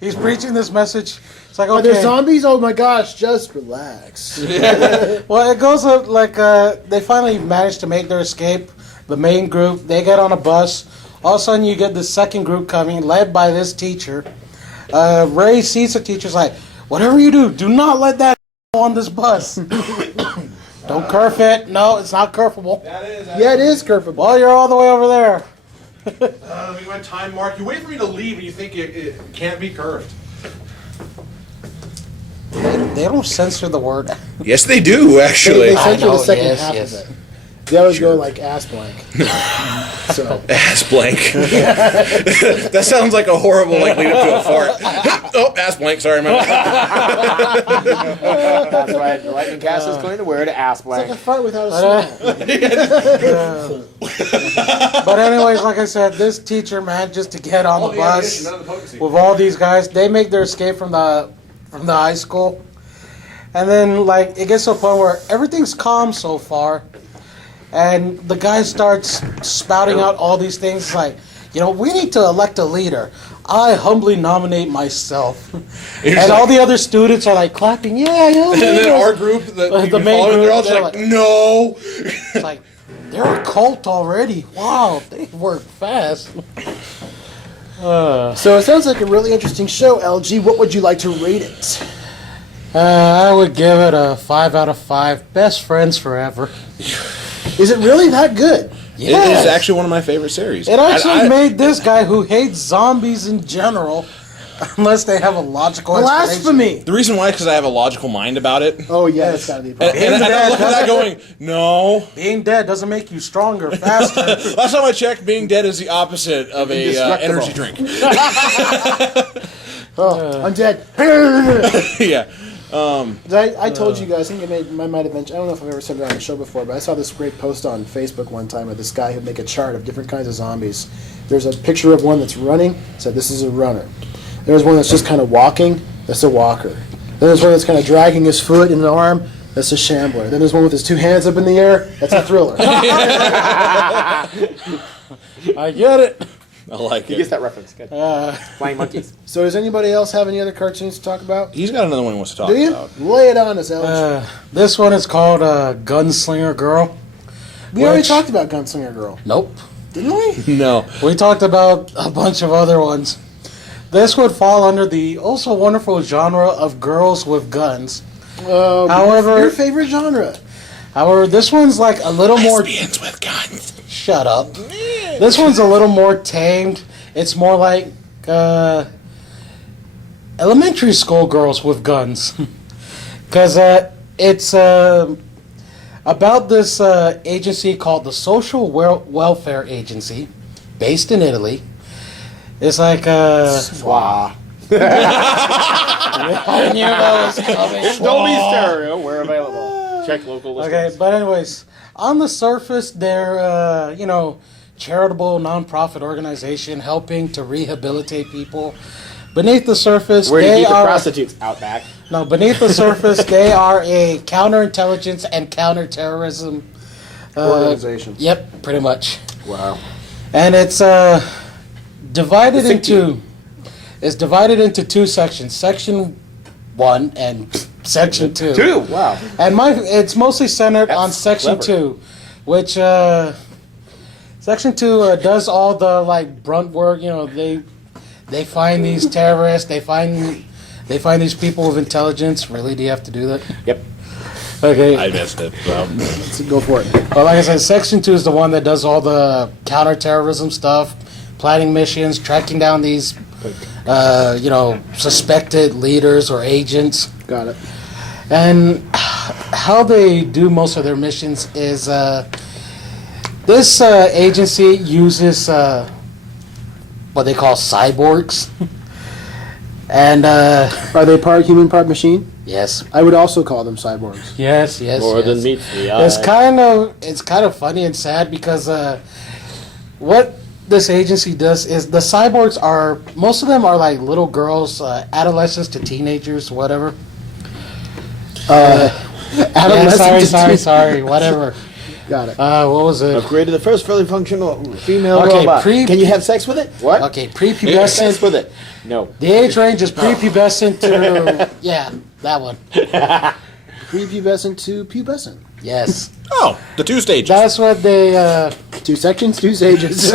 he's preaching this message. It's like, Are there okay, zombies? Oh my gosh! Just relax. well, it goes up like they finally manage to make their escape. The main group, they get on a bus. All of a sudden, you get the second group coming, led by this teacher. Ray sees the teacher's like, "Whatever you do, do not let that on this bus. Don't curve it. No, it's not curvable. Yeah, it is curvable. Well, you're all the way over there." Let me my time mark. You wait for me to leave, and you think it can't be curved. They don't censor the word. Yes, they do actually. They censor know, the second yes, half yes. of it. They always go like ass blank. So Ass blank. That sounds like a horrible like lead up to a fart. Oh, ass blank. Sorry, man. That's why the Lightning Cast is going to wear the ass it's like a blank. fart without a smell. But anyways, like I said, this teacher manages to get on the bus with all these guys. They make their escape from the high school, and then like it gets to a point where everything's calm so far, and the guy starts spouting out all these things like, we need to elect a leader. I humbly nominate myself. And all the other students are like clapping, yeah. And then our group, the main following, they're all group, just they're like, no. It's like, they're a cult already. Wow, they work fast. So it sounds like a really interesting show, LG. What would you like to rate it? I would give it a 5 out of 5. Best friends forever. Is it really that good? It is actually one of my favorite series. It actually made this guy who hates zombies in general, unless they have a logical explanation. Blasphemy! The reason why is because I have a logical mind about it. Oh yeah, that's gotta be a problem. And I look at that going, no. Being dead doesn't make you stronger, faster. Last time I checked, being dead is the opposite of a energy drink. I'm dead. Yeah. I told you guys, I think I might have mentioned, I don't know if I've ever said it on the show before, but I saw this great post on Facebook one time of this guy who'd make a chart of different kinds of zombies. There's a picture of one that's running, said this is a runner. There's one that's just kind of walking, that's a walker. Then there's one that's kind of dragging his foot in an arm, that's a shambler. Then there's one with his two hands up in the air, that's a thriller. I get it. I like He it. gets that reference. Good. Flying monkeys. So does anybody else have any other cartoons to talk about? He's got another one he wants to talk Do you? about. Lay it on us, Alex. This one is called Gunslinger Girl. We already which- talked about Gunslinger Girl, Nope. didn't we? No. We talked about a bunch of other ones. This would fall under the also wonderful genre of girls with guns. However- your favorite genre. However, this one's like a little more... Lesbians with guns. Shut up. This one's a little more tamed. It's more like elementary school girls with guns. Because it's about this agency called the Social Welfare Agency, based in Italy. It's like... Wow. I knew that was coming. Dolby Stereo, we're available. Check local listings. Okay, but anyways, on the surface, they're, charitable nonprofit organization helping to rehabilitate people. Beneath the surface, Where do you they keep the are prostitutes? Out back. no. Beneath the surface, they are a counterintelligence and counterterrorism Organization. Yep, pretty much. Wow. And it's divided The think into it's divided into two sections. Section 1 and Section 2. 2. Wow. And it's mostly centered That's on Section clever. 2, which Section 2 does all the like brunt work. They find these terrorists. They find these people with intelligence. Really, do you have to do that? Yep. Okay. I missed it. So. Let's go for it. Well, like I said, Section 2 is the one that does all the counterterrorism stuff, planning missions, tracking down these, suspected leaders or agents. Got it. And how they do most of their missions is this agency uses what they call cyborgs. And Are they part human, part machine? yes, I would also call them cyborgs. yes. More yes. than meets the eye. It's kind of funny and sad because what this agency does is the cyborgs are most of them are like little girls, adolescents to teenagers, whatever. Adolescent to Sorry, whatever. Got it. What was it? Created the first fully functional female Okay, robot. pre- Can you have sex with it? What? Okay, Sex prepubescent. with it. No. The age range is prepubescent to yeah, that one. Prepubescent to pubescent. Yes, Oh, the 2 stages. that's what they. 2 sections, 2 stages.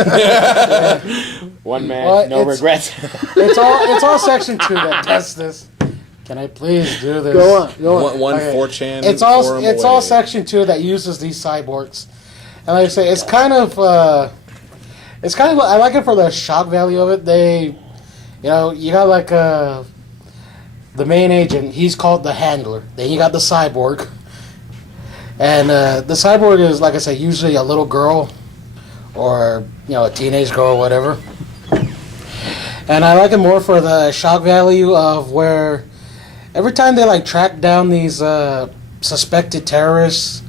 One man, Well, no it's- regrets. It's all Section 2 that does this. Can I please do this? Go on. One Okay. 4chan. It's forum all away. Section 2 that uses these cyborgs, and like I say, it's kind of I like it for the shock value of it. They, you got like the main agent. He's called the Handler. Then you got the cyborg, and the cyborg is, like I say, usually a little girl, or a teenage girl or whatever. And I like it more for the shock value of where every time they like track down these suspected terrorists,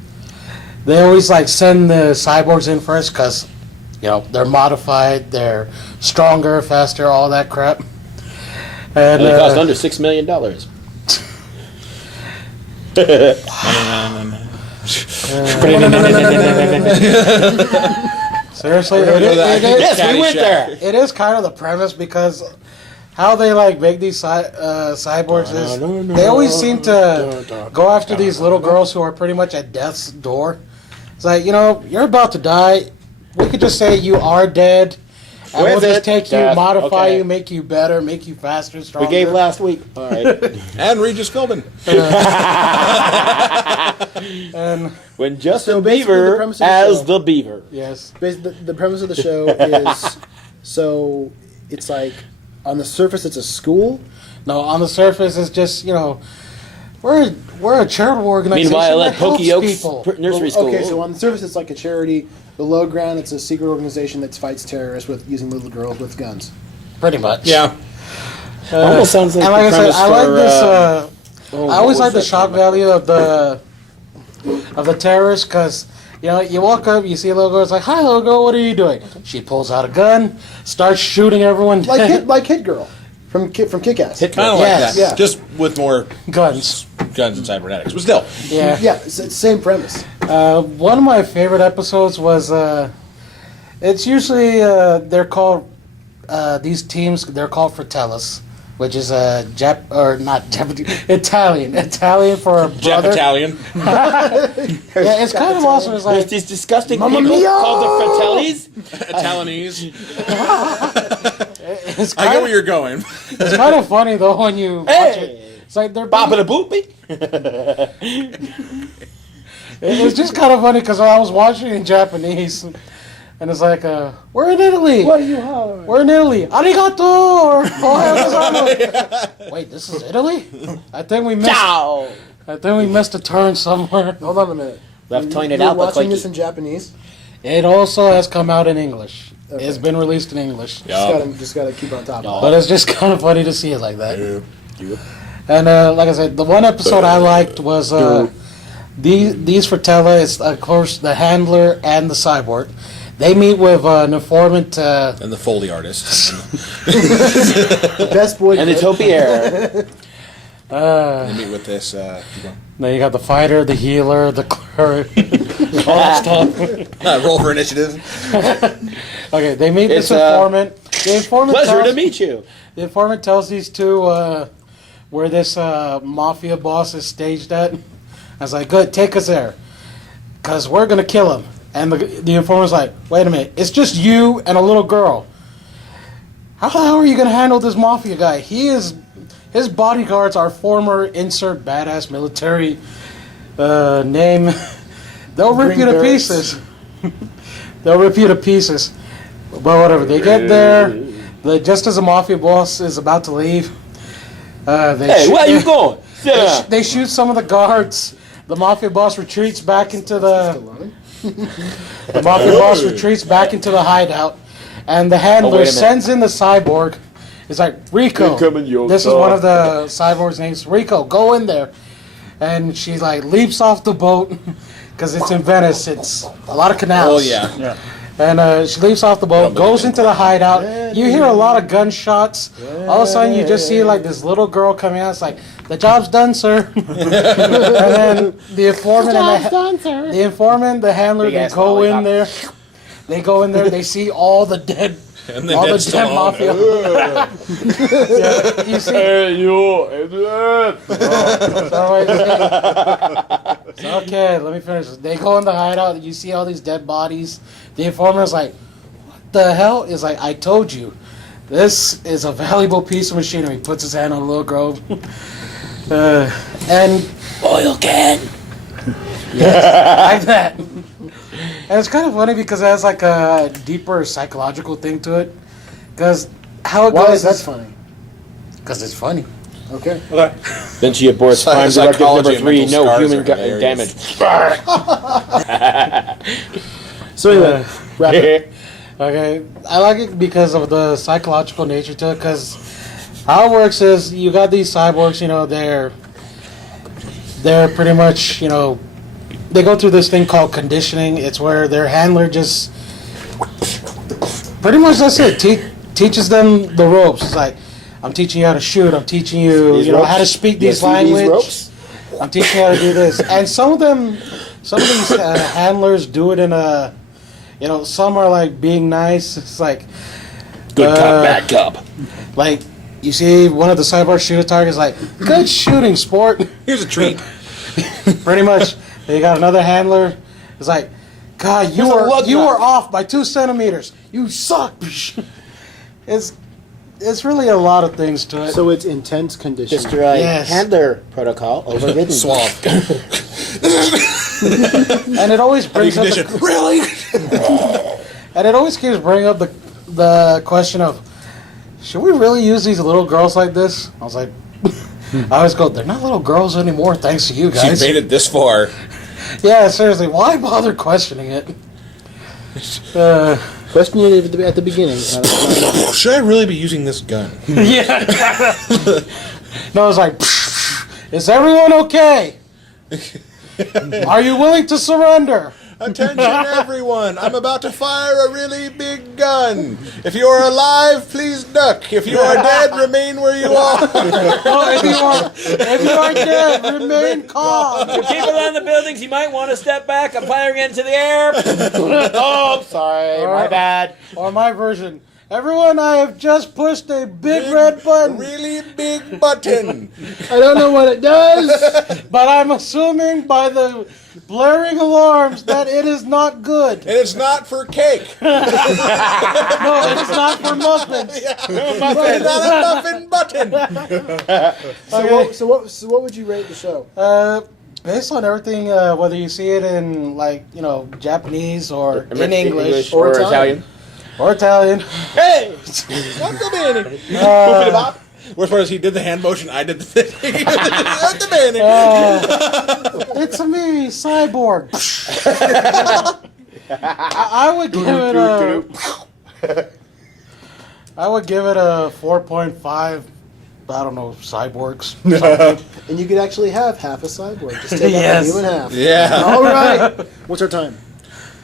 they always like send the cyborgs in first because they're modified, they're stronger, faster, all that crap. And It cost under $6 million. Seriously, Yes, we went there. it is kind of the premise because how they like make these cyborgs is they always seem to go after these little girls who are pretty much at death's door. It's like, you're about to die. We could just say you are dead, and we'll just take you, Death. modify Okay. you, make you better, make you faster, stronger. We gave last week. All right. And Regis Philbin. And When Justin So basically the Bieber premise of the as show- the Beaver. yes, The premise of the show is so it's like on the surface it's a school. no, on the surface it's just we're a charitable organization Meanwhile, that at helps Pokey people. Oaks Nursery School. Okay, so on the surface it's like a charity. Below ground it's a secret organization that fights terrorists with using little girls with guns. Pretty much. Yeah. Almost sounds like And the like I said, premise I like for, this. what I always was like the that shock called? value of the terrorists because you walk up, you see a little girl, it's like, "Hi, little girl, what are you doing?" She pulls out a gun, starts shooting everyone. Like Hit Girl from Kick-Ass. Kind of like Yes. that. Yeah. Just with more guns. guns and cybernetics. But still. Yeah. Yeah, it's the same premise. One of my favorite episodes was it's usually they're called these teams. They're called Fratellas, which is not Japanese, Italian for a Jap brother. Italian. Yeah, it's kind of awesome. It's There's like these disgusting Mamma people mia! called the Fratellis. Italianese. it's I get kind where you're going. it's kind of funny though when you watch it. It's like they're Bop and a boopy. It's just kind of funny because I was watching it in Japanese, and it's like, we're in Italy. What are you hollering? We're in Italy. Arigato. Or Ohayou gozaimasu. Wait, this is Italy? I think we missed. Ciao. I think we missed a turn somewhere. Hold on a minute. Left toilet You're out, but watching this quickie. in Japanese. It also has come out in English. Okay. It's been released in English. Just gotta keep on top of it. But it's just kind of funny to see it like that. And like I said, the one episode I liked was these Fratella is of course the handler and the cyborg. They meet with an informant. And the Foley artist. The best boy. And the topiary. They meet with this. Then you got the fighter, the healer, the cleric, all that stuff. Roll for initiative. Okay, they meet It's, this informant. The informant Pleasure tells, to meet you. The informant tells these two where this mafia boss is staged at. I was like, good, take us there. Because we're going to kill him. And the informant's like, wait a minute, it's just you and a little girl. How the hell are you going to handle this mafia guy? His bodyguards are former insert badass military name. They'll rip you to Barracks. pieces. They'll rip you to pieces. But whatever, they get there. Just as the mafia boss is about to leave, Hey, where you going? Sit down. they shoot some of the guards. The mafia boss retreats back into the hideout, and the handler wait a minute. sends in the cyborg. It's like, Rico. Incoming your This is dog. one of the cyborg's names. Rico, go in there. And she like leaps off the boat because it's in Venice. It's a lot of canals. Oh yeah. And she leaps off the boat, goes into the hideout. You hear a lot of gunshots. All of a sudden, you just see like this little girl coming out. It's like, the job's done, sir. And then the informant the informant, the handler, Big they ass go in lollipop. there. They go in there. They see all the dead. And then All the Ned's dead still mafia. Yeah, you see. Hey, you idiot. So, okay, let me finish. They go in the hideout. You see all these dead bodies. The informant's like, "What the hell?" Is like, "I told you, this is a valuable piece of machinery." He puts his hand on the little girl, and Oil can. like that. And it's kind of funny because it has like a deeper psychological thing to it. Because how it Why goes is that funny? Because it's funny. Okay. Then she aborts crime directive Psychology number and 3, mental no scars human are hilarious. damage. So anyway, wrap it. Okay, I like it because of the psychological nature to it. Because how it works is you got these cyborgs. They're pretty much they go through this thing called conditioning. It's where their handler just pretty much that's it. Teaches them the ropes. It's like, I'm teaching you how to shoot. I'm teaching you how to speak these language. ropes? I'm teaching you how to do this. And some of these handlers do it in a You know, some are like being nice. It's like Good cop, bad cop. like you see one of the cyborg shooter targets like good shooting, sport. Here's a treat. Pretty much. They got another handler. It's like, God, you were off by 2 centimeters. You suck. It's really a lot of things to it. So it's intense conditions. Mr. Yes. Handler protocol overridden. Suave. And it always brings up Really? and it always keeps bringing up the question of, should we really use these little girls like this? I was like, I always go, they're not little girls anymore, thanks to you She guys. made it this far. Yeah, seriously, why bother questioning it? Question it at the beginning. Should I really be using this gun? Yeah. No, it's like, is everyone okay? Are you willing to surrender? Attention, everyone! I'm about to fire a really big gun. If you are alive, please duck. If you are dead, remain where you are. No, if you are dead, remain calm. People on the buildings, you might want to step back. I'm firing into the air. Oh, sorry, my bad. Or my version. Everyone, I have just pushed a big red button, Really big button. I don't know what it does. but I'm assuming by the blaring alarms that it is not good. And it's not for cake. No, it's not for muffins. It's not a muffin button. So what would you rate the show? Based on everything, whether you see it in like Japanese or in English or Italian. or Italian. Hey! Welcome in. Worst part is he did the hand motion, I did the thing. Welcome in. It's me, Cyborg. I would give it a. I would give it a 4.5. I don't know, cyborgs. And you could actually have half a cyborg. Just take Yes. out the human half. Yeah. All right. What's our time?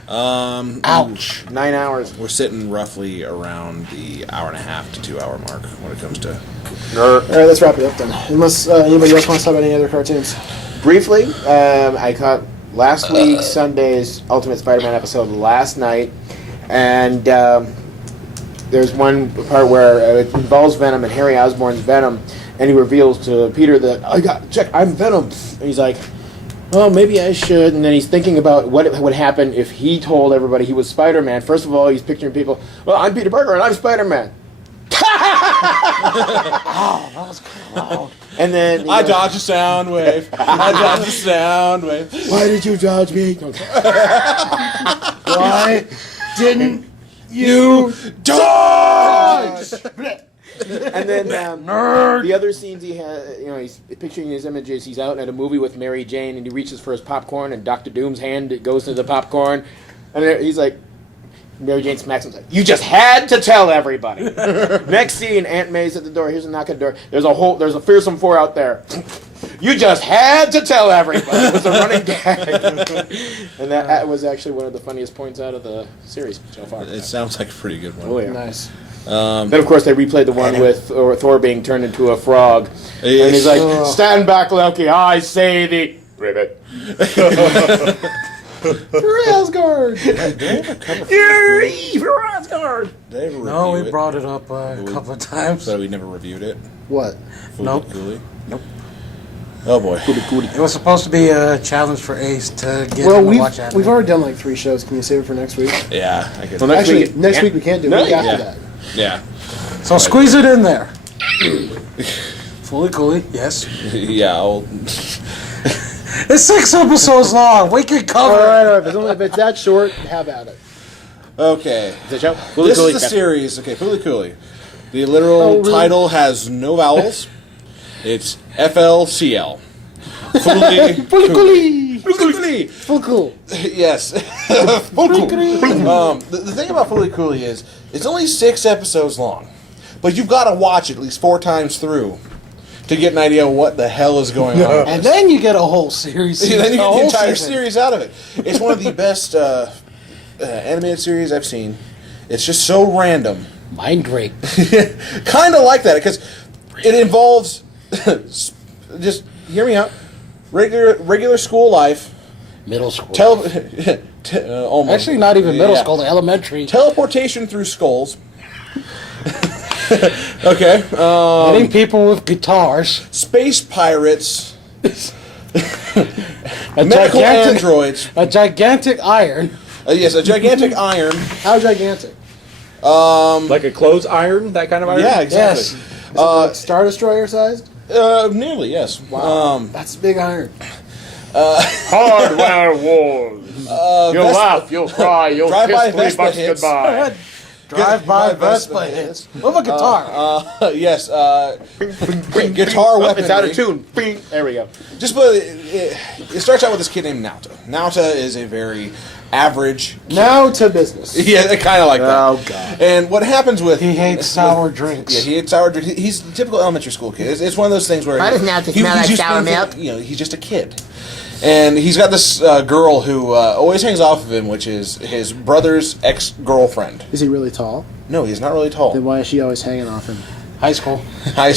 Ouch. 9 hours. We're sitting roughly around the 1.5 to 2 hour mark when it comes to. All right, let's wrap it up then. Unless anybody else wants to talk about any other cartoons. Briefly, I caught last week Sunday's Ultimate Spider-Man episode last night, and there's one part where it involves Venom and Harry Osborn's Venom, and he reveals to Peter that I'm Venom, and he's like, well, maybe I should. And then he's thinking about what would happen if he told everybody he was Spider-Man. First of all, he's picturing people, well, I'm Peter Parker and I'm Spider-Man. Oh, that was kind of loud. And then I dodged a sound wave. why did you dodge me? Why didn't you Dodge! And then the other scenes he has, he's picturing his images. He's out at a movie with Mary Jane, and he reaches for his popcorn, and Dr. Doom's hand goes to the popcorn, and he's like, Mary Jane smacks him, like, you just had to tell everybody. Next scene, Aunt May's at the door. Here's a knock at the door. There's a fearsome four out there. You just had to tell everybody. It was a running gag. And that was actually one of the funniest points out of the series so far. It sounds like a pretty good one. Oh, yeah. Nice. Then, of course, they replayed the one with Thor being turned into a frog. Yes. And he's like, stand back, Loki. I say the ribbit. For Asgard. You're evil, Asgard. Did I ever No, review we it? brought it up a couple of times. So we never reviewed it. What? Nope. Cooley? Nope. Oh boy. It was supposed to be a challenge for Ace to get Well, him to watch anime. we've already done like 3 shows. Can you save it for next week? Yeah, I guess. Well, next Actually, week- next yeah. week we can't do it. No, Week after yeah. that. Yeah. So squeeze it in there. Fully coolly, yes. Yeah. It's 6 episodes long. We can cover All it. right. If it's that short, have at it. Okay. The show? This is the series. Okay, Fooly Cooley. The literal really? title has no vowels. It's FLCL. Fooly Cooley. Fooly Full cool. Yes. Fooly the thing about Fooly Cooley is it's only 6 episodes long, but you've got to watch it at least 4 times through to get an idea of what the hell is going on. with And this. then you get a whole series. See, then you a get the whole entire season. series out of it. It's one of the best animated series I've seen. It's just so random. Mind rape. Kind of like that because it involves just hear me out. Regular school life, Middle school. Almost. Actually, not even middle Yeah. school, elementary. Teleportation through skulls. Okay. Hitting people with guitars. Space pirates. A Medical gigantic, androids. a gigantic iron. Yes, a gigantic iron. How gigantic? Like a clothes iron, that kind of iron? Yeah, exactly. Yes. Star Destroyer sized? Nearly, yes. That's a big iron. Hardware wars. You'll Vespa- laugh, you'll cry, you'll Drive-by kiss 3 bucks Vespa hits. goodbye. Drive-by Vespa Vespa hits. With a guitar. Yes. Guitar weaponry. It's out of tune. Bing. There we go. Just but it starts out with this kid named Nauta. Nauta is a very average. Now to business. Yeah, kind of like that. Oh, God. And what happens with He hates sour drinks. Yeah, he hates sour drinks. He's a typical elementary school kid. It's one of those things where Why does Nauta smell like just sour being- milk? You know, he's just a kid. And he's got this girl who always hangs off of him, which is his brother's ex-girlfriend. Is he really tall? No, he's not really tall. Then why is she always hanging off him? High school. Well,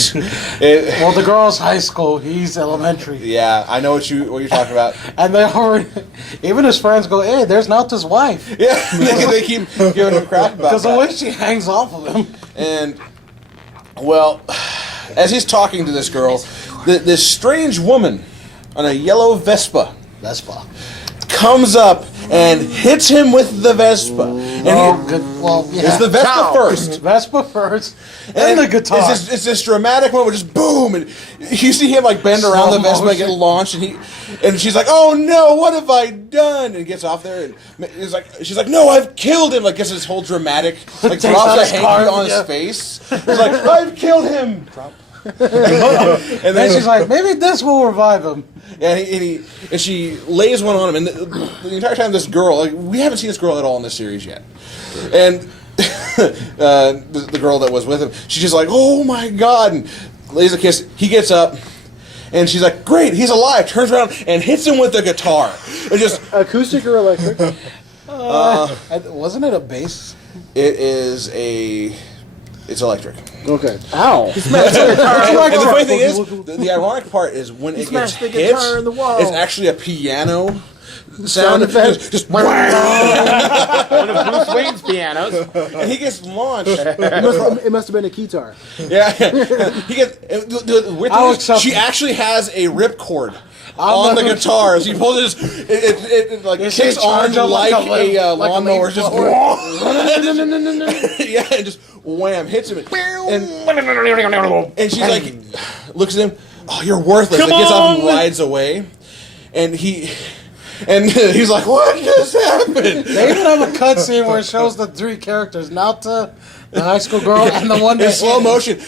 Well, the girl's high school. He's elementary. yeah, I know what you're talking about. And they already, even his friends go, hey, there's Nauta's wife. Yeah, they keep giving him crap about Because the that. way she hangs off of him. And, well, as he's talking to this girl, this strange woman on a yellow Vespa Vespa. comes up and hits him with the Vespa. And Oh, good. Well, yeah. it's the Vespa first. Vespa first. And the guitar. It's this dramatic moment, just boom, and you see him like bend around the Slow Vespa and get motion. launched, and she's like, "Oh no, what have I done?" And he gets off there, and she's like, "No, I've killed him." Like, gets this whole dramatic, like Takes drops out a his hanky car, on yeah. his face. He's like, "I've killed him." and And then she's like, maybe this will revive him. and she lays one on him, and the entire time this girl, like, we haven't seen this girl at all in this series yet, and the girl that was with him, she's just like, oh my god, and lays a kiss. He gets up, and she's like, great, he's alive. Turns around and hits him with the guitar. And just Acoustic or electric? Wasn't it a bass? it's electric. Okay. Ow. And the funny thing is, the ironic part is when it gets smashed the hit, guitar in the wall. it's actually a piano sound effect. just One of Bruce Wayne's pianos. and he gets launched. It must have been a guitar. Yeah, he gets. The weird I'll thing is, accept she it. actually has a ripcord on the guitar. So he pulls it like You kicks see it on charge up like like a a lawnmower, leaf just blower. yeah, and just wham, hits him, and she's like, looks at him. Oh, you're worthless. And gets off and rides away, and he's like, what just happened? They even have a cutscene where it shows the three characters, Nauta, the high school girl, and the one In that slow motion,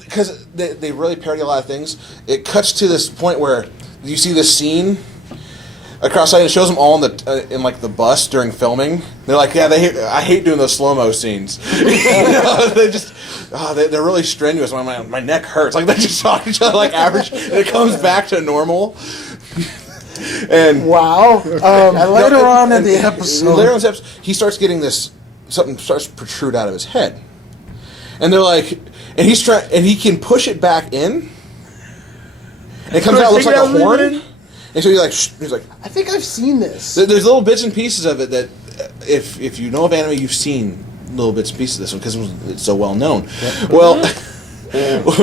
because they really parody a lot of things. It cuts to this point where you see this scene across site. It shows them all in like the bus during filming. They're like, yeah, I hate doing those slow mo scenes. They just they're really strenuous. My neck hurts. Like they just talk to each other like average, and it comes back to normal. And Wow. And later on in the episode, later on in the episode, he starts getting something starts to protrude out of his head, and they're like, and he's trying, and he can push it back in, and it comes out, looks like a horn, and so he's like, I think I've seen this. there's little bits and pieces of it that, if you know of anime, you've seen little bits and pieces of this one because it's so well known. Well,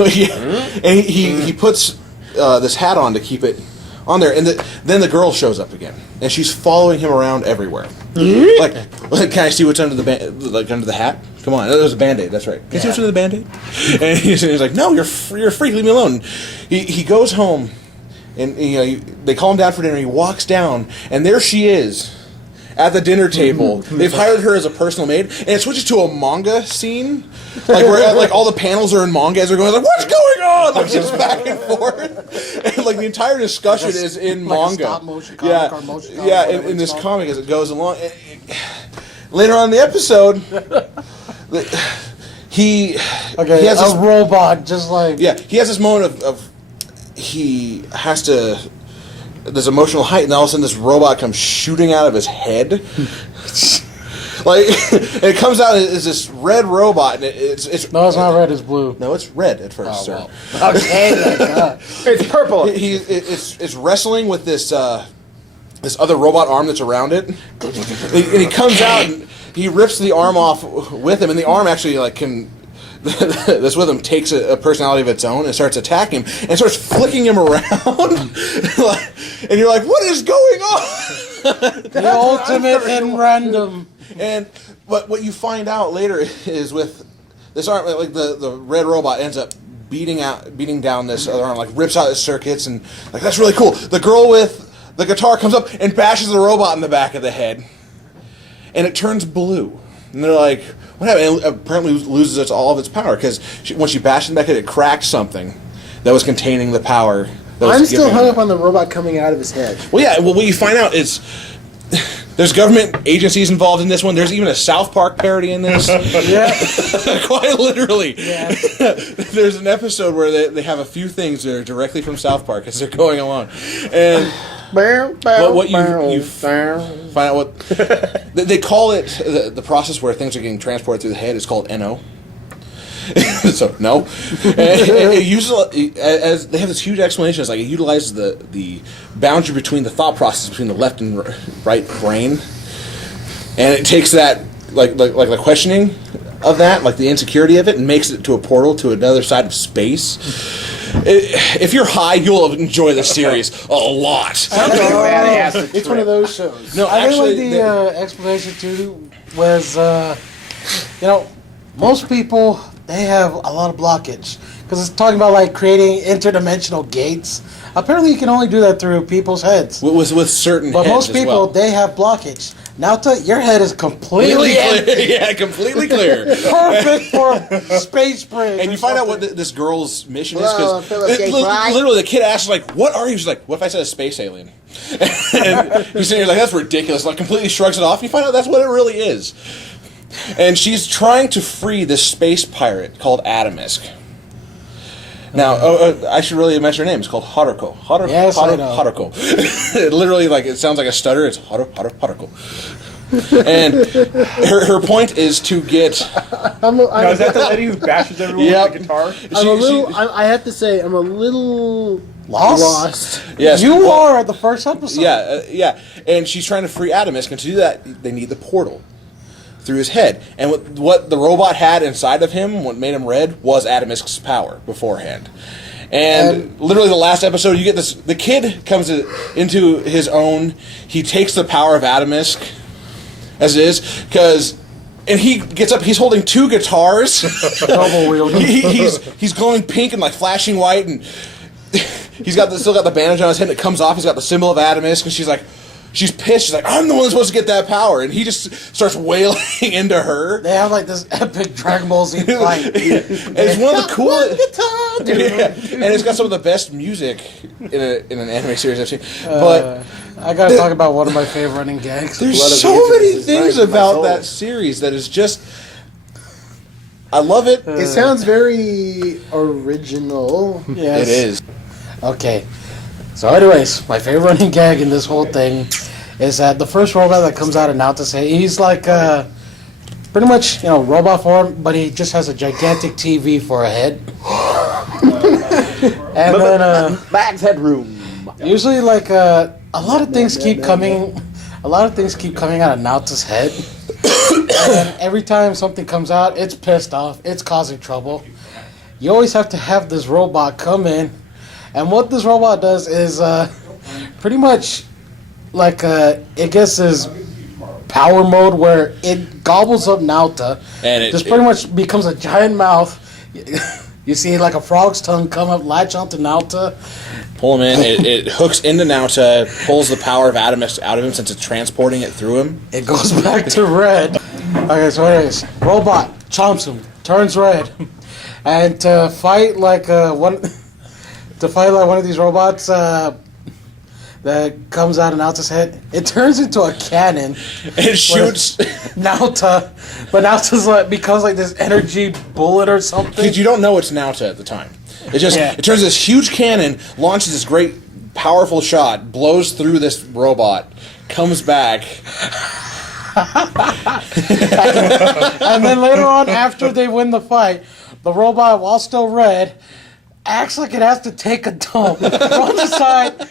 yeah, and he puts this hat on to keep it on there, and then the girl shows up again, and she's following him around everywhere. Like, can I see what's under under the hat? Come on, there's a Band-Aid. That's right. Can I see what's under the Band-Aid? And he's like, no, you're a freak. Leave me alone. He goes home, and they call him down for dinner. He walks down, and there she is at the dinner table. They've hired her as a personal maid, and it switches to a manga scene, like where like all the panels are in manga as they're going like, what's going on? Like just back and forth, and like the entire discussion is in like a manga. stop motion comic or motion comic, yeah, whatever in this it's called. comic as it goes along. Later on in the episode, he has this, a robot, just like he has this moment of he has to. This emotional height, and all of a sudden this robot comes shooting out of his head. Like, and it comes out as this red robot, and it's no, it's not red, it's blue. no, it's red at first, sir. Okay, my God. It's purple. It's wrestling with this this other robot arm that's around it, and he comes out and he rips the arm off with him, and the arm actually like can. This with him takes a personality of its own and starts attacking him and starts flicking him around, and you're like, "What is going on?" The ultimate in random. And what you find out later is with this arm, like the red robot ends up beating down this other arm, like rips out his circuits, and like that's really cool. The girl with the guitar comes up and bashes the robot in the back of the head, and it turns blue. And they're like, what happened? And it apparently loses all of its power because when she bashed it back, it cracked something that was containing the power. I'm still hung up on the robot coming out of his head. Well, yeah. Well, what you find out is there's government agencies involved in this one. There's even a South Park parody in this. Yeah. Quite literally. Yeah. There's an episode where they have a few things that are directly from South Park as they're going along, and. What you find out what they call it, the process where things are getting transported through the head is called NO. So no, and it uses as they have this huge explanation. It's like it utilizes the boundary between the thought process between the left and right brain, and it takes that like the questioning of that, like the insecurity of it, and makes it to a portal to another side of space. If you're high, you'll enjoy the series a lot. It's one of those shows. No, I actually, think the explanation too was, most people they have a lot of blockage because it's talking about like creating interdimensional gates. Apparently, you can only do that through people's heads. with certain But heads most as people well. they have blockage. Now, your head is completely empty. Yeah, completely clear. Perfect for space bridge. And you find out what this girl's mission is Whoa, Philip J. Fry? literally the kid asks like, "What are you?" She's like, "What if I said a space alien?" And he's sitting here like, "That's ridiculous." Like completely shrugs it off. And you find out that's what it really is. And she's trying to free this space pirate called Adamisk. Now, I should really mention her name. It's called Haruko. Yes, I know. Haruko. Literally, like it sounds like a stutter. It's Haruko. And her point is to get. Now, is that the lady who bashes everyone with the guitar? I have to say, I'm a little lost. Yes, You are at the first episode. Yeah. And she's trying to free Adamisk, and to do that, they need the portal through his head. And what the robot had inside of him, what made him red, was Adamisk's power beforehand. And literally the last episode, you get this, the kid comes into his own, he takes the power of Adamisk, as it is, and he gets up, he's holding two guitars. Double wielding. He's glowing pink and like flashing white, and he's still got the bandage on his head, and it comes off, he's got the symbol of Adamisk, and she's pissed. She's like, I'm the one that's supposed to get that power. And he just starts wailing into her. They have like this epic Dragon Ball Z fight. And it's one of the coolest. And it's got some of the best music in an anime series I've seen. But I gotta talk about one of my favorite running gags. there's so many things about that series that is just. I love it. It sounds very original. Yes. It is. Okay. So anyways, my favorite running gag in this whole thing is that the first robot that comes out of Nauta's head, he's like pretty much, robot form, but he just has a gigantic TV for a head. And then Max headroom. usually like a lot of things keep coming out of Nauta's head. And every time something comes out, it's pissed off, it's causing trouble. You always have to have this robot come in. And what this robot does is pretty much like it gets this power mode where it gobbles up Nauta. And just pretty much becomes a giant mouth. You see like a frog's tongue come up, latch onto Nauta. Pull him in. It hooks into Nauta, pulls the power of Adamisk out of him since it's transporting it through him. It goes back to red. Okay, so anyways, robot chomps him, turns red. And to fight like one of these robots that comes out of Nauta's head, it turns into a cannon. It shoots Nauta, but Nauta's becomes like this energy bullet or something. because you don't know it's Nauta at the time. It just Yeah. it turns this huge cannon, launches this great powerful shot, blows through this robot, comes back. And then later on, after they win the fight, the robot, while still red, acts like it has to take a dump, runs aside,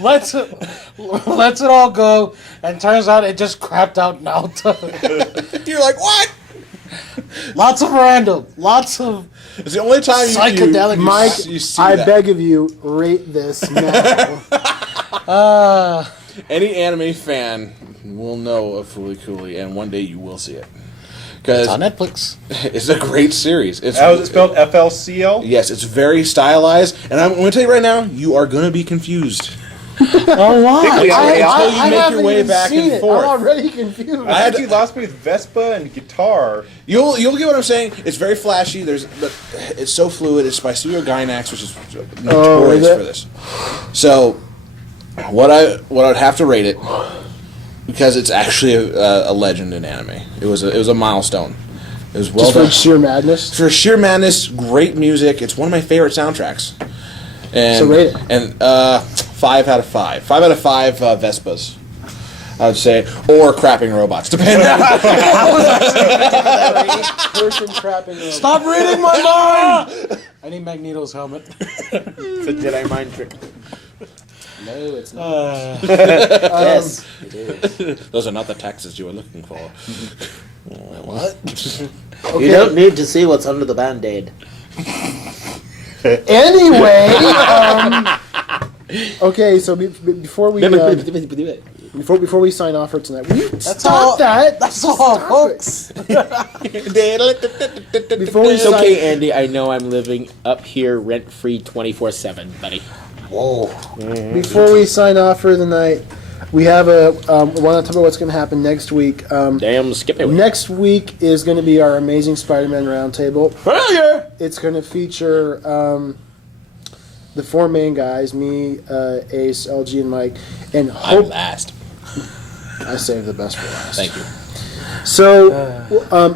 lets it all go, and turns out it just crapped out Naoto. You're like, what? Lots of random, lots of It's the only time psychedelic. Mike, you see I that. beg of you, rate this now. Any anime fan will know of Fooly Cooly, and one day you will see it. Because on Netflix. it's a great series. It's, How is it spelled? FLCL? Yes, it's very stylized, and I'm going to tell you right now, you are going to be confused. Oh, why? Until you make your haven't way even back seen and it. forth. I'm already confused. I think you lost me with Vespa and guitar. You'll get what I'm saying. It's very flashy. But it's so fluid. It's by Studio Gainax, which is notorious is it? for this. So, what I would have to rate it, because it's actually a legend in anime. It was a milestone. It was well Just done. for sheer madness. For sheer madness, great music. It's one of my favorite soundtracks. And, So rate it. And 5 out of 5. 5 out of 5 Vespas, I would say, or crapping robots, depending. Person trapping. Stop reading my mind. I need Magneto's helmet. It's a Jedi mind trick. No, it's not. Yes, it is. Those are not the taxes you were looking for. What? You don't need to see what's under the Band-Aid. Anyway, okay. So before we before we sign off for tonight, will you stop that? That's all, folks. Before we It's sign, okay, Andy. I know I'm living up here rent-free 24/7, buddy. before we sign off for the night, we have a want to talk about what's going to happen next week. Damn, skip it. Next week is going to be our Amazing Spider-Man Roundtable. Hell yeah! It's going to feature the 4 main guys: me, Ace, LG, and Mike. And I'm last. I saved the best for last. Thank you. So,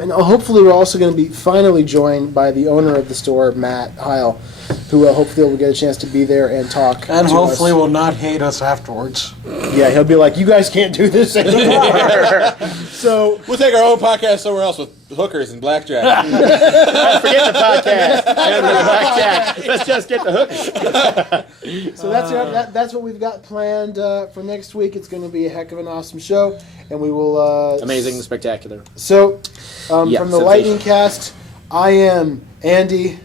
and hopefully we're also going to be finally joined by the owner of the store, Matt Heil, who hopefully will get a chance to be there and talk. And to hopefully us. will not hate us afterwards. Yeah, he'll be like, you guys can't do this anymore. So, We'll take our own podcast somewhere else with hookers and blackjack. Forget the podcast. And the blackjack. Let's just get the hook. so that's what we've got planned for next week. It's going to be a heck of an awesome show, and we will Amazing, spectacular. So, Yeah, from the sensation. Lightning Cast, I am Andy.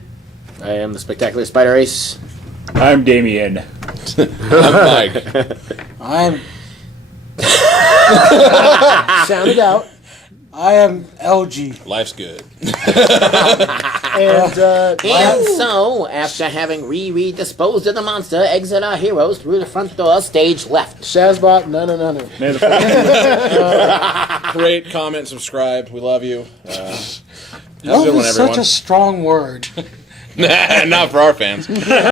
I am the spectacular Spider Ace. I'm Damien. I'm Mike. I'm Sound it out. I am LG. Life's good. And And so, after having disposed of the monster, exit our heroes through the front door, stage left. Shazbot, no. May the Rate, comment, subscribe. We love you. Have a Love good one, is everyone. such a strong word. Not for our fans.